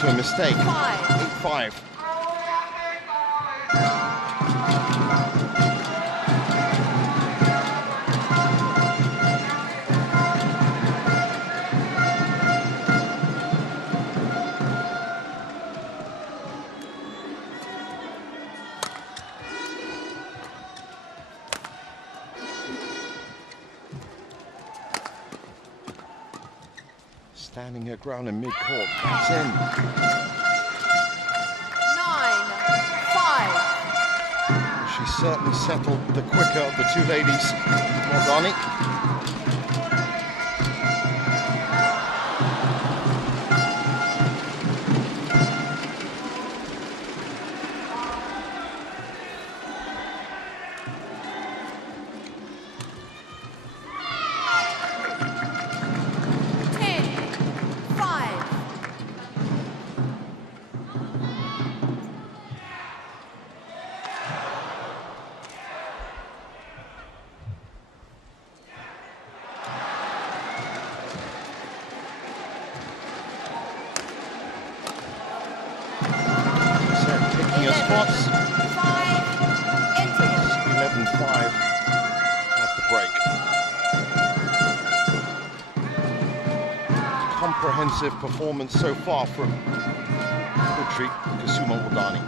To a mistake. 8-5. Standing her ground in mid-court, that's in. 9-5. She certainly settled the quicker of the two ladies. Moldani. Spots. 11-5 at the break. Comprehensive performance so far from Putri Kusuma Moldani.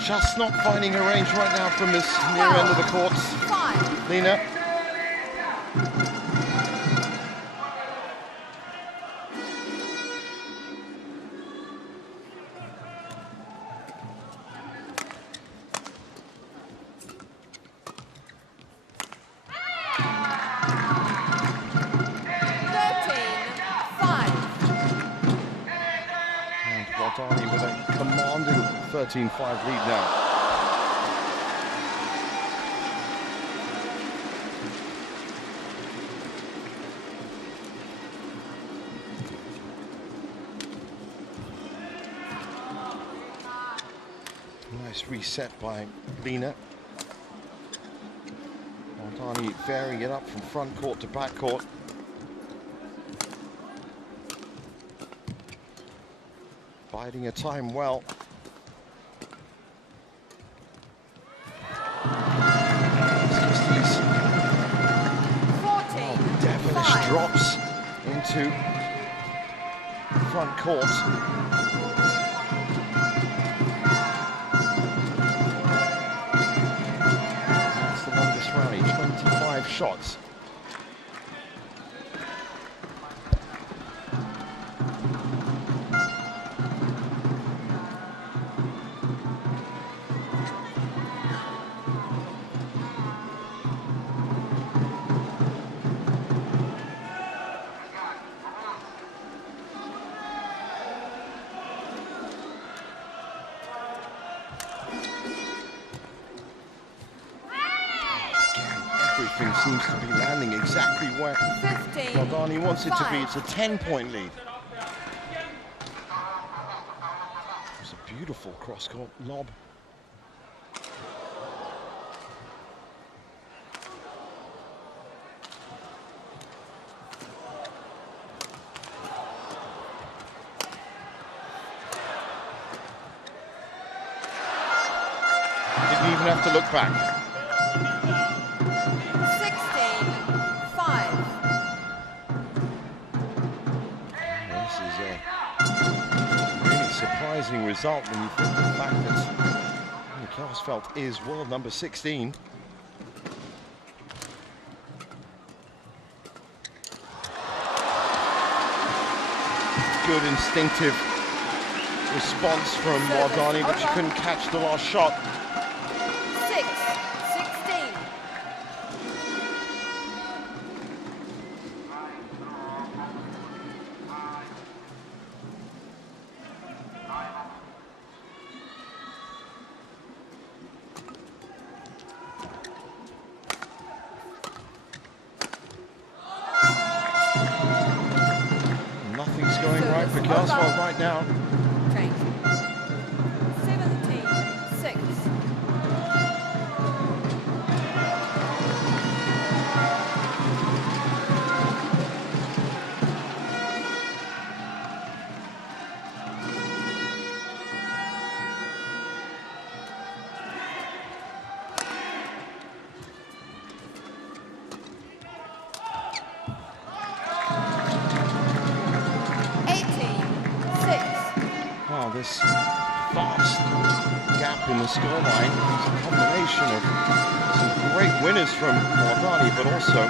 Just not finding her range right now from this near end of the courts. Lena. And Moldani with a commanding 13-5 lead now. Nice reset by Lena. Moldani varying it up from front court to back court. Biding her time well. Devilish drops into front court. That's the longest rally, 25 shots. Everything seems to be landing exactly where 15. Wardani wants it to be. 5. It's a 10-point lead. It's a beautiful cross-court lob. Didn't even have to look back. 16-5. This is a really surprising result when you think of the fact that Klausfeld is world number 16. Good instinctive response from Wardani, but she couldn't catch the last shot. 6-16. Nothing's going right for Klausfeld right now. Change. 17-6. Wow, this vast gap in the scoreline is a combination of some great winners from Wardani, but also a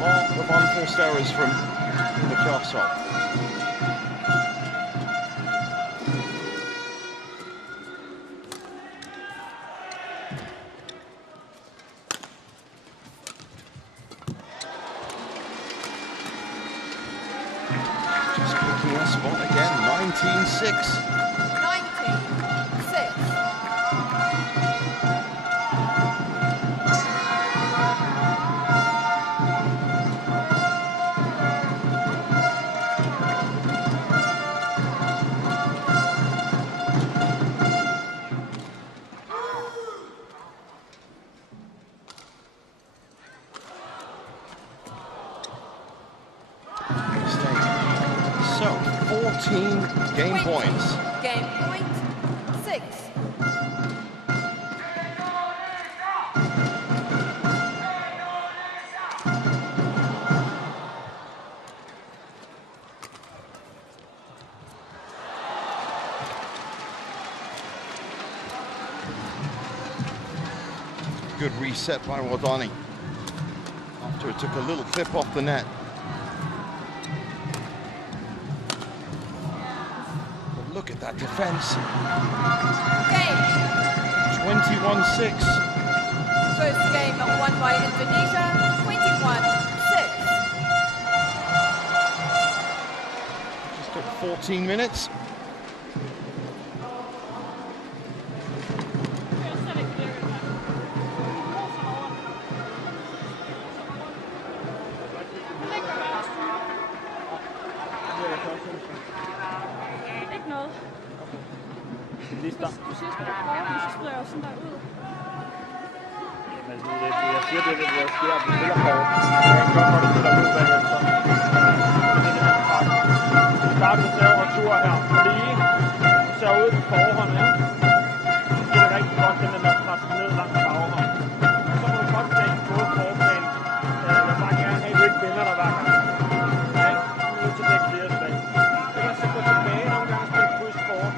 lot of unforced errors from the Klausfeld. Just picking a spot again, 19-6. 19-6. So, 14 game points. Game point 6. Good reset by Wardani after it took a little clip off the net. But look at that defense. Game. 21-6. First game won by Indonesia. 21-6. Just took 14 minutes. Ikke noget. Hvis du siger, skal du prøve den, så springer jeg sådan der ud. Jamen, jeg siger det, der sker, at vi spiller kort. Jeg kan godt, når det spiller ud bagefter. Det er det, han tager. Vi starter med server-retur her. Lige ser ud på forhånd, ja. Det er rigtig godt, den der med at presse ned langt på baghånd. Så må du godt tage både forplan. Jeg vil bare gerne have, at du ikke vinder dig hver gang. Nej, du er nødt til at dække flere slag. Det kan så gå tilbage nogle gange og spille kryds kort.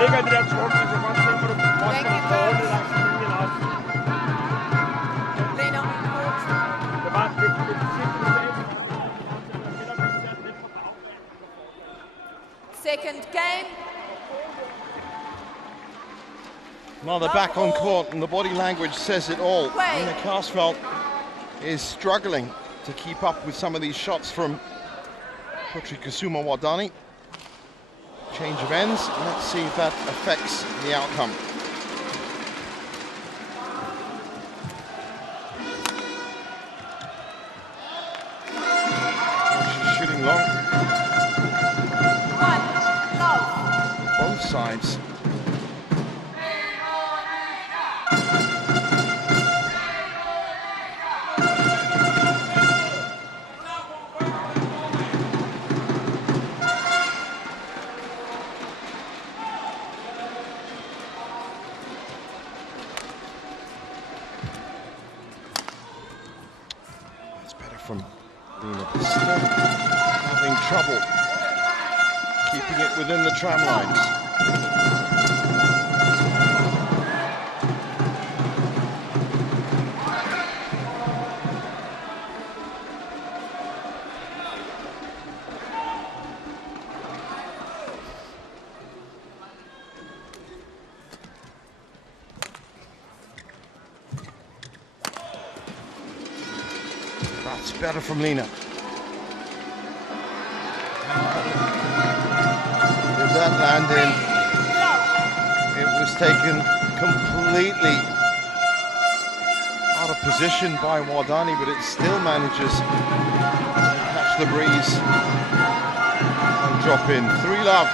ligger i det der tårn, man kan godt se, hvor du også var dårligt langs linjen også. Lena on court. Det var lidt forsigtigt. Second game. Well, they're back on court and the body language says it all. Nina Karsfeldt is struggling to keep up with some of these shots from Putri Kusuma Wardani. Change of ends. Let's see if that affects the outcome. She's shooting long. Both sides. From Lena, but still having trouble keeping it within the tram lines. That's better from Lena. With that landing, it was taken completely out of position by Wardani, but it still manages to catch the breeze and drop in. 3-love.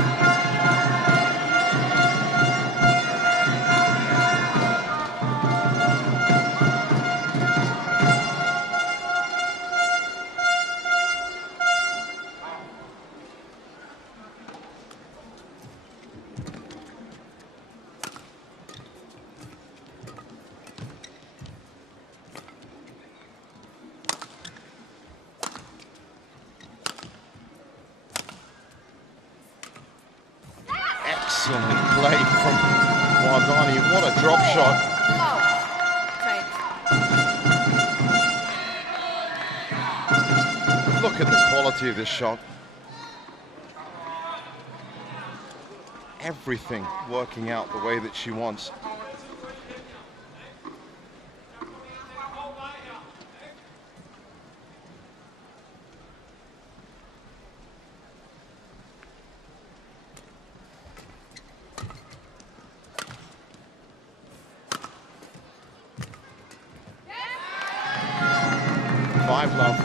Excellent play from Wardani. What a drop shot. Look at the quality of this shot. Everything working out the way that she wants. Five-love.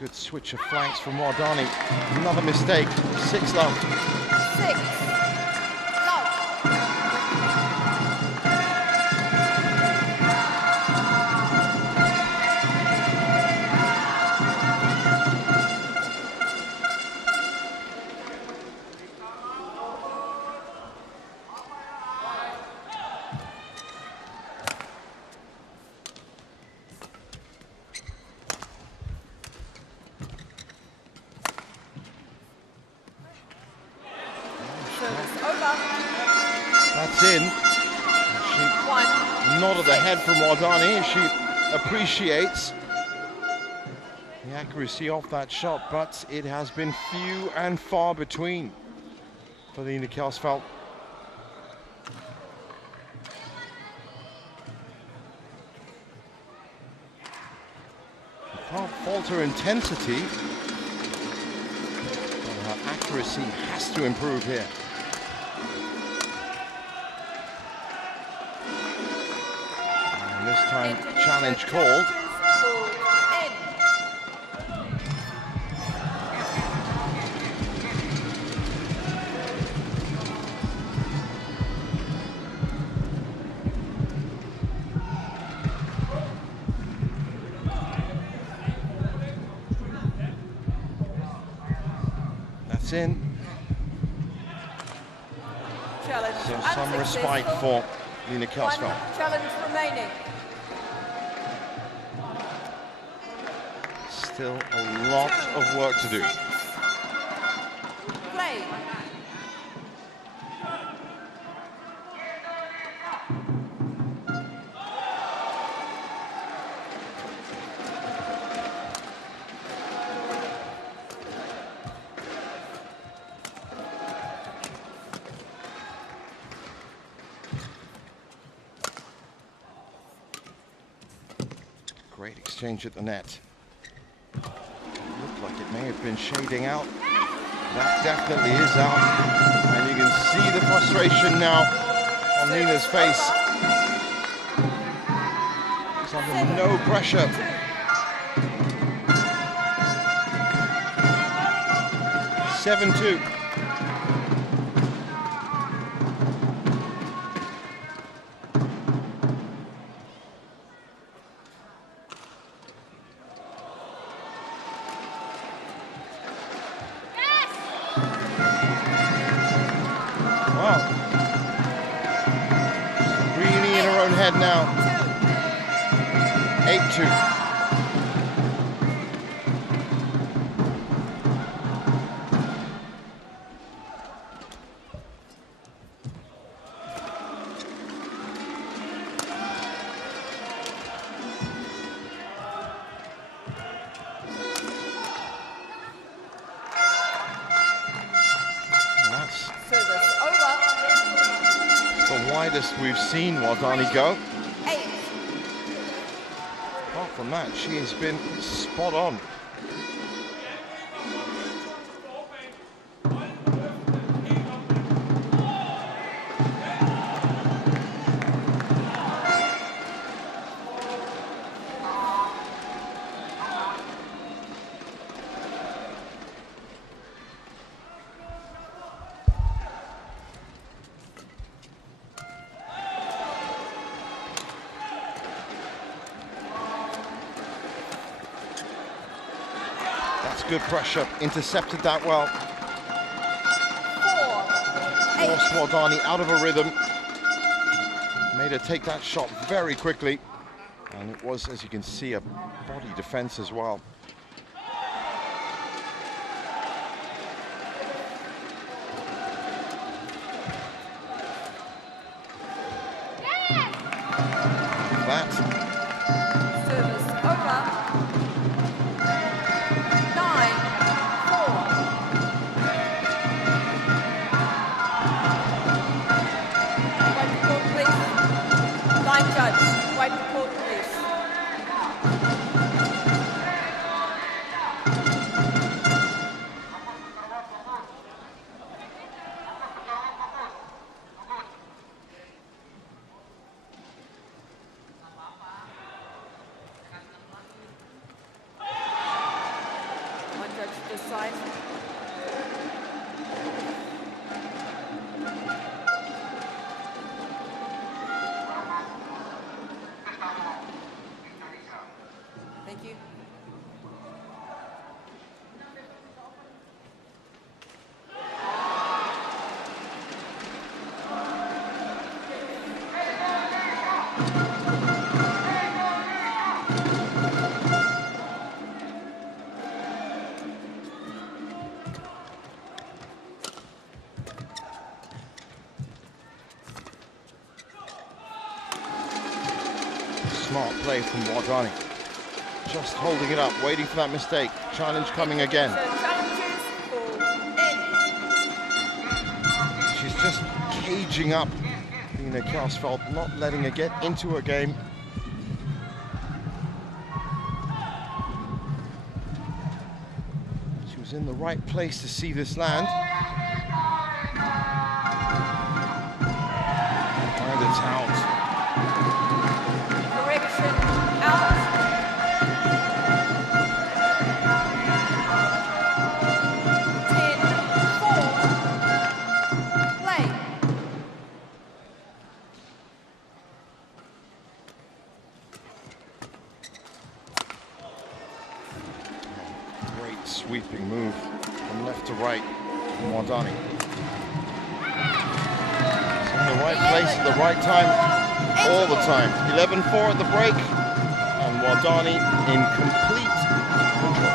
Good switch of flanks from Wardani. Another mistake. 6-love. 6-love. That's in. She nodded the head from Wardani. She appreciates the accuracy of that shot, but it has been few and far between for Lena Karsfeldt. Can't fault her intensity, but her accuracy has to improve here. And this time, challenge called. in. Challenge So some respite for Lina Kjærsgaard. One challenge remaining. Still a lot of work to do. Play. Great exchange at the net. Looked like it may have been shading out. That definitely is out. And you can see the frustration now on Nina's face. She's under no pressure. (7-2). Wow. She's really in her own head now. 8-2. Widest we've seen Wardani go. Apart from that, she has been spot on. Good pressure, intercepted that well. Forced Wardani out of a rhythm. Made her take that shot very quickly. And it was, as you can see, a body defense as well. That. Service over. 9-4. White to court, please. Line judge. White to court, please. One judge to this side. Thank you. Smart play from Wardani. Just holding it up, waiting for that mistake. Challenge coming again. Challenges called in. She's just caging up Lina Kjærsgaard, not letting her get into her game. She was in the right place to see this land. And it's out. Correction out. Play. Great sweeping move from left to right. Wardani. It's in the right place at the right time, all the time. 11-4 at the break, and Wardani in complete control.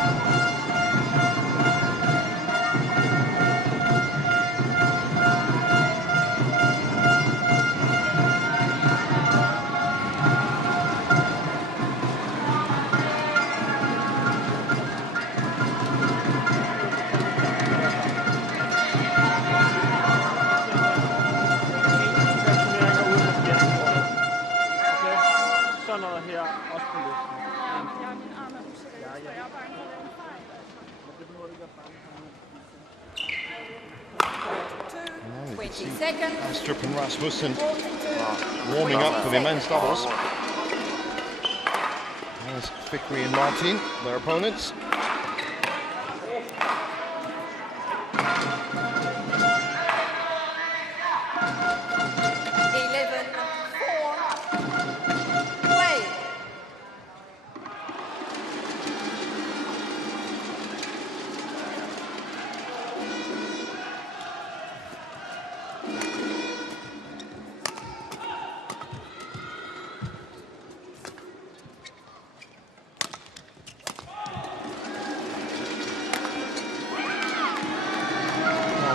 Astrup and Rasmussen warming up for the men's doubles. There's Fikri and Martin, their opponents.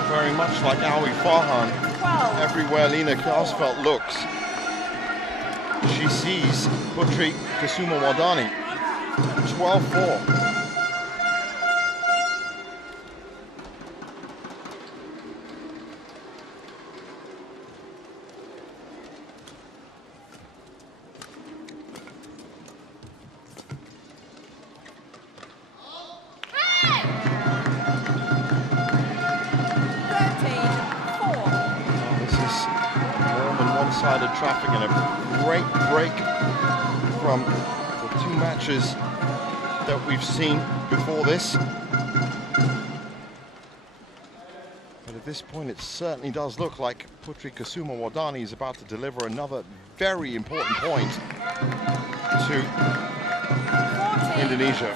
Very much like Aui Farhan, everywhere Lena Karsfeldt looks, she sees Putri Kusuma Wardani. 12-4. Traffic and a great break from the two matches that we've seen before this. But at this point it certainly does look like Putri Kusuma Wardani is about to deliver another very important point to Indonesia.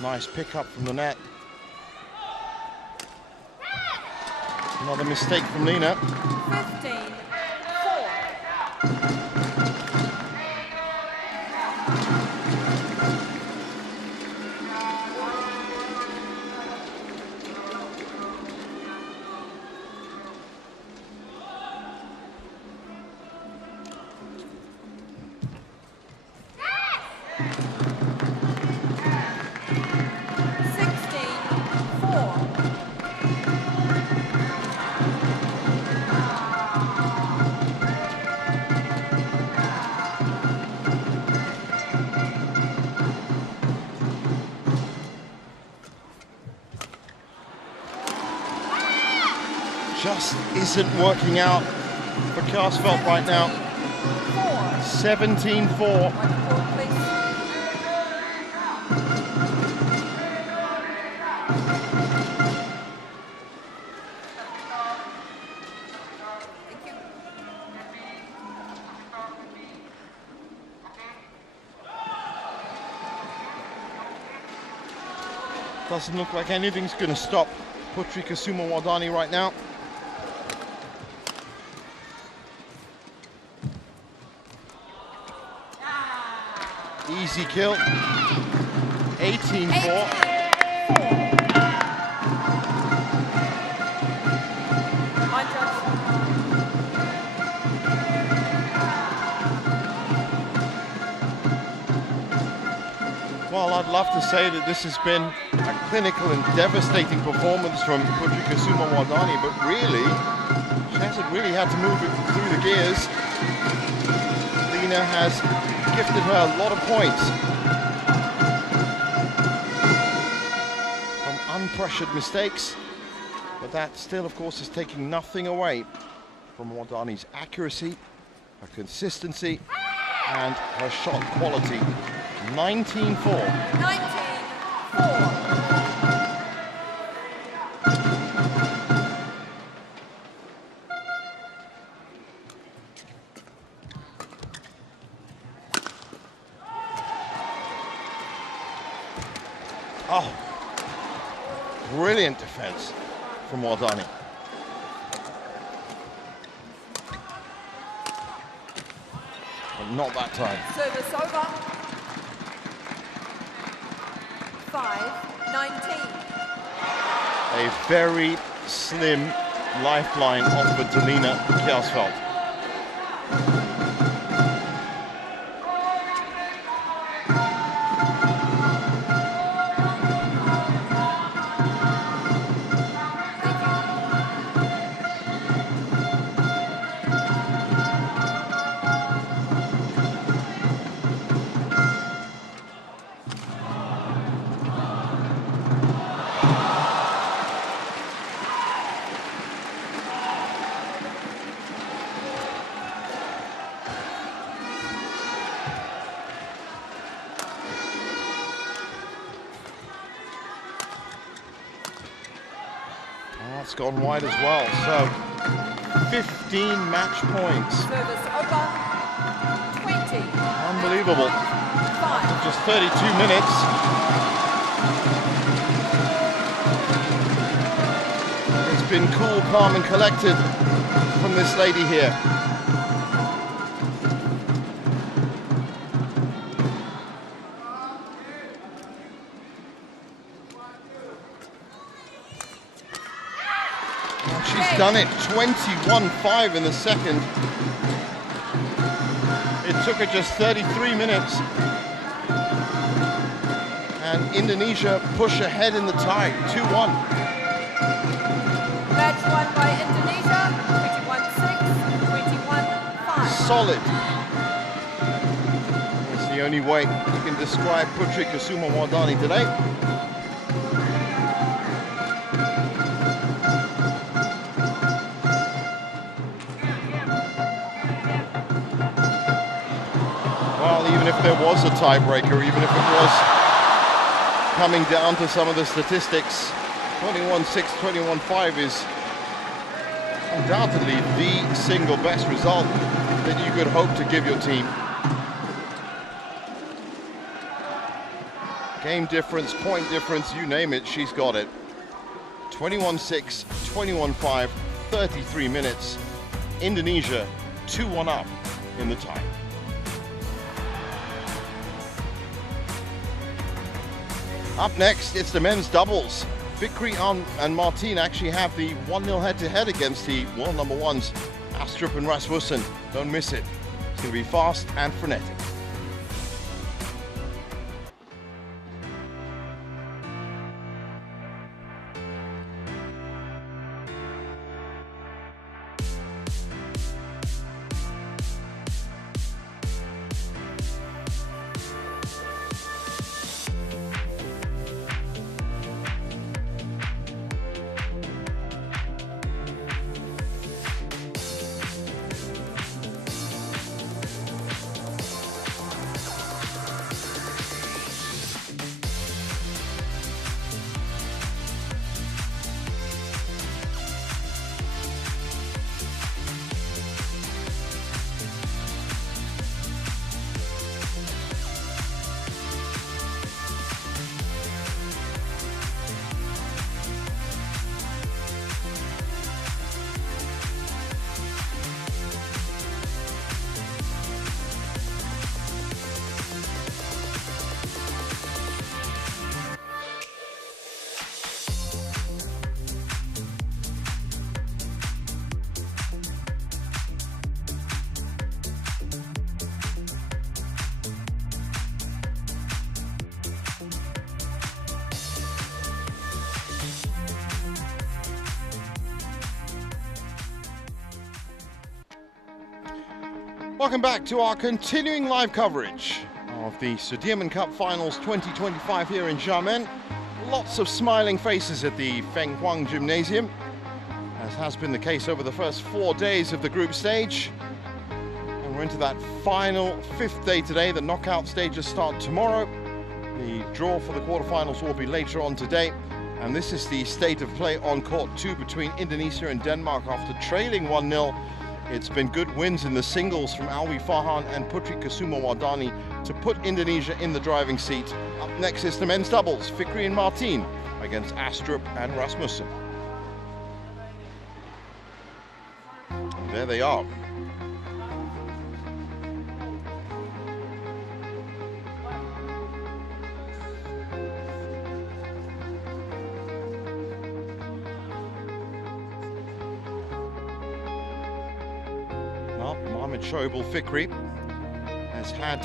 Nice pick up from the net. Another mistake from Lena. 15-4. Just isn't working out for Karsfeldt right now. 17-4. Doesn't look like anything's going to stop Putri Kusuma Wardani right now. Easy kill. 18-4. Well, I'd love to say that this has been a clinical and devastating performance from Putri Kusuma Wardani, but really, she hasn't really had to move it through the gears. Delina has gifted her a lot of points from unpressured mistakes, but that still, of course, is taking nothing away from Wardani's accuracy, her consistency, and her shot quality. 19-4. 19-4. Oh, brilliant defense from Wardani. But not that time. Service over. 5-19. A very slim lifeline offered to Lina Kjærsfeld. It's gone wide as well, so 15 match points. Service over. 20. Unbelievable. 5. Just 32 minutes. It's been cool, calm and collected from this lady here. She's done it, 21-5 in the second. It took her just 33 minutes. And Indonesia push ahead in the tie, 2-1. Match won by Indonesia, 21-6, 21-5. Solid. That's the only way you can describe Putri Kusuma Wardani today. Even if there was a tiebreaker, even if it was coming down to some of the statistics, 21-6, 21-5 is undoubtedly the single best result that you could hope to give your team. Game difference, point difference, you name it, she's got it. 21-6, 21-5, 33 minutes. Indonesia 2-1 up in the tie. Up next, it's the men's doubles. Fikri and Martin actually have the 1-0 head-to-head against the world number ones, Astrup and Rasmussen. Don't miss it. It's going to be fast and frenetic. Welcome back to our continuing live coverage of the Sudirman Cup Finals 2025 here in Xiamen. Lots of smiling faces at the Fenghuang Gymnasium, as has been the case over the first 4 days of the group stage. And we're into that final 5th day today. The knockout stages start tomorrow. The draw for the quarterfinals will be later on today. And this is the state of play on court 2 between Indonesia and Denmark after trailing 1-0. It's been good wins in the singles from Alwi Farhan and Putri Kusuma Wardani to put Indonesia in the driving seat. Up next is the men's doubles, Fikri and Martin against Astrup and Rasmussen. And there they are. Shoaib Fikri has had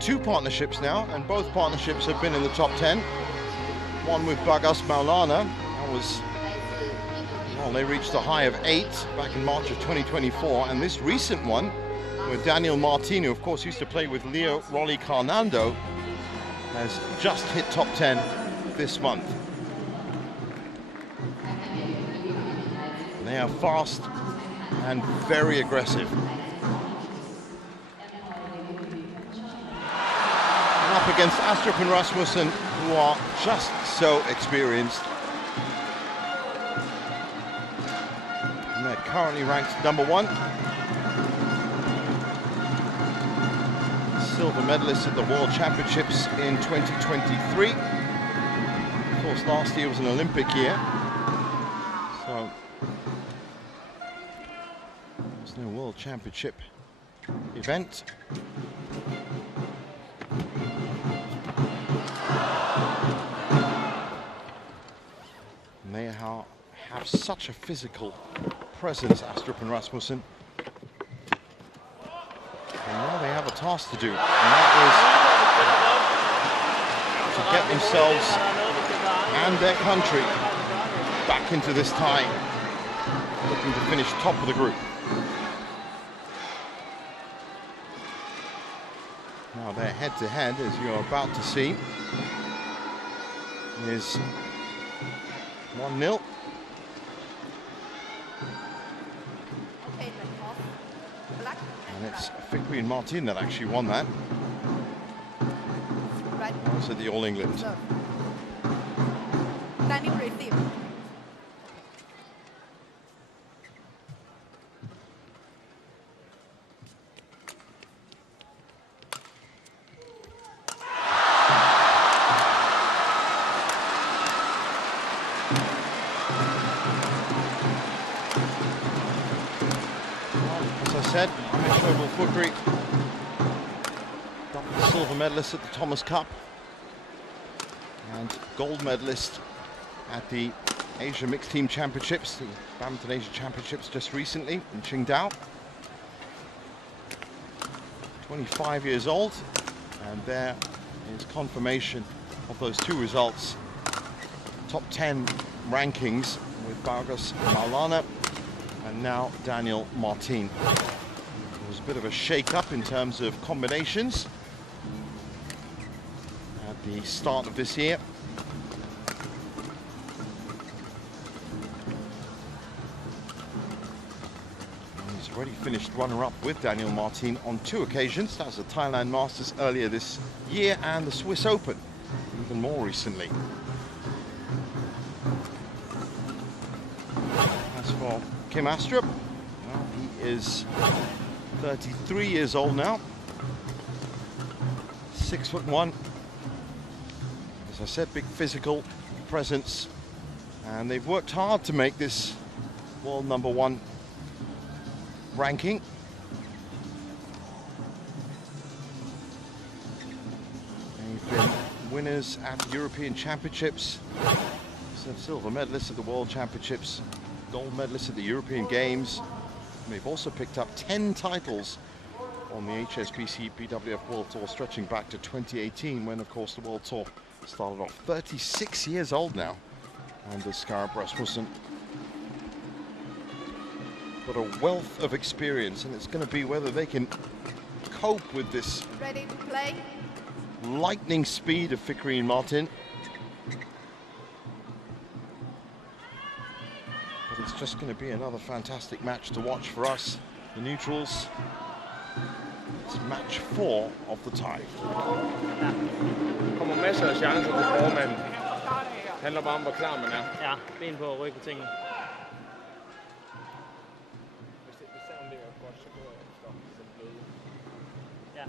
2 partnerships now, and both partnerships have been in the top 10. One with Bagas Maulana, that was, well, they reached a high of 8 back in March of 2024, and this recent one with Daniel Martin, who of course used to play with Leo Rolly Carnando, has just hit top 10 this month. They are fast and very aggressive. Up against Astrup and Rasmussen, who are just so experienced. And they're currently ranked #1. Silver medalist at the World Championships in 2023. Of course, last year was an Olympic year, so there's no World Championship event. They have such a physical presence, Astrup and Rasmussen. And now they have a task to do, and that is to get themselves and their country back into this tie, looking to finish top of the group. Now their head-to-head, as you're about to see, is 1-0. And it's Fikri and Martin that actually won that. That was at the All England. Silver medalist at the Thomas Cup and gold medalist at the Asia Mixed Team Championships, the Badminton Asia Championships just recently in Qingdao. 25 years old, and there is confirmation of those 2 results. Top 10 rankings with Bagas Maulana and now Daniel Martin. There was a bit of a shake-up in terms of combinations at the start of this year. And he's already finished runner-up with Daniel Martin on 2 occasions. That was the Thailand Masters earlier this year and the Swiss Open even more recently. As for Kim Astrup, well, he is 33 years old now, 6'1". As I said, big physical presence, and they've worked hard to make this world #1 ranking. They've been winners at the European Championships, silver medalists at the World Championships, gold medalists at the European Games. And they've also picked up 10 titles on the HSBC BWF World Tour, stretching back to 2018, when, of course, the World Tour started off. 36 years old now, and Skarp Rasmussen. got a wealth of experience, and it's going to be whether they can cope with this Ready to play? lightning speed of Fikri and Martin. But it's just going to be another fantastic match to watch for us, the neutrals. It's match 4 of the tie. Der kommer masser af chancer til formanden. Det handler bare om, hvor klar man er. Ja, ben på ryg på tingene. Hvis serven ligger godt, så går jeg stoppe den bløde. Ja, ja.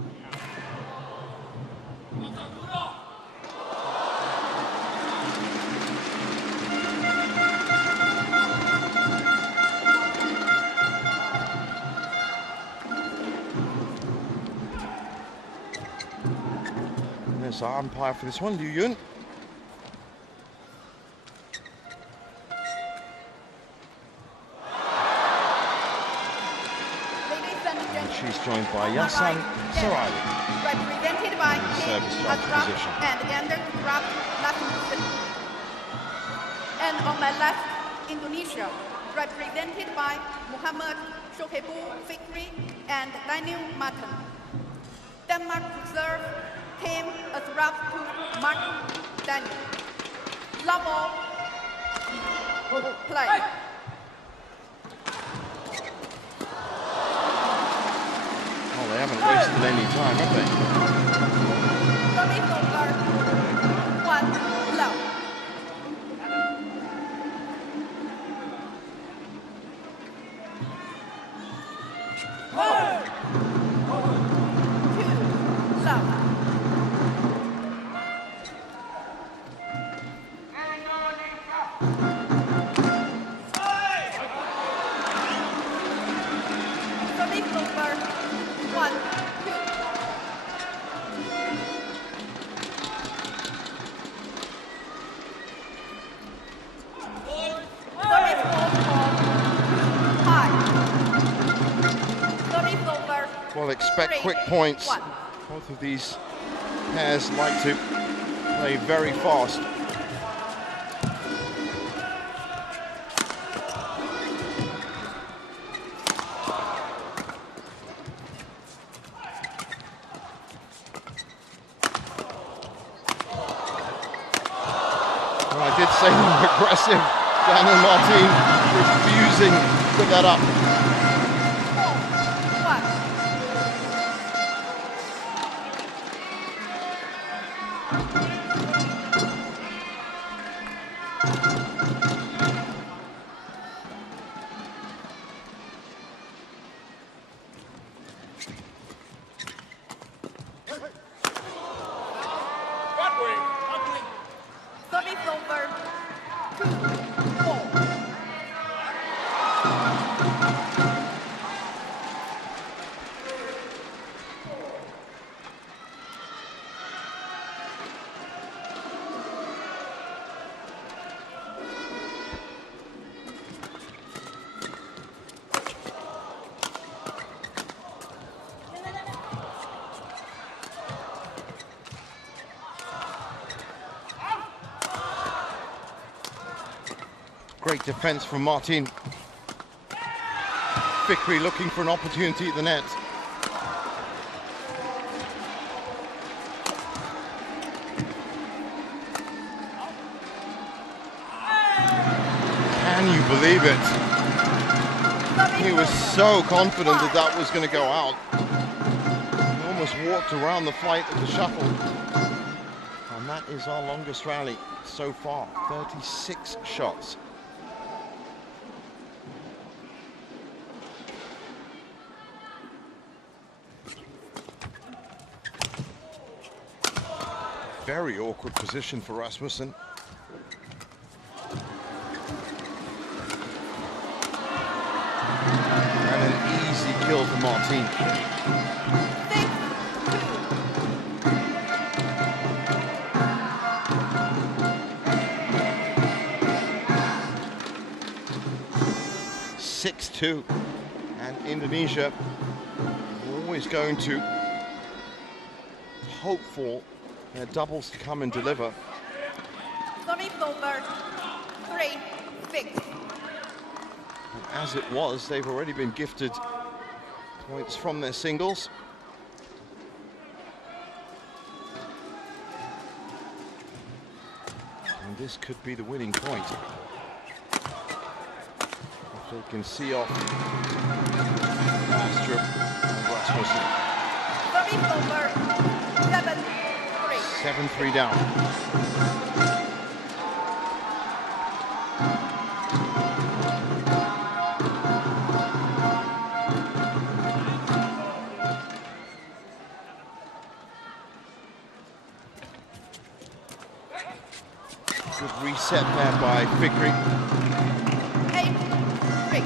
There's our umpire for this one, Liu Yun. And she's joined by Xiamen Represented by service charge position. and Gander Latin. And on my left, Indonesia, represented by Muhammad Shokebu Fikri and Daniel Martin. Denmark reserve came as rough to Mark Daniel. Love all. Play. Oh, they haven't wasted any time, have they? Service over. 1 love. Well, expect quick points. Both of these pairs like to play very fast. Well, I did say they were aggressive. Dan and Martin refusing to put that up. Great defense from Martin. Fikri looking for an opportunity at the net. Can you believe it? He was so confident that that was going to go out. He almost walked around the flight of the shuttle. And that is our longest rally so far, 36 shots. Very awkward position for Rasmussen. And an easy kill for Martin. (6-2), and Indonesia always going to hope for their doubles to come and deliver. Service over. 3-6. And as it was, they've already been gifted points from their singles. And this could be the winning point. If they can see off Astrup and Rasmussen. 7-3 down. Good reset there by Fikri. 8-3.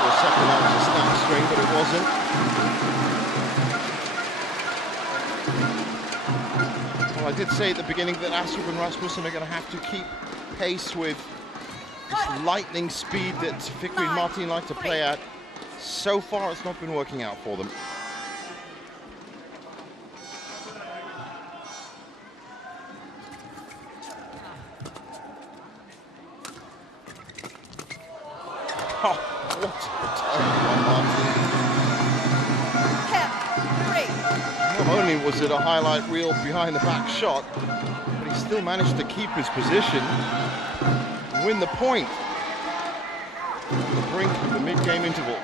For a second that was a snap string, but it wasn't. Well, I did say at the beginning that Astrup and Rasmussen are going to have to keep pace with this lightning speed that Fikri and Martin like to play at. So far, it's not been working out for them. Oh, what a turn by Martin. Not only was it a highlight reel behind the back shot, but he still managed to keep his position and win the point at the brink of the mid-game interval.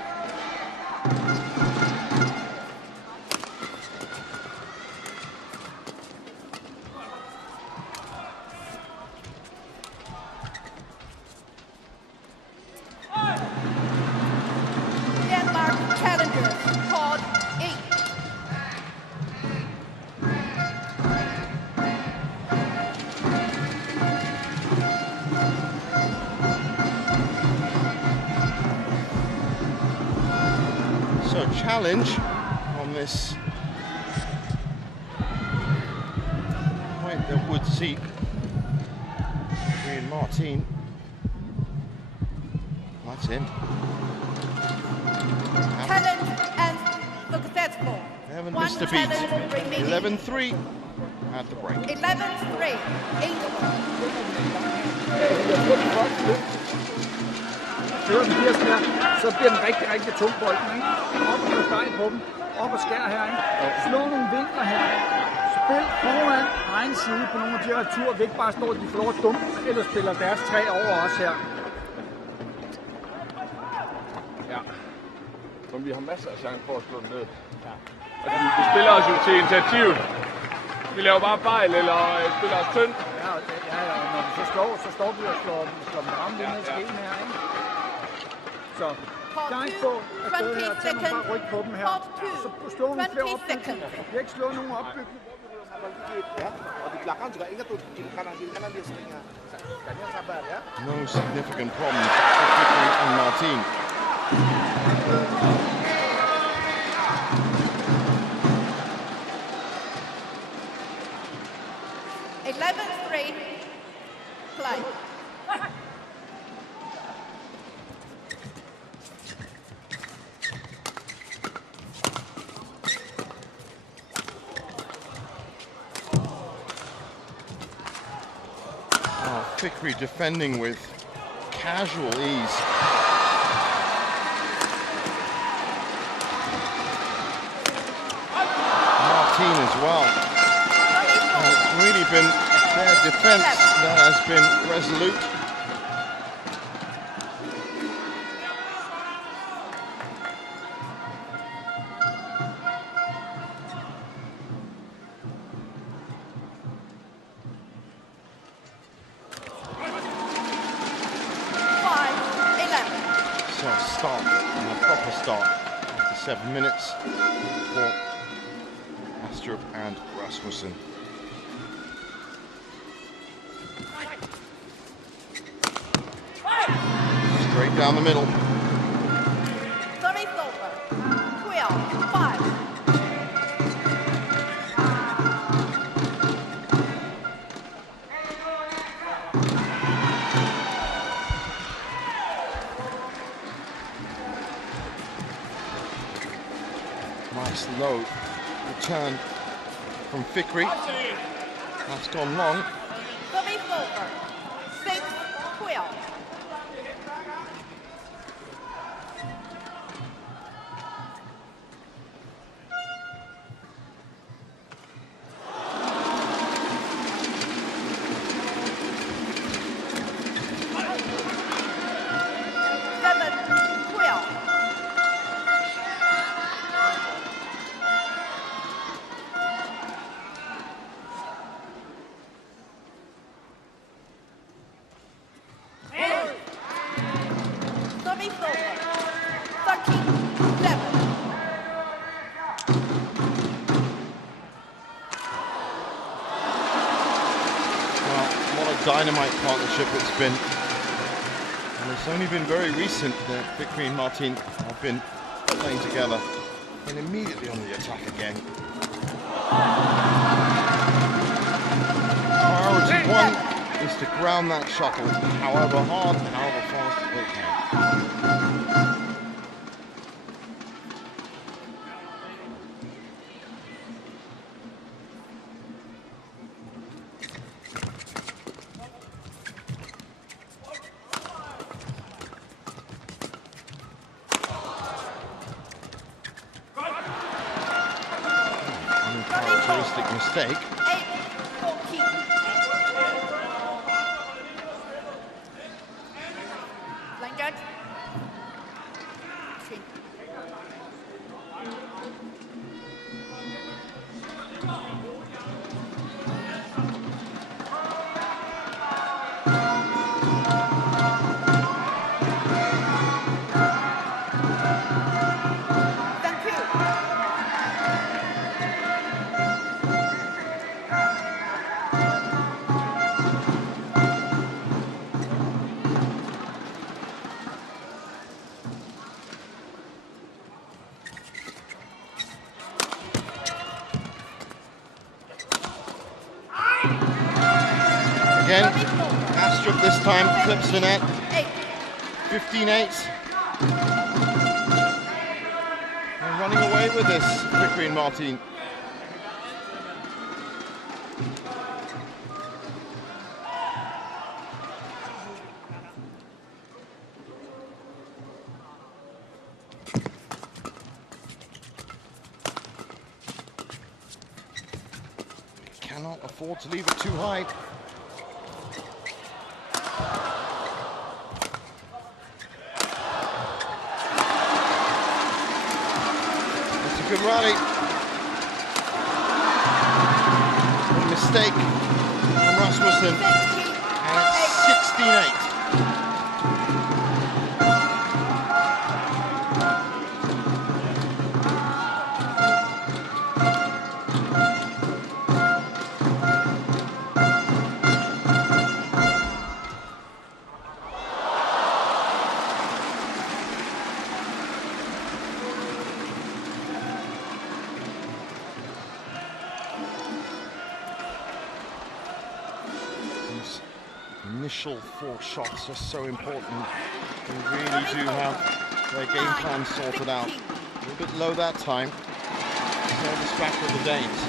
Challenge on this point that would see Fikri Martin. That's in. Challenge and successful. They haven't missed a beat. 11-3 at the break. 11-3. Fører den 80 her, så bliver den rigtig, rigtig tung bolden, ikke? Op og slå steg på dem, op og skær her, ikke? Slå nogle vinkler her, spil foran egen side på nogle af de returer, vi ikke bare står, de får lov at dumpe, eller spiller deres 3 over os her. Ja, men vi har masser af chance for at slå den ned. Ja. Altså, vi spiller os jo til initiativet. Vi laver bare fejl, eller spiller os tyndt. Ja, når vi så står vi og slår dem ramme ind i skeen her, ikke? Så gang på at stå her og tage nogle bare ryg på dem her. Så stå nogle flere opbygning. Vi har ikke slået nogen opbygning. No significant problems for Fikri and Martin. Play. Fikri defending with casual ease. Martin as well. And it's really been their defense that has been resolute. Start, and a proper start after 7 minutes for Astrup and Rasmussen. Straight down the middle. Service over. 12-5. Nice low return from Fikri. That's gone long. over. 6-12. Dynamite partnership it's been, and it's only been very recent that Vickery and Martin have been playing together, and immediately on the attack again. Priority one is to ground that shuttle, however hard and however fast they can. Mistake. 8-14. Line judge. Again, Astrup this time clips the net. 15-8. And running away with this, Vickery and Martin. Cannot afford to leave it too high. Good rally. A mistake from Rasmussen. And it's 16-8. Initial 4 shots are so important. They really do have their game plan sorted out. A little bit low that time. Service back with the Danes.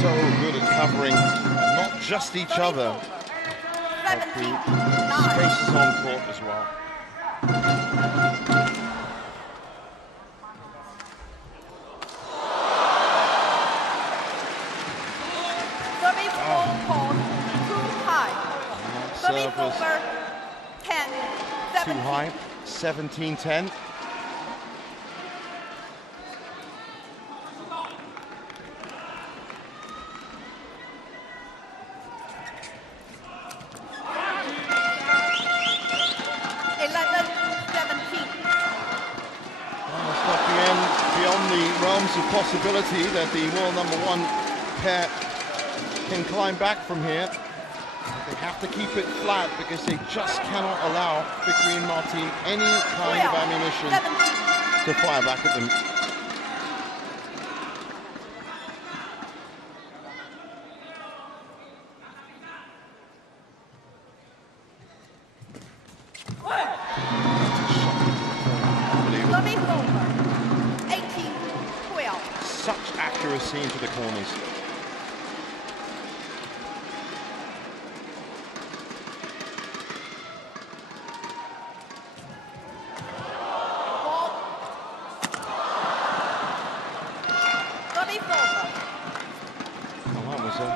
So good at covering not just each other, but the spaces on court as well. Serve was too high, 17-10. Of possibility that the world #1 pair can climb back from here. They have to keep it flat because they just cannot allow Vickery and Martin any kind of ammunition to fire back at them. Service over. 18-12. Such accuracy into the corners. Well, that was a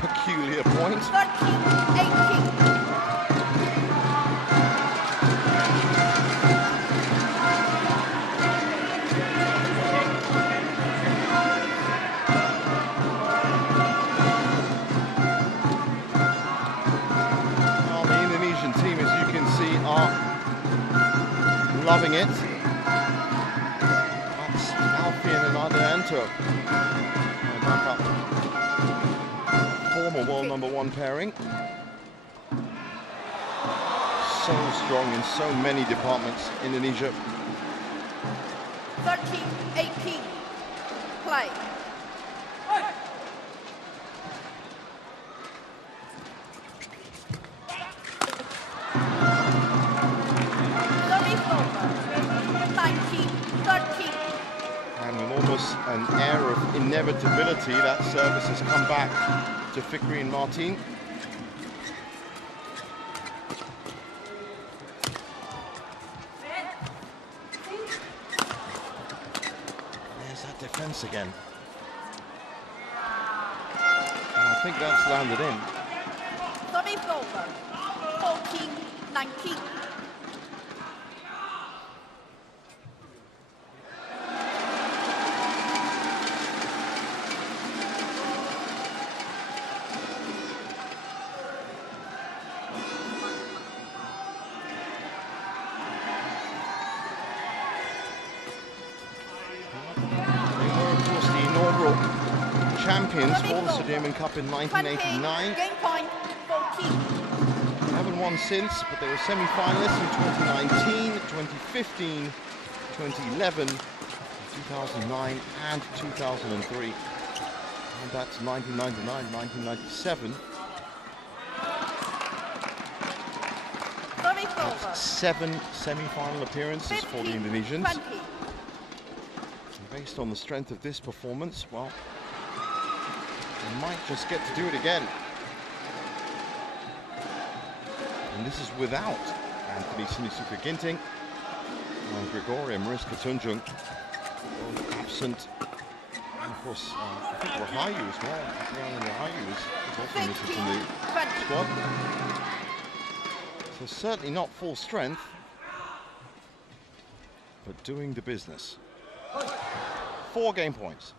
peculiar point. 13-18. Well, the Indonesian team, as you can see, are loving it. That's Alfian and Ardanto. Back up. Former world #1 pairing. So strong in so many departments, Indonesia. 13-18. Play. Service over. 19-13. And with almost an air of inevitability, that service has come back to Fikri and Martin. There's that defense again. And I think that's landed in. Service over. 14-19. Champions for the Sudirman Cup in 1989. Game point 14. Haven't won since, but they were semi-finalists in 2019, 2015, 2011, 2009 and 2003. And that's 1999, 1997. That's 7 semi-final appearances for the Indonesians. And based on the strength of this performance, well, they might just get to do it again. And this is without Anthony Sinisuka Ginting and Gregoria Mariska Tunjung, both absent. And of course, I think Rahayu as well. Rahayu is also missing from the squad. So certainly not full strength, but doing the business. 4 game points.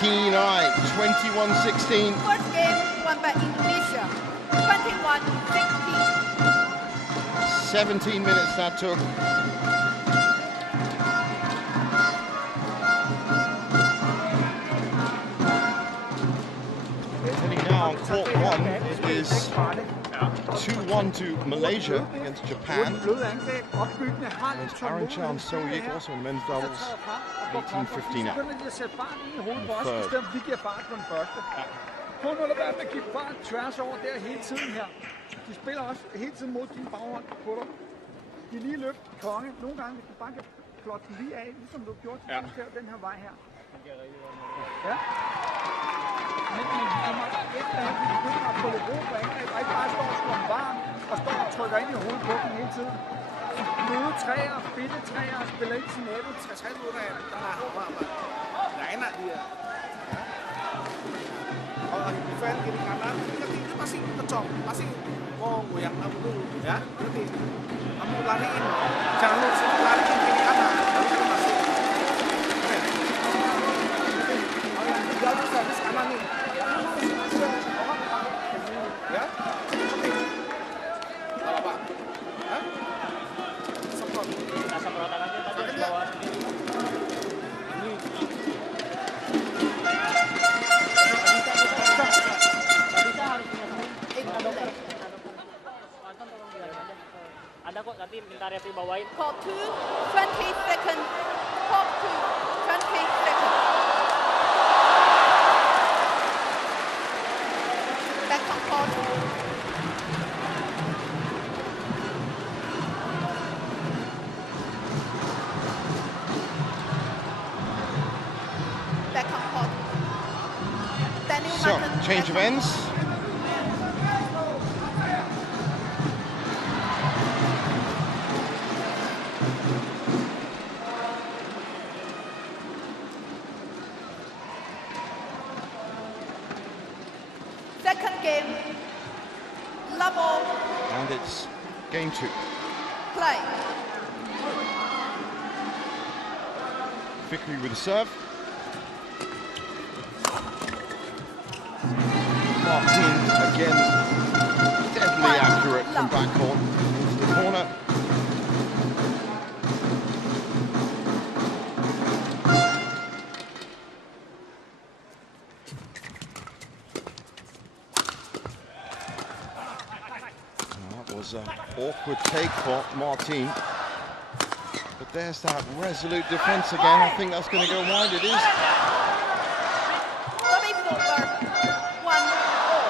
Keen eye, 21-16. First game won by Indonesia, 21-16. 17 minutes that took. Heading now on court 1 is 2-1 to Malaysia against Japan. And Aaron Chan So-yik also in men's doubles, 18-15 out. Prøv nu at lade være med at give fart tværs over der hele tiden her. De spiller også hele tiden mod din baghånd på dig. De lige løb konge. Nogle gange, hvis du bare kan plotte den lige af, ligesom du gjorde til den her vej her. Ja. Men du må efter at vi begynder at få lidt ro på angreb, og ikke bare stå og slå en varm, og stå og trykker ind i hovedet på den hele tiden. Møde træer, binde træer, og spille ind til nettet. Skal ud af det. Der er varmt. Der er de her. Fan kiri kanan, nanti masih kecok, masih mau goyang kamu dulu, ya. Nanti kamu lariin, jangan lupa lariin kiri kanan, nanti masih. Oh yang tinggal di sana kanan nih, ya. Apa pak? Hah? Semprot. Kita semprotan aja tadi di bawah sini. Ini. Ada kok, nanti minta referee bawain. Court 2, 20 seconds. Court 2, 20 seconds. Back on court. Back on court. Daniel So, Martin, change of ends. Second game. Level. And it's game 2. Play. Vickery with the serve. Martin again, deadly accurate from backcourt into the corner. That was an awkward take for Martin. But there's that resolute defense again. I think that's going to go wide. It is. Service over. 1-all.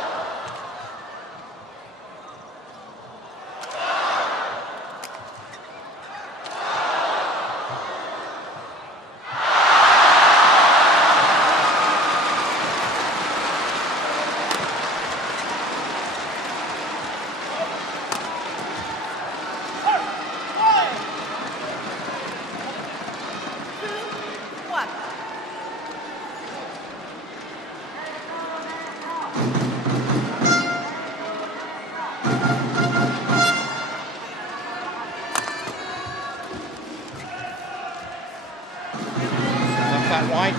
Left that wide.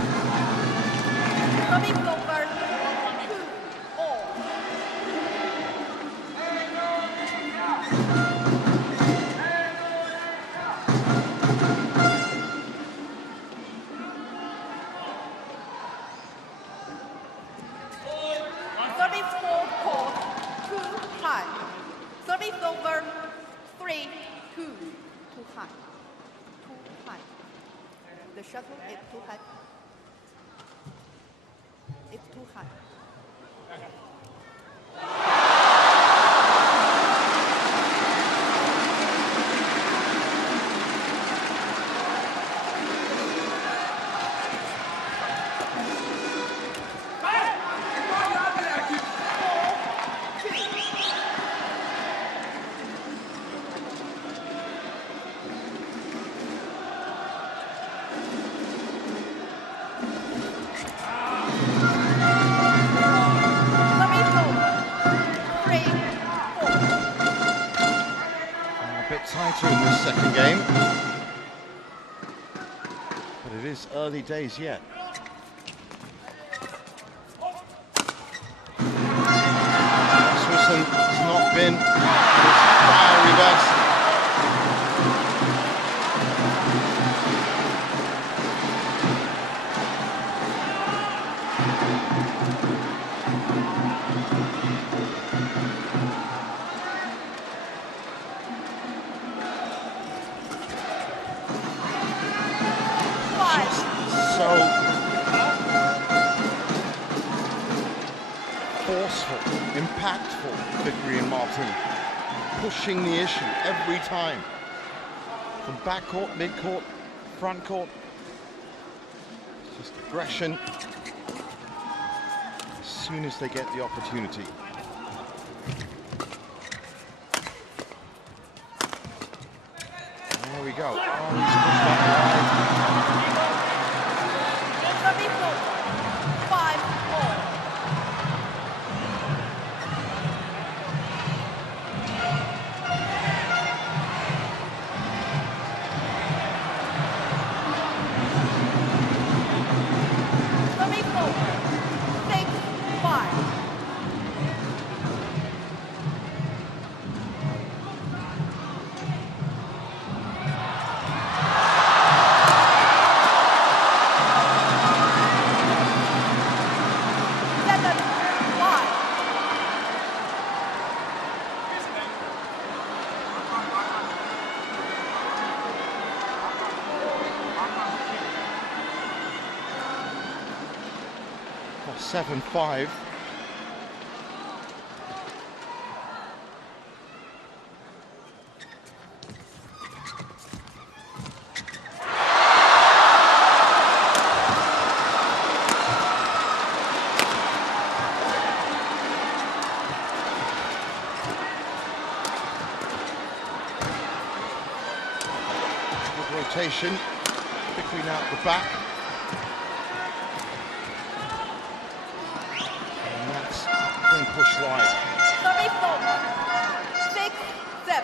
Service over. 2-all. Service 4 court. 2 high. Service over. 3-2. 2 high. 2 high. The shuttle is too high. It's too high. Tighter in this second game, but it is early days yet. Swissson has not been his fiery best. So forceful, impactful, Vickery and Martin, pushing the issue every time. From backcourt, midcourt, front court. It's just aggression as soon as they get the opportunity. There we go. Oh, he's pushed that wide. 7-5. Rotation, Vickery now at the back. And that's been pushed wide. 6-7.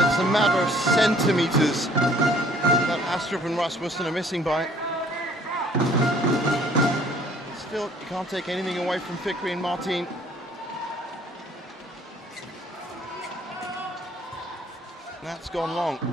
It's a matter of centimeters that Astrup and Rasmussen are missing by. Still, you can't take anything away from Vickery and Martin. That's gone long. 10-6.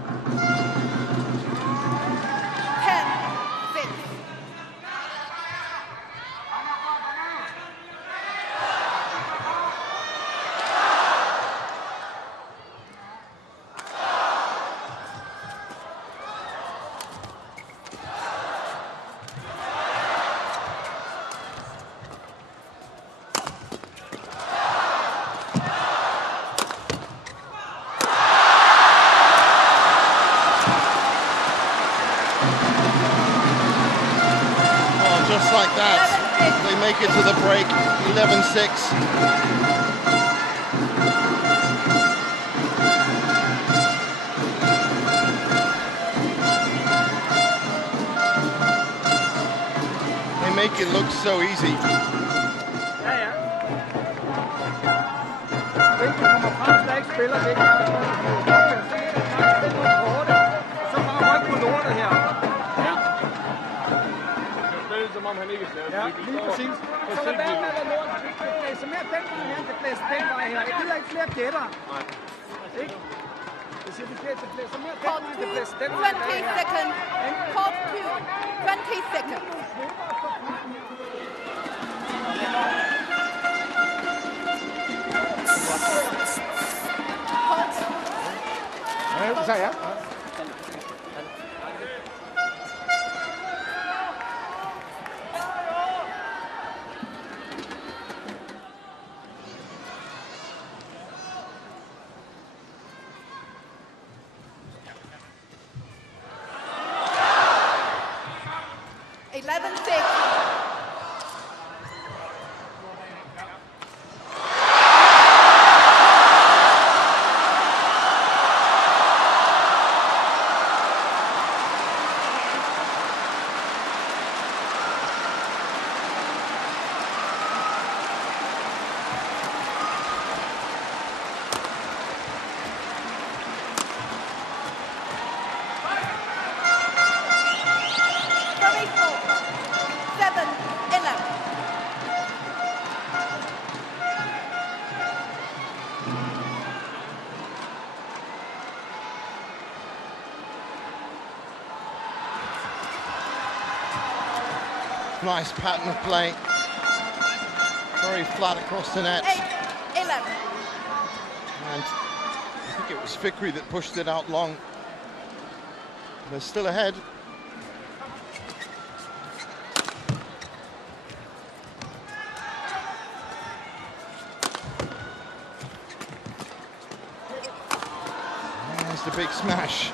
Just like that, they make it to the break, 11-6. They make it look so easy. Som om han ikke ser. Ja, lige præcis. Så lad være med at lade lort. Så mere den vej her, det blæser den vej her. Jeg gider ikke flere gætter. Nej. Ikke? Jeg siger, det blæser så mere den vej, det blæser den vej. 20 seconds. Court 2. 20 seconds. Ja, det sagde jeg. Nice pattern of play. Very flat across the net. 8-11. And I think it was Vickery that pushed it out long. They're still ahead. There's the big smash.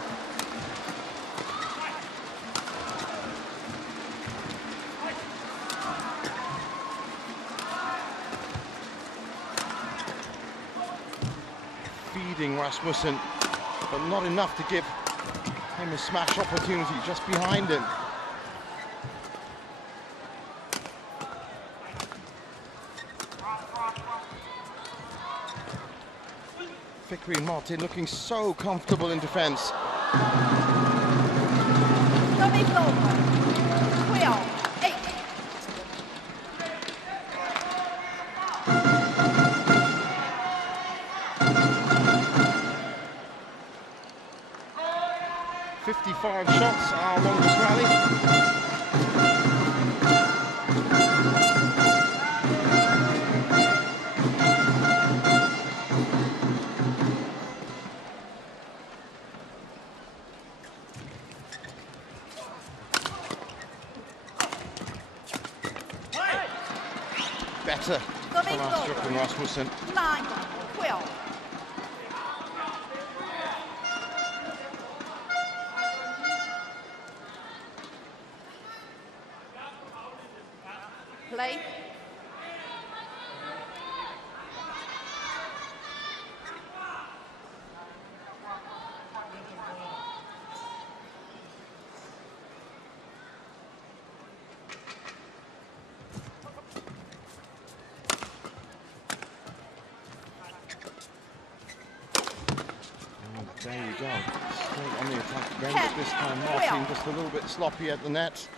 Rasmussen but not enough to give him a smash opportunity just behind him. Fikri and Martin looking so comfortable in defense. Service over. 12-8. "55 shots, our longest rally." Better from Astrup and Rasmussen. 9-12. Play. There you go. Straight on the attack again, but this time Martin just a little bit sloppy at the net.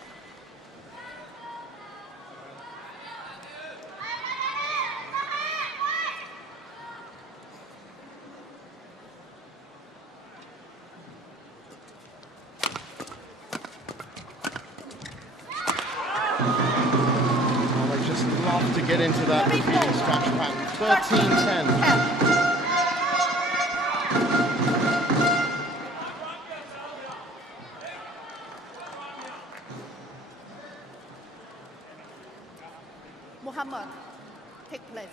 Well, they just love to get into that repeating smash pattern. 13-10. Muhammad, take place.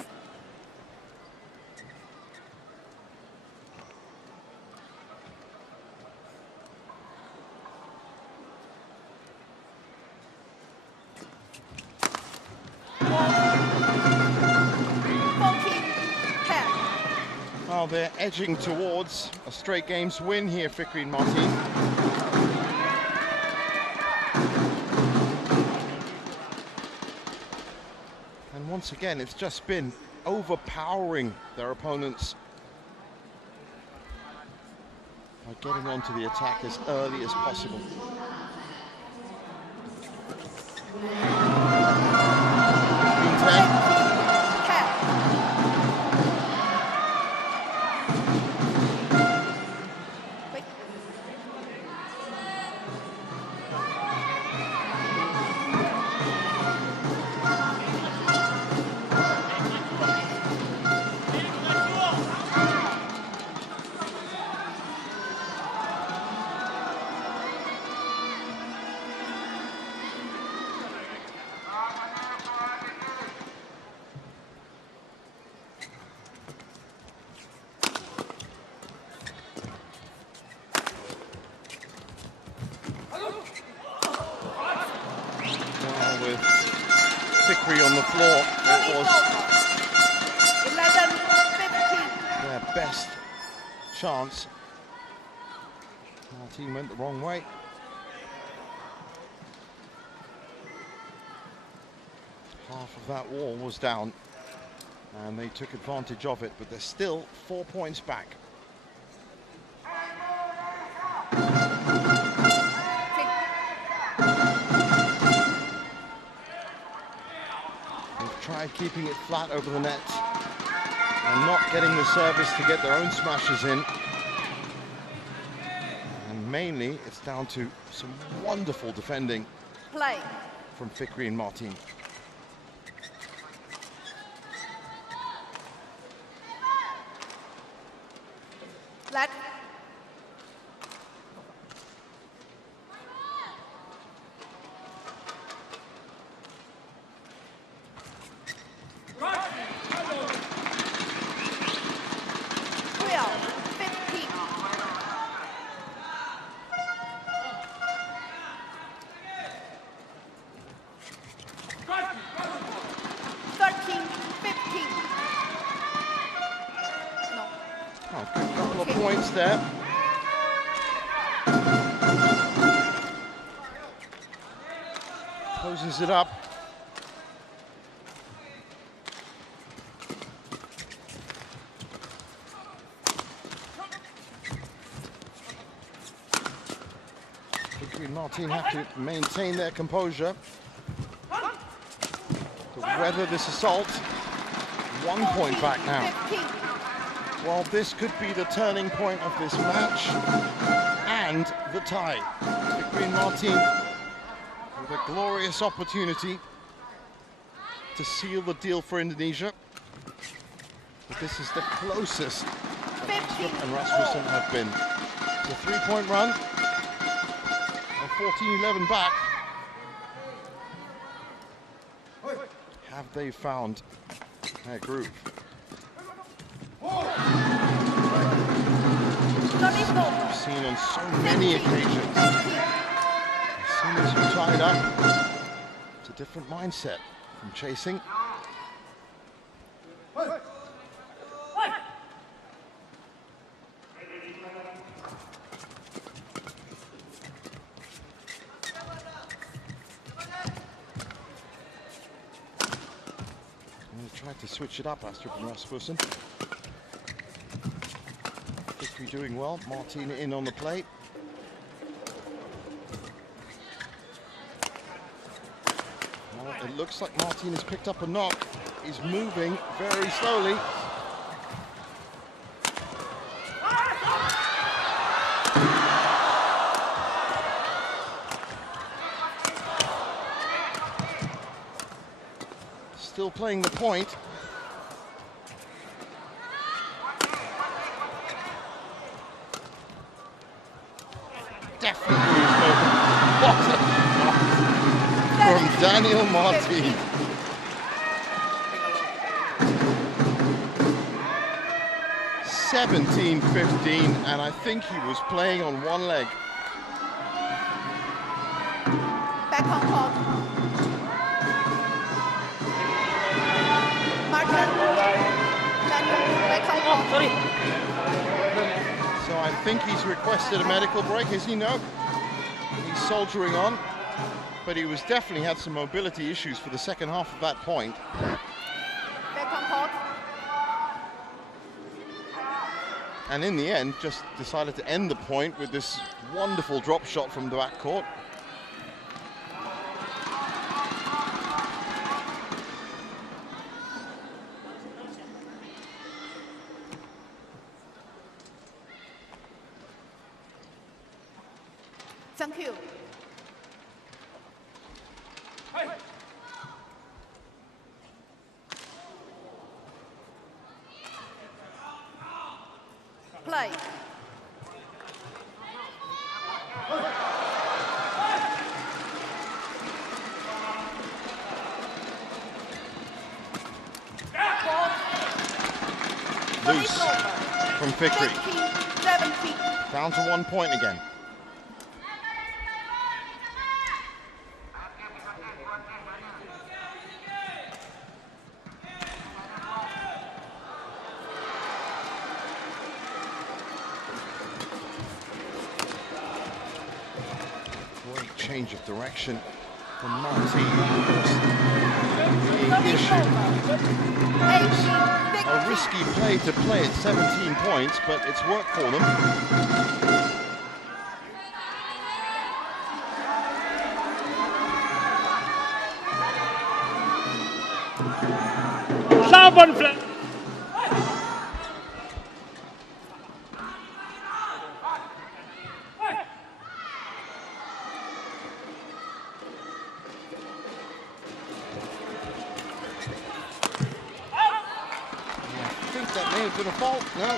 Well, they're edging towards a straight games win here, Fikri and Martin. And once again, it's just been overpowering their opponents by getting onto the attack as early as possible. With Fikri on the floor, it was 11-15. their best chance. Martin went the wrong way. Half of that wall was down and they took advantage of it, but they're still 4 points back. Tried keeping it flat over the net and not getting the service to get their own smashes in. And mainly it's down to some wonderful defending from Fikri and Martin. Let. Oh, good couple of points there. closes it up. Vickery and Martin have to maintain their composure to weather this assault. 1 point back now. Well, this could be the turning point of this match and the tie. Vickery and Martin with a glorious opportunity to seal the deal for Indonesia. But this is the closest Astrup and Rasmussen have been. It's a 3-point run. 14-11 back. Have they found their groove? We've seen on so many occasions. As soon as you're tied up, it's a different mindset from chasing. Tried to switch it up, Astrup and Rasmussen. Vickery doing well. Martin in on the plate. Well, it looks like Martin has picked up a knock. He's moving very slowly. Still playing the point. Definitely what a shot from Daniel Martin. (17-15), and I think he was playing on one leg. Back on court. So I think he's requested a medical break, as you know. He's soldiering on, but he was definitely had some mobility issues for the second half of that point. And in the end, just decided to end the point with this wonderful drop shot from the backcourt. Thank you. Play. Loose from Vickery. 17. Down to 1 point again. Great change of direction from Martin. A risky play to play at 17 points, but it's worked for them. Xiamen. That may have been a fault. No.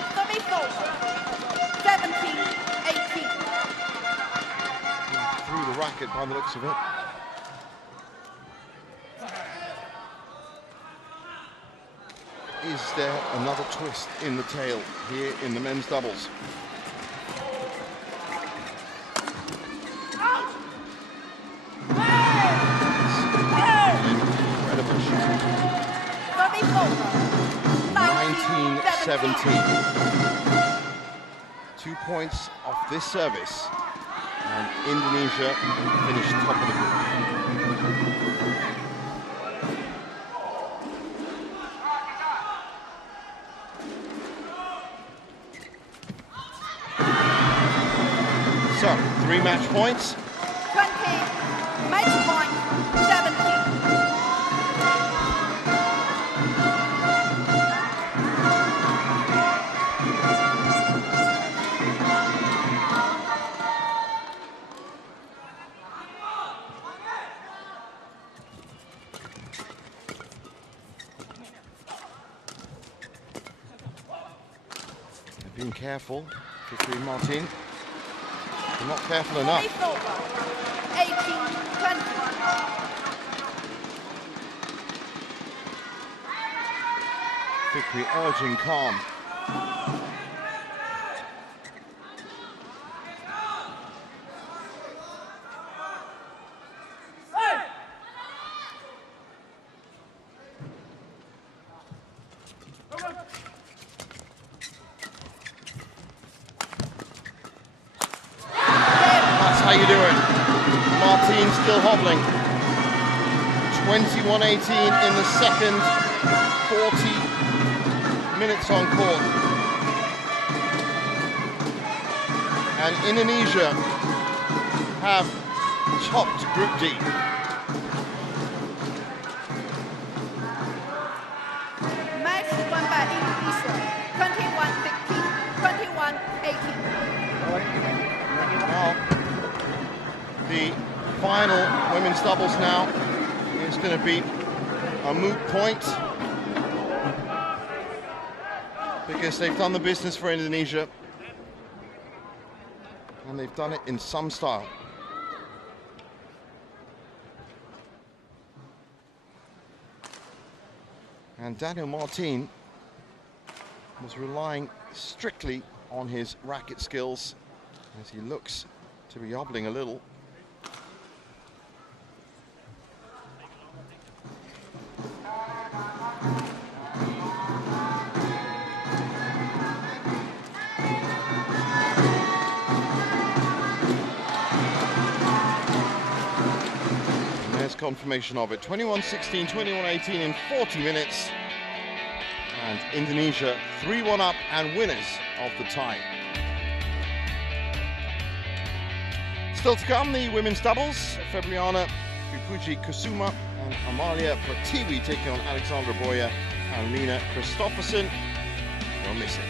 17-18. Through the racket by the looks of it. Is there another twist in the tail here in the men's doubles? Incredible shot. 19-17. 2 points off this service. And Indonesia finished top of the group. So, 3 match points. 20, match point 17. They've been careful, particularly Martin. They're not careful enough. 18, 20. Victory urging calm. How you doing? Martin still hobbling. 21-18 in the second, 40 minutes on court. And Indonesia have topped Group D. Match won by Indonesia 21-15, 21-18. Now, the final women's doubles now is going to be a moot point because they've done the business for Indonesia and they've done it in some style. And Daniel Martin was relying strictly on his racket skills as he looks to be hobbling a little. Confirmation of it. 21-16, 21-18 in 40 minutes. And Indonesia 3-1 up and winners of the tie. Still to come, the women's doubles. Febriana Pupuji Kusuma and Amalia Prativi taking on Alexandra Boya and Lena Christofferson. Don't miss it.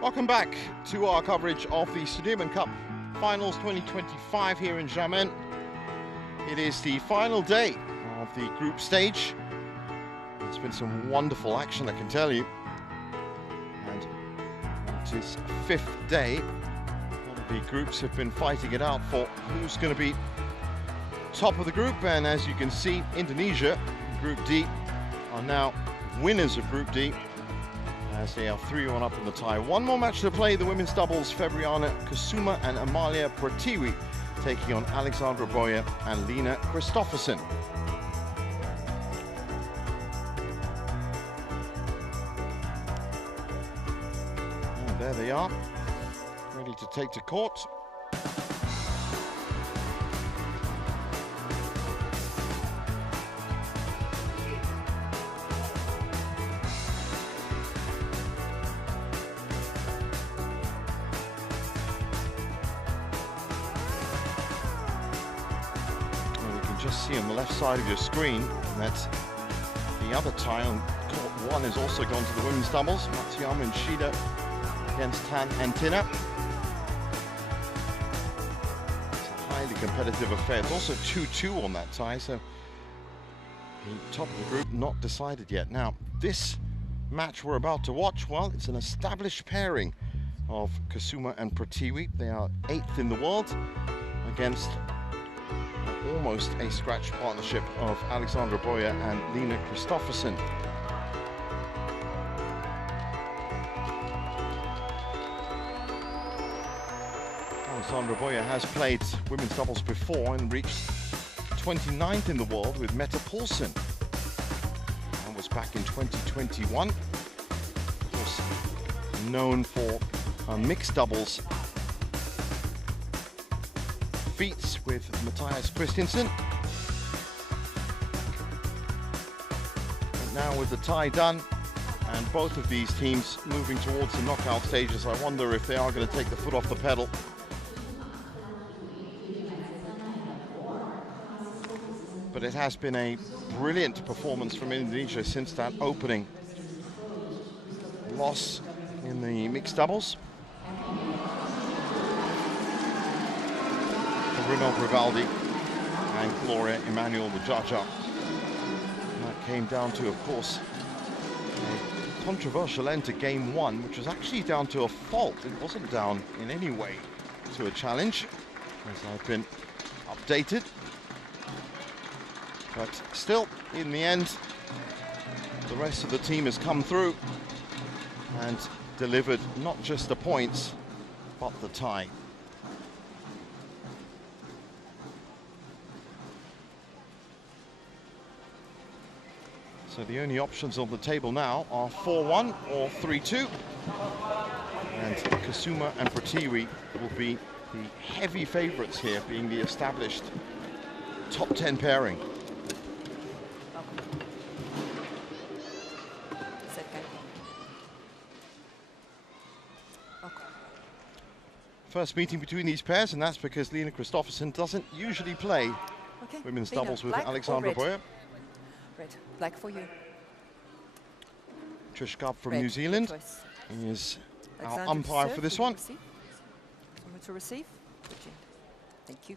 Welcome back to our coverage of the Sudirman Cup Finals 2025 here in Xiamen. It is the final day of the group stage. It's been some wonderful action, I can tell you. And it is 5th day. A lot of The groups have been fighting it out for who's going to be top of the group, and as you can see, Indonesia, Group D, are now winners of Group D, as they are 3-1 up in the tie. One more match to play, the women's doubles, Febriana Kusuma and Amalia Pratiwi taking on Alexandra Boyer and Lena Christoffersen. And there they are, ready to take to court. Just see on the left side of your screen that the other tie on court 1 has also gone to the women's doubles. Matsuyama and Shida against Tan and Tina. It's a highly competitive affair. It's also 2-2 on that tie, so the top of the group not decided yet. Now, this match we're about to watch, well, it's an established pairing of Kusuma and Pratiwi. They are 8th in the world against almost a scratch partnership of Alexandra Boyer and Lena Christoffersen. Alexandra Boyer has played women's doubles before and reached 29th in the world with Mette Poulsen. That was back in 2021. Of course, known for mixed doubles feats with Matthias Christensen. And now with the tie done and both of these teams moving towards the knockout stages, I wonder if they are going to take the foot off the pedal. But it has been a brilliant performance from Indonesia since that opening loss in the mixed doubles. Bruno Brivaldi and Gloria Emmanuel Wajaja. That came down to, of course, a controversial end to game 1, which was actually down to a fault. It wasn't down in any way to a challenge, as I've been updated. But still, in the end, the rest of the team has come through and delivered not just the points, but the tie. So the only options on the table now are 4-1 or 3-2. And Kusuma and Pratiwi will be the heavy favourites here, being the established top 10 pairing. First meeting between these pairs, and that's because Lena Christoffersen doesn't usually play women's doubles with Alexandra Boyer. Red, black for you. Trish Gubb from New Zealand is our umpire for this one. Someone to receive. Thank you.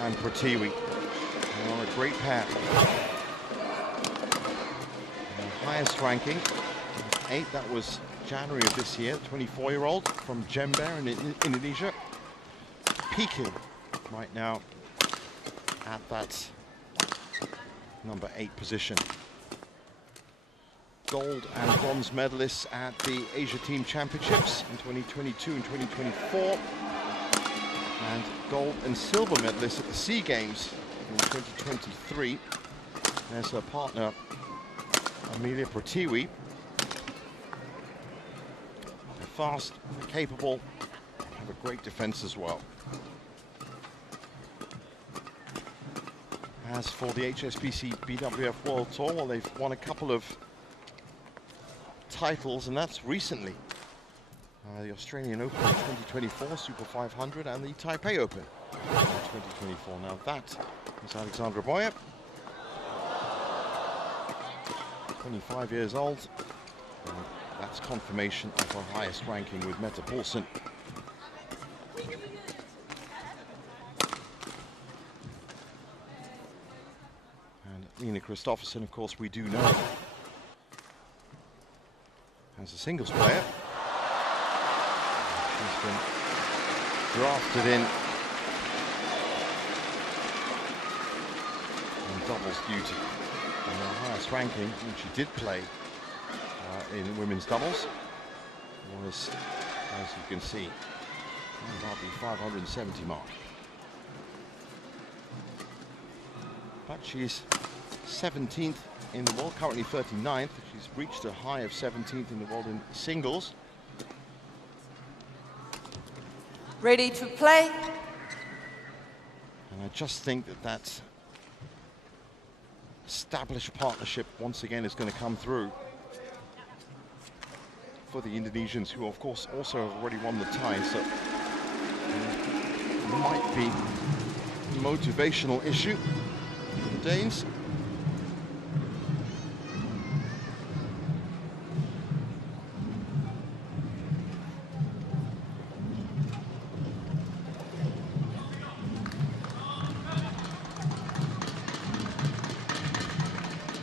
And Pratiwi are a great pair. The highest ranking, 8, that was January of this year, 24-year-old from Jember in Indonesia, peaking right now at that number 8 position. Gold and bronze medalists at the Asia Team Championships in 2022 and 2024. And gold and silver medalists at the SEA Games in 2023. There's her partner, Amelia Pratiwi. They're fast, capable, have a great defense as well. As for the HSBC BWF World Tour, well, they've won a couple of titles, and that's recently. The Australian Open in 2024, Super 500, and the Taipei Open in 2024. Now that is Alexandra Boyer. 25 years old. That's confirmation of her highest ranking with Mette Poulsen. And Line Kristoffersen, of course, we do know as a singles player. She's been drafted in on doubles duty. And her highest ranking, when she did play in women's doubles, was, as you can see, about the 570 mark. But she's 17th in the world, currently 39th. She's reached a high of 17th in the world in singles. Ready to play. And I just think that that established partnership once again is going to come through for the Indonesians, who of course also have already won the tie, so might be a motivational issue for the Danes.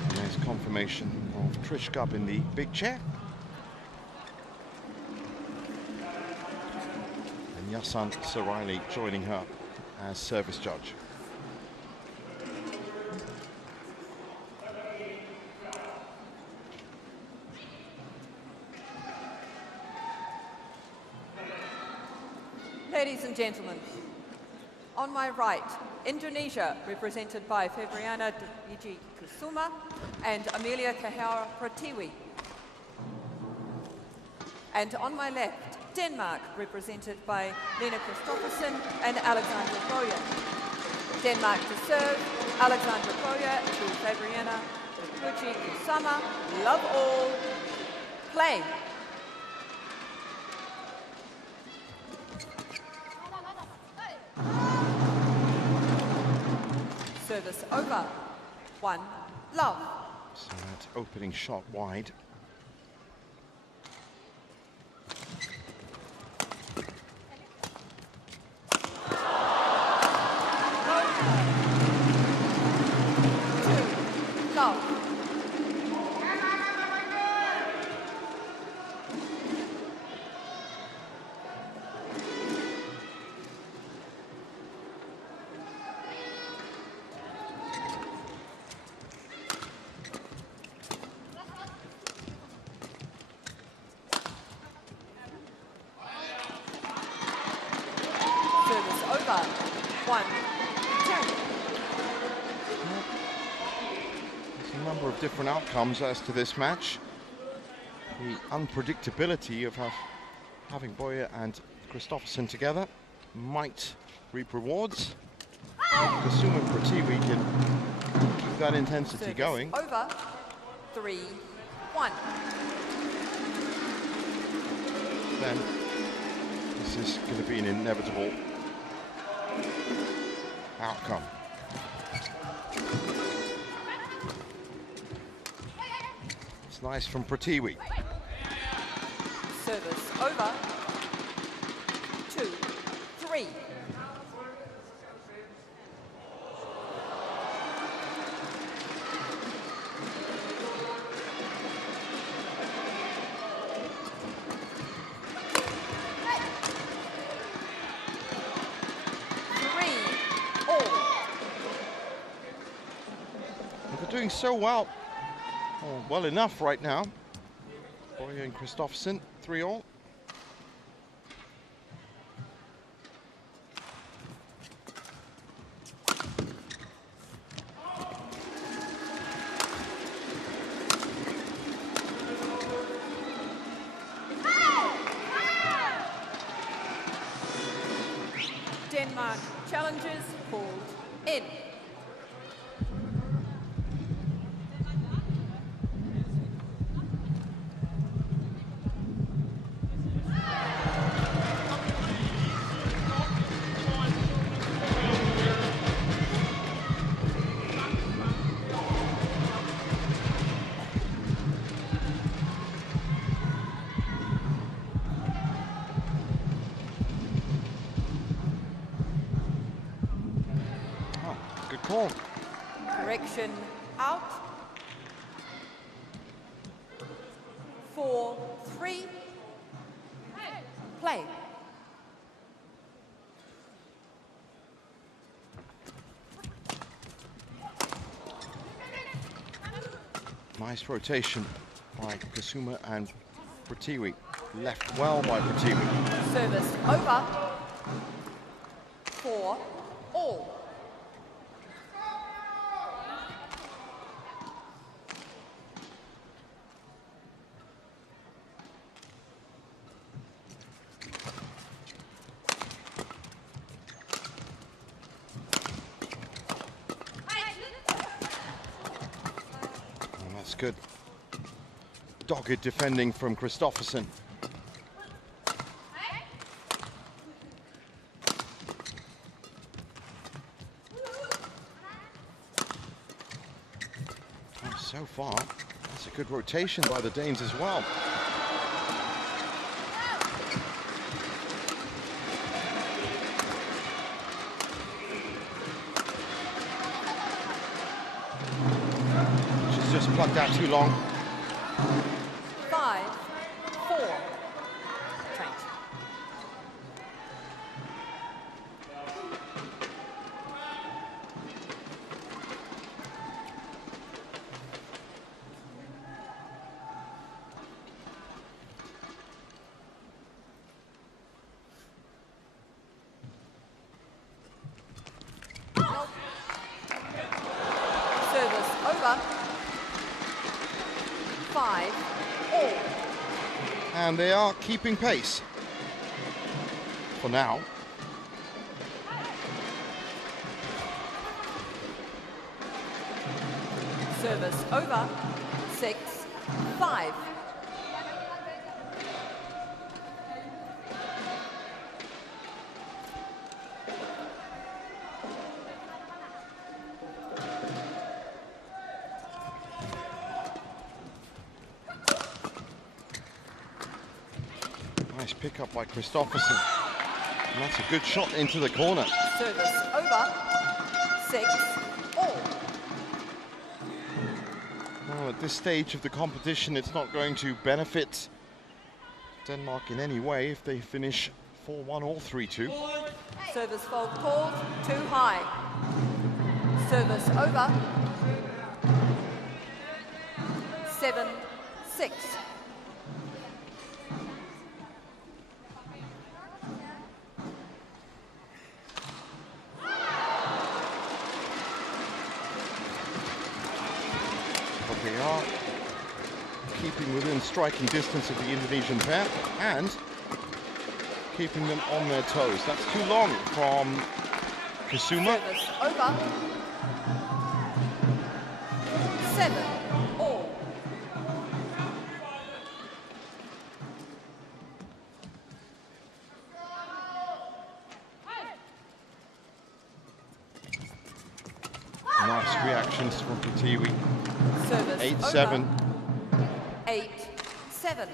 And there's confirmation of Trish Gubb in the big chair. Yasan Saraili joining her as service judge. Ladies and gentlemen, on my right, Indonesia, represented by Febriana Dwi Kusuma and Amelia Kahara Pratiwi. And on my left, Denmark, represented by Line Kristoffersen and Alexandra Kroja. Denmark to serve, Alexandra Kroja to Febriana Dwi Kusuma. Love all. Play. Service over. 1, love. So that opening shot wide. Different outcomes as to this match. The unpredictability of having Boyer and Kristoffersen together might reap rewards. Kusuma and Pratiwi can keep that intensity Service going. Over. 3, 1. Then this is going to be an inevitable outcome. Nice from Pratiwi. Service over. 2, 3. They're doing so well. Oh, well enough right now. Boyer and Kristoffersen, 3-all. Denmark challenges called in. call. Correction out. 4-3. Play. Nice rotation by Kasuma and Pratiwi. Left well by Pratiwi. Service over. 4-all. That's good. Dogged defending from Kristoffersen. So far, that's a good rotation by the Danes as well. She's just plucked out too long. 5-4. Change. Service over. 5-all. And they are keeping pace for now. Service over. 6-5. Nice pickup by Kristoffersen. And that's a good shot into the corner. Service over. 6-all. Well, at this stage of the competition, it's not going to benefit Denmark in any way if they finish 4-1 or 3-2. Service fault called. Too high. Service over. 7-6. But they are keeping within striking distance of the Indonesian pair and keeping them on their toes. That's too long from Kasuma. Service over. 7-all. Nice reactions from Pratiwi. Service 8-7. 8-7.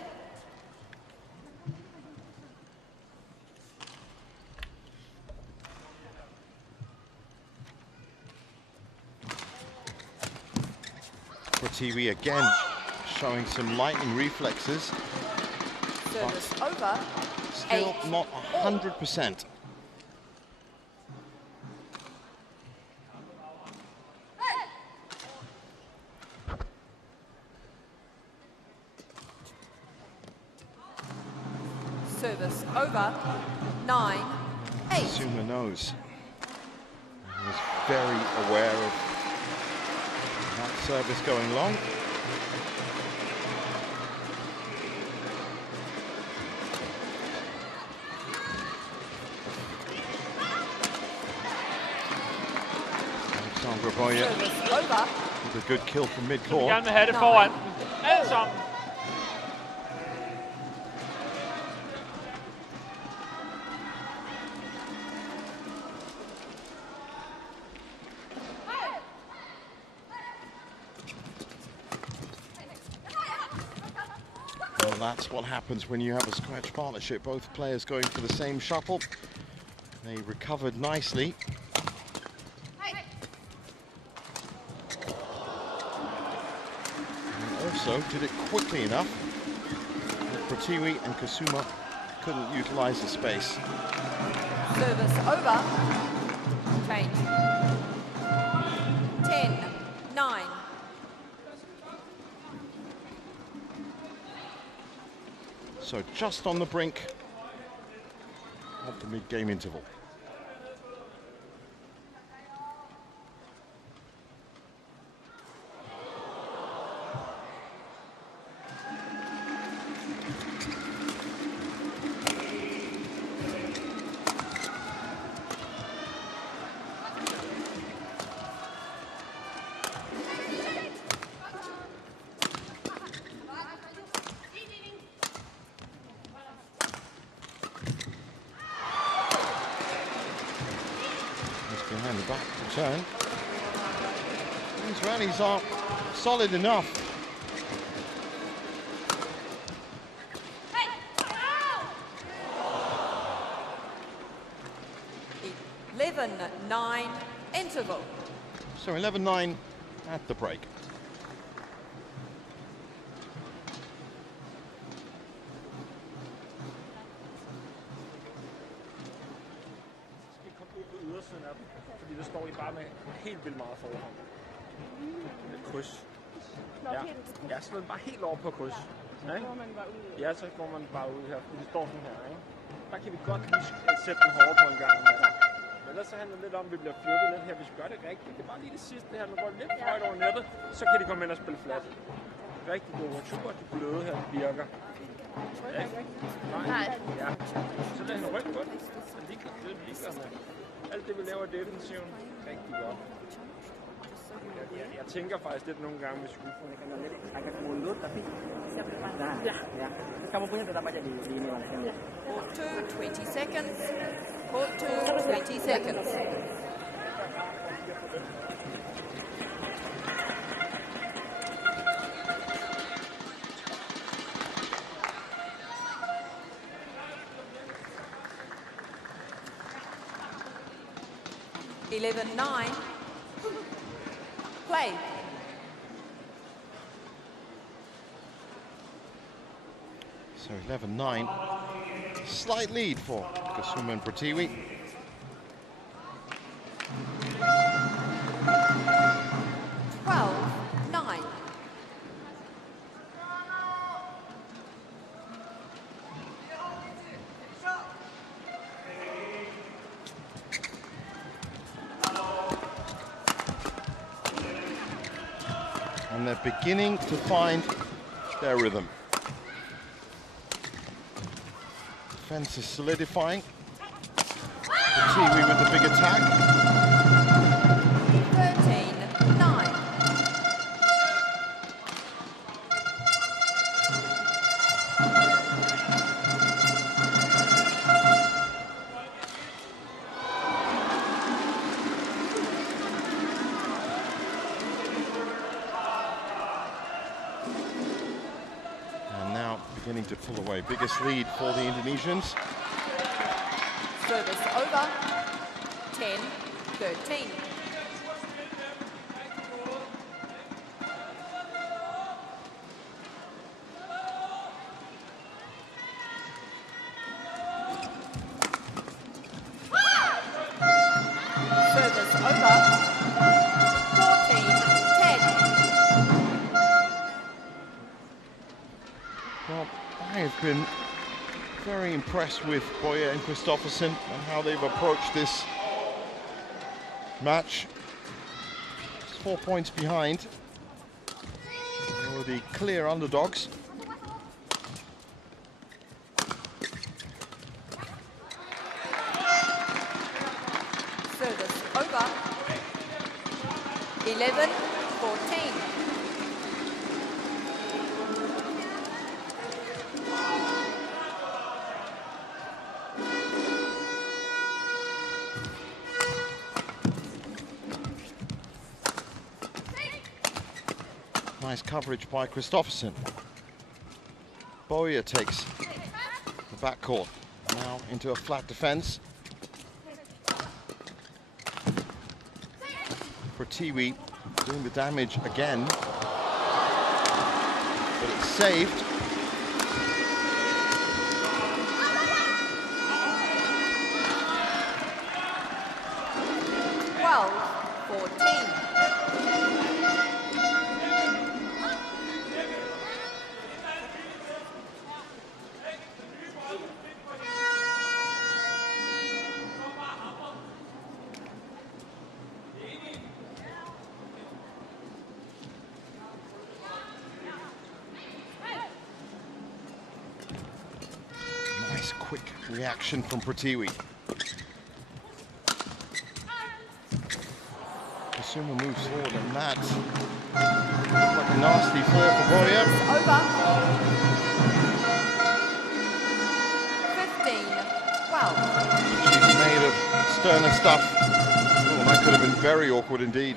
Pratiwi again showing some lightning reflexes. Service over. Still 8-all. not 100%. Service over. 9-8. Kasuma knows. He was very aware of that service going long. Alexandra Boya Service over. with a good kill from Vi mid-court. gerne vil have det foran. Alt sammen. Well, that's what happens when you have a scratch partnership. Both players going for the same shuttle. They recovered nicely. also did it quickly enough. Pratiwi and Kusuma couldn't utilize the space. Service over. Change. 10-9. So just on the brink of the mid-game interval. Behind the back return. These rallies are solid enough. Hey. 11-9 interval. So 11-9 at the break. Fordi der står I bare med helt vildt meget forhånd. Med kryds. Ja, jeg slår den bare helt over på kryds. Ja, så går man bare ud her, fordi det står sådan her, ikke? Der kan vi godt lige sætte den hårdere på en gang. Men ellers så handler det lidt om, at vi bliver flyttet lidt her. Hvis vi gør det rigtigt, det er bare lige det sidste her, når vi går lidt højt over nettet, så kan de komme ind og spille flat. Rigtig god retur, de bløde her, de virker. Ja, nej. Ja. Så lader han rykke på den. Det ligger med. Alt det vi laver i defensiven, rigtig godt. Jeg tænker faktisk lidt nogle gange, hvis vi kunne få agak mundur tapi siap depan. Nah, ya. Kamu punya tetap aja di ini langsung. Court 2, 20 seconds. Court 2, 20 seconds. Play. So 11-9, slight lead for Kusuma and Pratiwi. And they're beginning to find their rhythm. Defense is solidifying. Pratiwi with the big attack. 13-9. Beginning to pull away. Biggest lead for the Indonesians. Service over. 10-13. Service over. 14-10. Well, I have been very impressed with Boye and Kristoffersen and how they've approached this match. It's 4 points behind. They were the clear underdogs. Service over. 11-14. Nice coverage by Kristoffersen. Boye takes the backcourt. Now into a flat defense. Pratiwi doing the damage again. but it's saved. Quick reaction from Pratiwi. Xiamen moves forward, and that looked like a nasty fall for Boria. Over. 15-12. She's made of sterner stuff. Oh, that could have been very awkward indeed.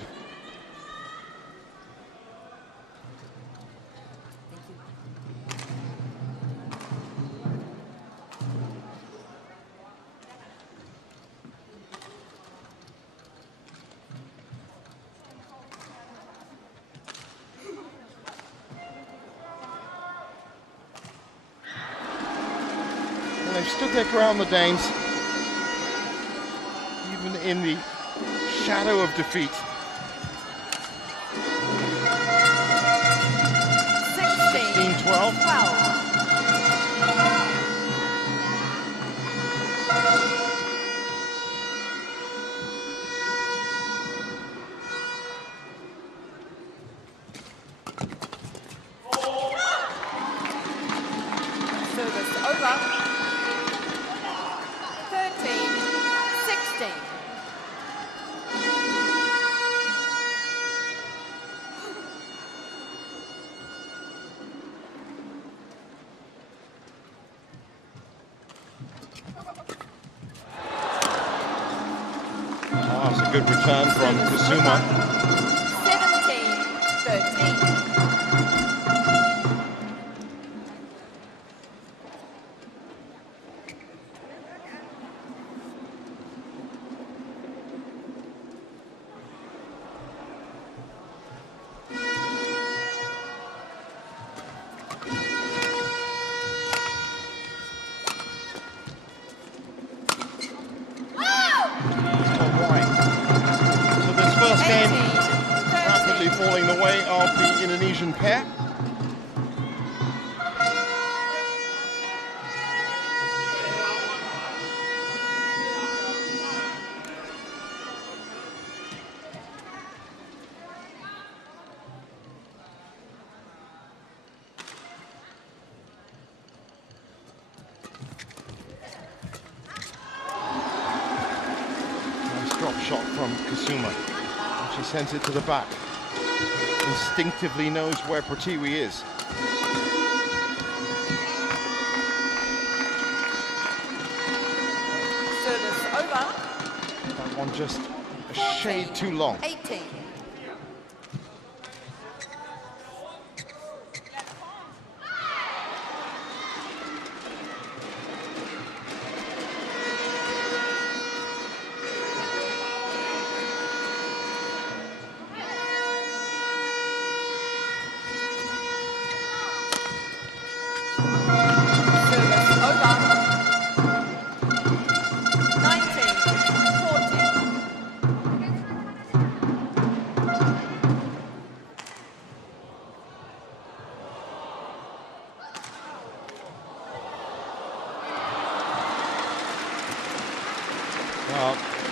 They've stood their ground, the Danes, even in the shadow of defeat. 16-12. 12. Service over. 13-16. Oh, that's a good return from Xiamen. 17-13. Falling the way of the Indonesian pair. Nice drop shot from Xiamen. She sends it to the back. Instinctively knows where Pratiwi is. Service over. That one just a shade too long. 18.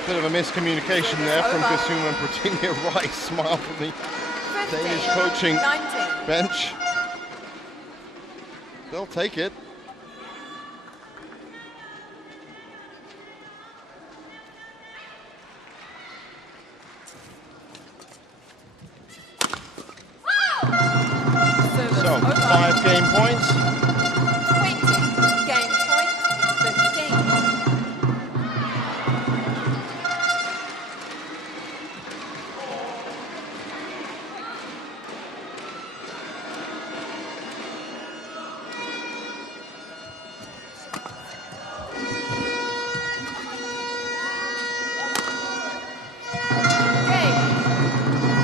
Bit of a miscommunication there from Xiamen and Pratiwi. A right smile from the Danish coaching bench. They'll take it. So, 5 game points. 20 game point, 15.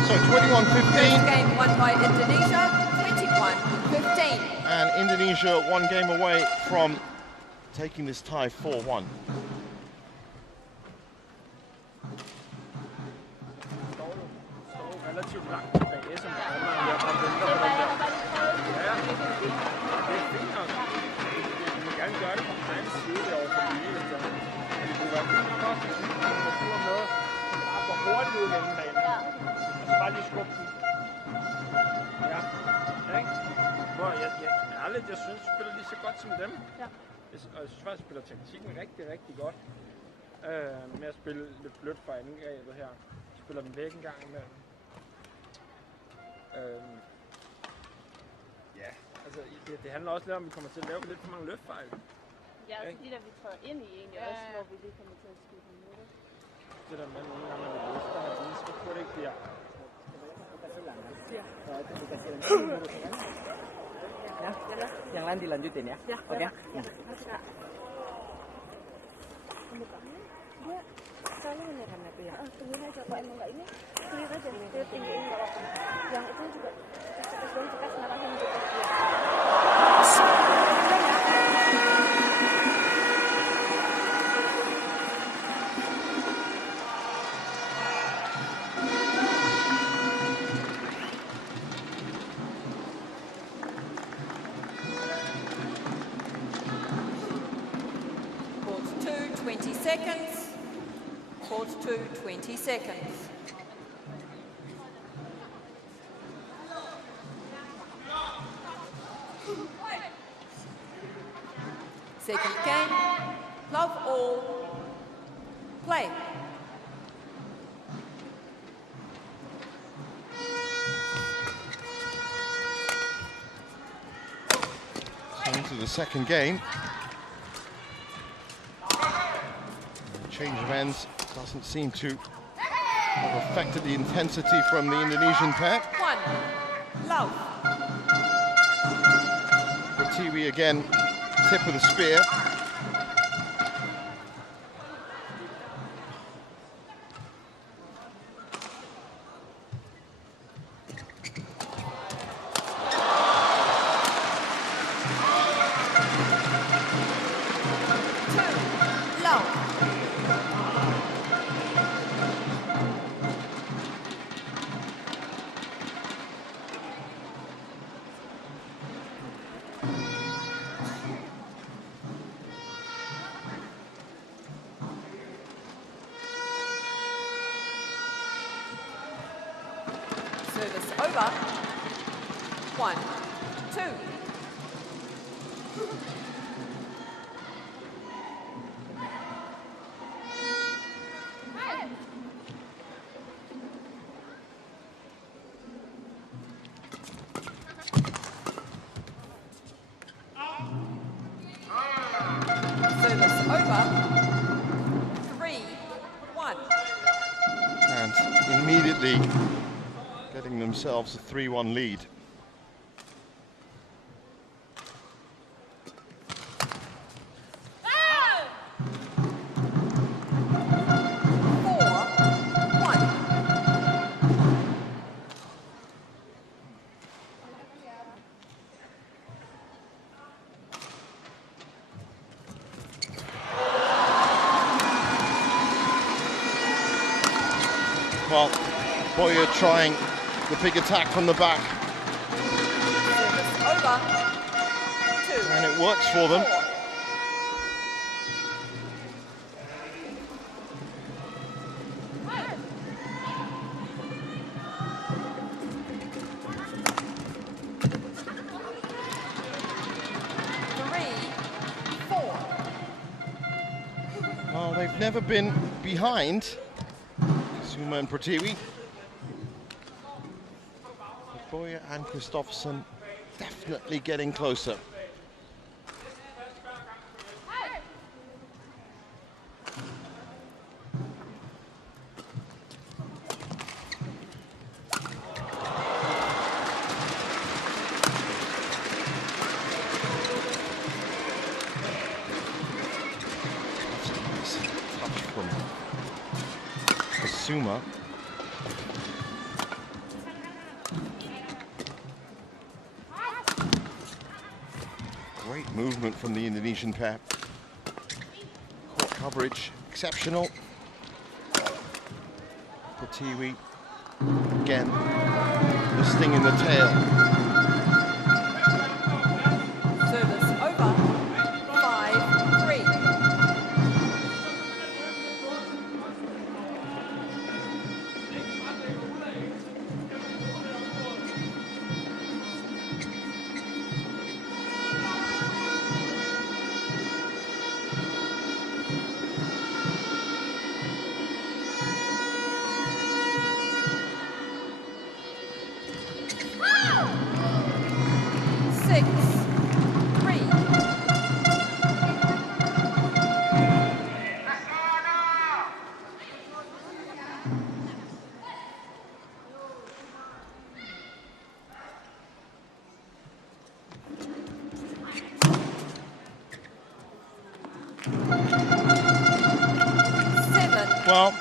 So 21-15. Game won by Indonesia, 21-15. And Indonesia 1 game away from taking this tie 4-1. Relativt langt tilbage, som der er, når jeg bare venter på den der. Ja, det er fint nok. Du må gerne gøre det på den egen side derovre for lige, hvis det er. Men det kunne være fint nok også, hvis du har noget, som bare går hurtigt ud mellem banen. Og så bare lige skubbe den. Ja, ikke? Hvor ærligt, jeg synes, du spiller lige så godt som dem. Ja. Og jeg synes faktisk, du spiller taktikken rigtig, rigtig godt. Med at spille lidt blødt for angrebet her. Spiller dem væk en gang imellem. Ja, altså det handler også lidt om, at vi kommer til at lave lidt for mange løftfejl. Ja, fordi da vi træder ind i egentlig også, hvor vi lige kommer til at skyde dem med. Det der med nogle gange, når vi løfter her, så tror det ikke, det er. Ya, yang lain dilanjutin ya. Ya, Oke. ya. Dia selalu menyerang itu ya. Tungguin aja, kalau emang nggak ini, clear aja. Dia tinggiin nggak apa-apa. Yang itu juga cekas dong, cekas ngarahin cekas dia. Court 2, 20 seconds. Court 2, 20 seconds. Second game, love all, play. So into the second game. Change of ends doesn't seem to have affected the intensity from the Indonesian pair. 1, love. Pratiwi again, tip of the spear. Service over. 1, 2. Service over. 3, 1. And immediately getting themselves a 3-1 lead. Well, Boyer trying the big attack from the back. Over. 2. And it works for them. 3, 4. Well, they've never been behind, Xiamen and Pratiwi. But Boyer and Kristoffersen definitely getting closer. Suma. Great movement from the Indonesian pair. Court coverage exceptional. Pertiwi again, the sting in the tail. Service over. 5-3. Well,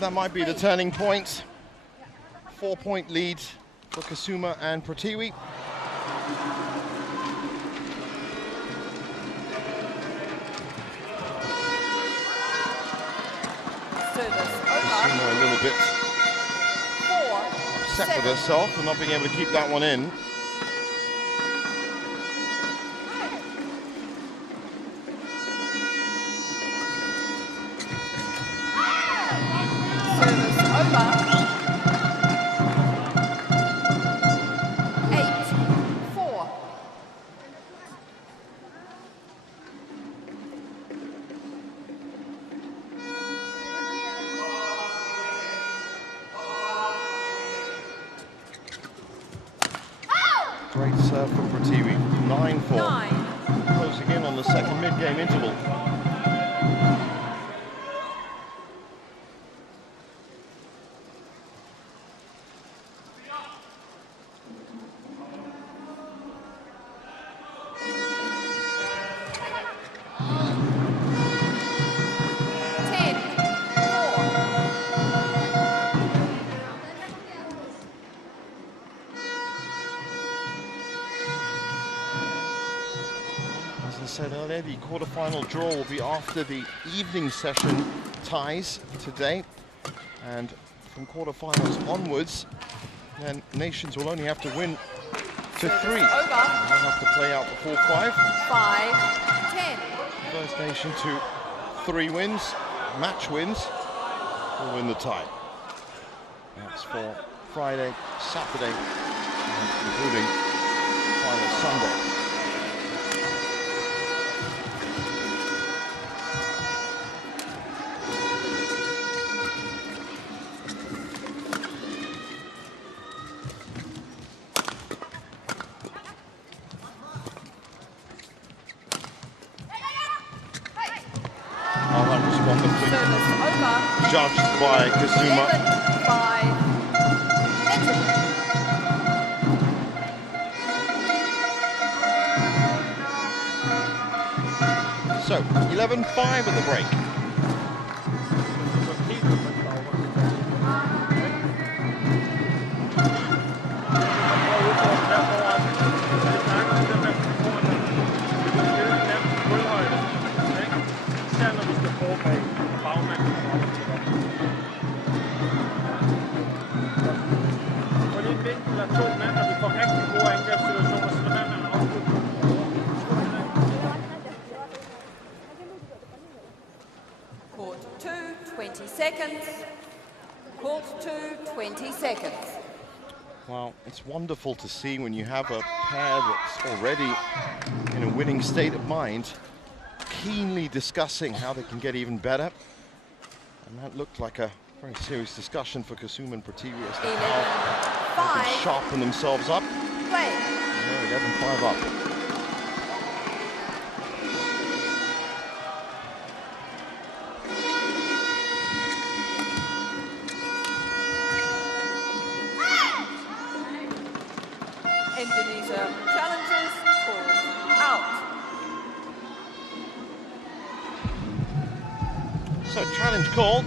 that might be the turning point. 4-point lead for Kusuma and Pertiwi. Kusuma a little bit upset with herself for not being able to keep that one in. Great serve from Pertiwi, 9-4. Closing in on the second mid-game interval. Said earlier, the quarterfinal draw will be after the evening session ties today, and from quarterfinals onwards, then nations will only have to win to 3. They'll have to play out the full 5. 5-10. First nation to 3 wins, match wins, will win the tie. That's for Friday, Saturday, including final Sunday. Judged by Kusuma. So, 11-5 at the break. Court 2, 20 seconds. Court 2, 20 seconds. Well, it's wonderful to see when you have a pair that's already in a winning state of mind, keenly discussing how they can get even better. And that looked like a very serious discussion for Kusuma and Pertiwi as to how they can sharpen themselves up. Play. 11-5 up. Indonesia challenges called out. So challenge called.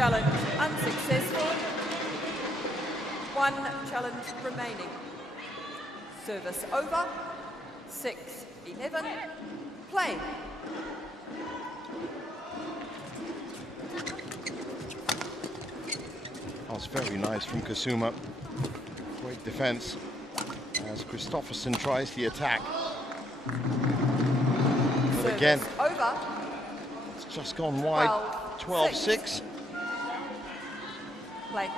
challenge unsuccessful. 1 challenge remaining. Service over. 6-11. Play. That was very nice from Kasuma. Great defense as Kristoffersen tries the attack. But again, over. It's just gone wide. 12-6. Play.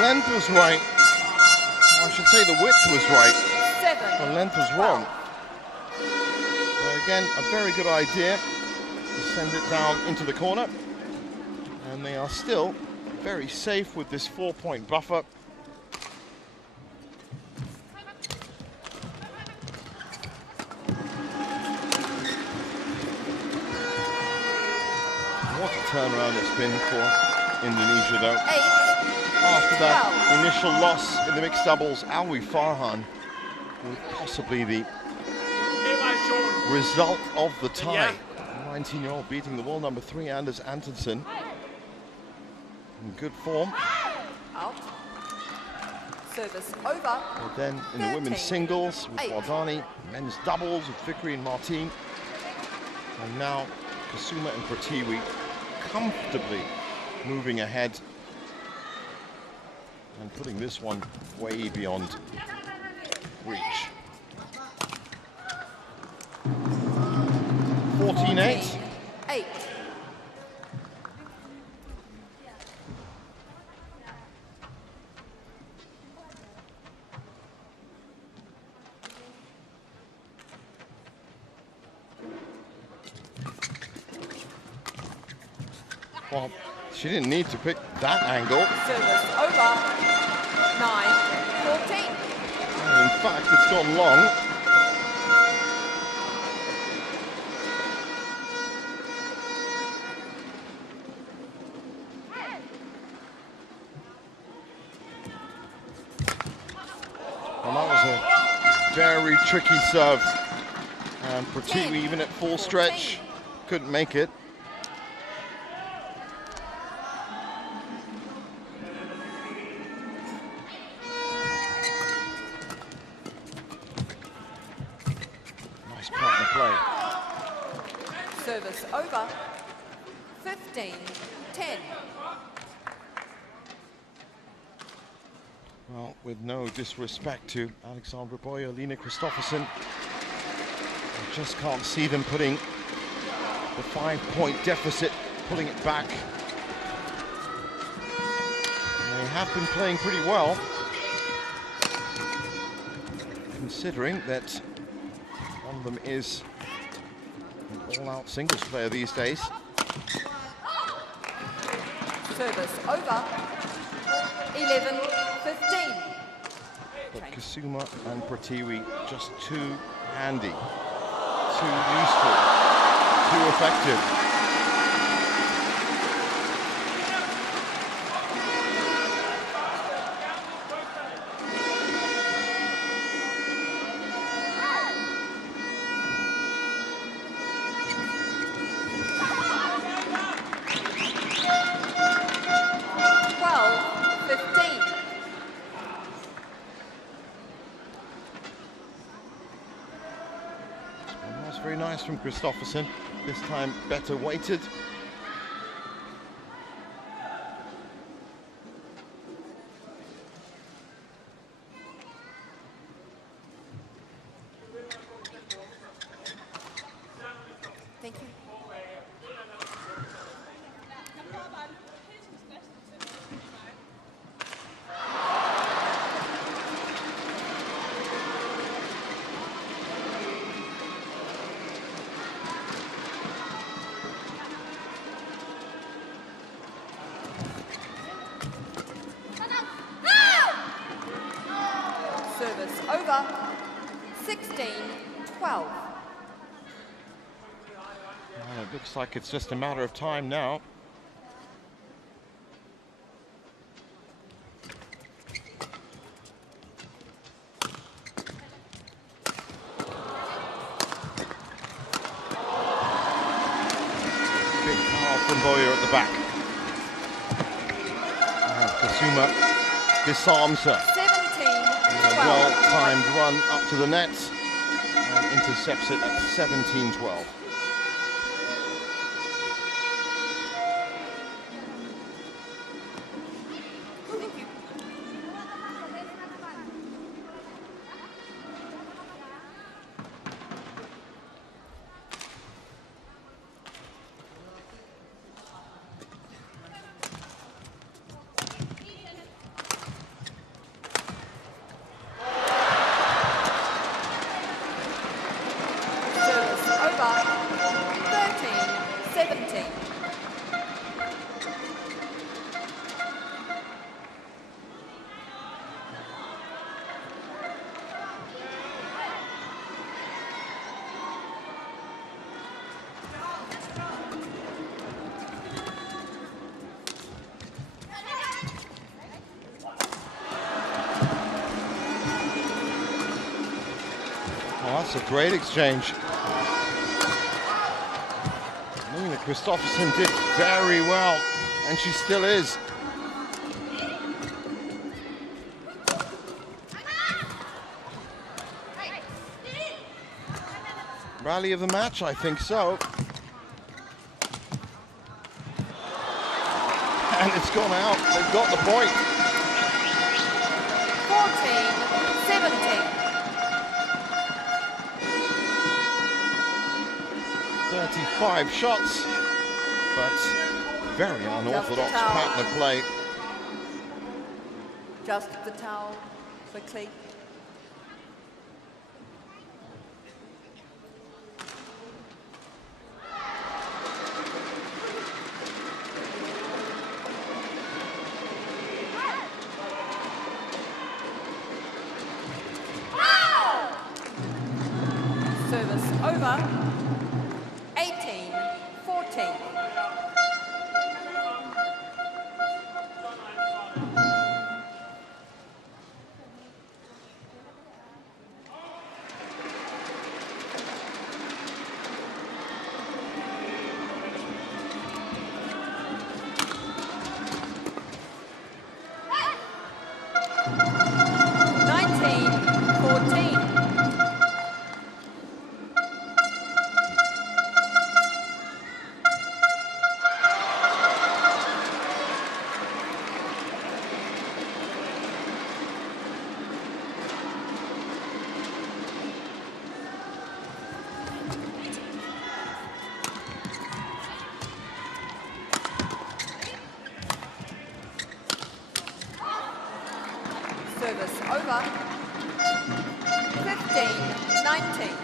Length was right. I should say the width was right. 7. The length was wrong. So again, a very good idea to send it down into the corner. And they are still very safe with this 4-point buffer. What a turnaround it's been for Indonesia though. After that initial loss in the mixed doubles, Alwi Farhan with possibly the result of the tie. 19-year-old beating the world number 3 Anders Antonsen. In good form. Out. Service over. But then in the women's singles with Wardani, men's doubles with Fikri and Martin. And now Kasuma and Pratiwi comfortably moving ahead and putting this one way beyond reach. 14-8. 8. Well, she didn't need to pick that angle. Service over. 9-14. In fact, it's gone long. Well, that was a very tricky serve. And Pratiwi, even at full stretch, couldn't make it. Service over. 15-10. Well, with no disrespect to Alexandra Boyer, Lina Kristoffersen, I just can't see them putting the 5-point deficit, pulling it back. And they have been playing pretty well, considering that one of them is an all-out singles player these days. Service over. 11-15. But Kasuma and Pratiwi just too handy, too useful, too effective. Very nice from Kristoffersen, this time better weighted. Thank you. Service over. 16-12. 12. Well, it looks like it's just a matter of time now. Big power from Boyer at the back. And Kasuma disarms her. 17, A 12. well-timed run up to the net and intercepts it at 17-12. Over 13, 17. Well, that's a great exchange. Christopherson did very well, and she still is. Rally of the match, I think so. And it's gone out. They've got the point. 14, 17. 35 shots, but very unorthodox pattern of play. Just the towel quickly. Service over. 18, 14. Service over. 15, 19.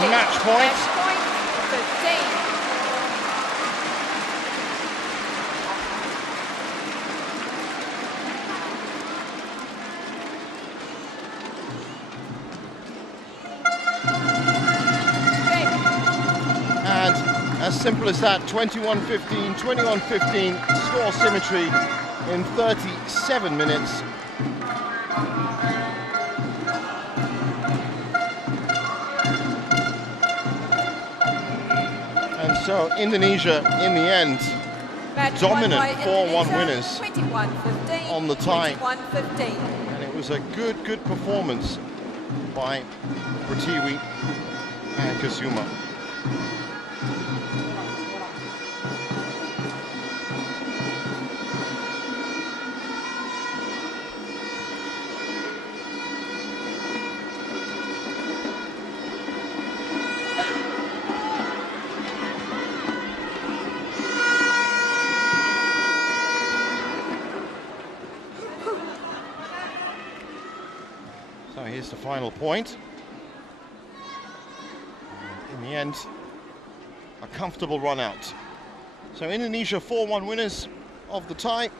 Match points. 15. And as simple as that, 21-15, 21-15, score symmetry in 37 minutes. So Indonesia, in the end, Match dominant 4-1 Indonesia, winners 21-15, on the tie. 21-15. And it was a good performance by Pratiwi and Kasuma. is the final point. In the end, a comfortable run out. So Indonesia 4-1 winners of the tie.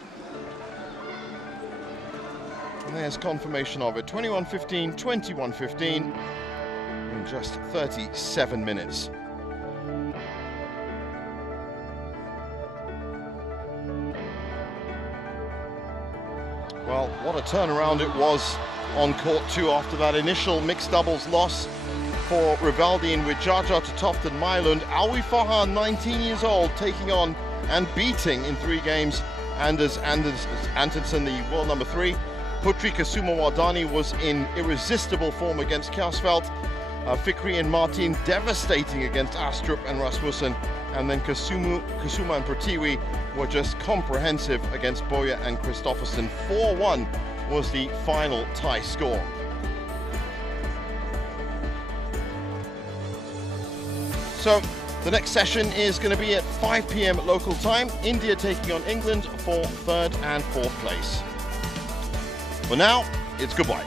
And there's confirmation of it. 21-15, 21-15 in just 37 minutes. Well, what a turnaround it was on court 2 after that initial mixed doubles loss for Rivaldi and Widjaja to Toft and Mylund. Alwi Farhan, 19 years old, taking on and beating in 3 games Anders Antonsen, the world number 3. Putri Kusuma Wardani was in irresistible form against Kjærsveld. Fikri and Martin devastating against Astrup and Rasmussen. And then Kusuma and Pratiwi were just comprehensive against Boya and Christoffersen. 4-1 was the final tie score. So the next session is going to be at 5 p.m. local time. India taking on England for 3rd and 4th place. For now, it's goodbye.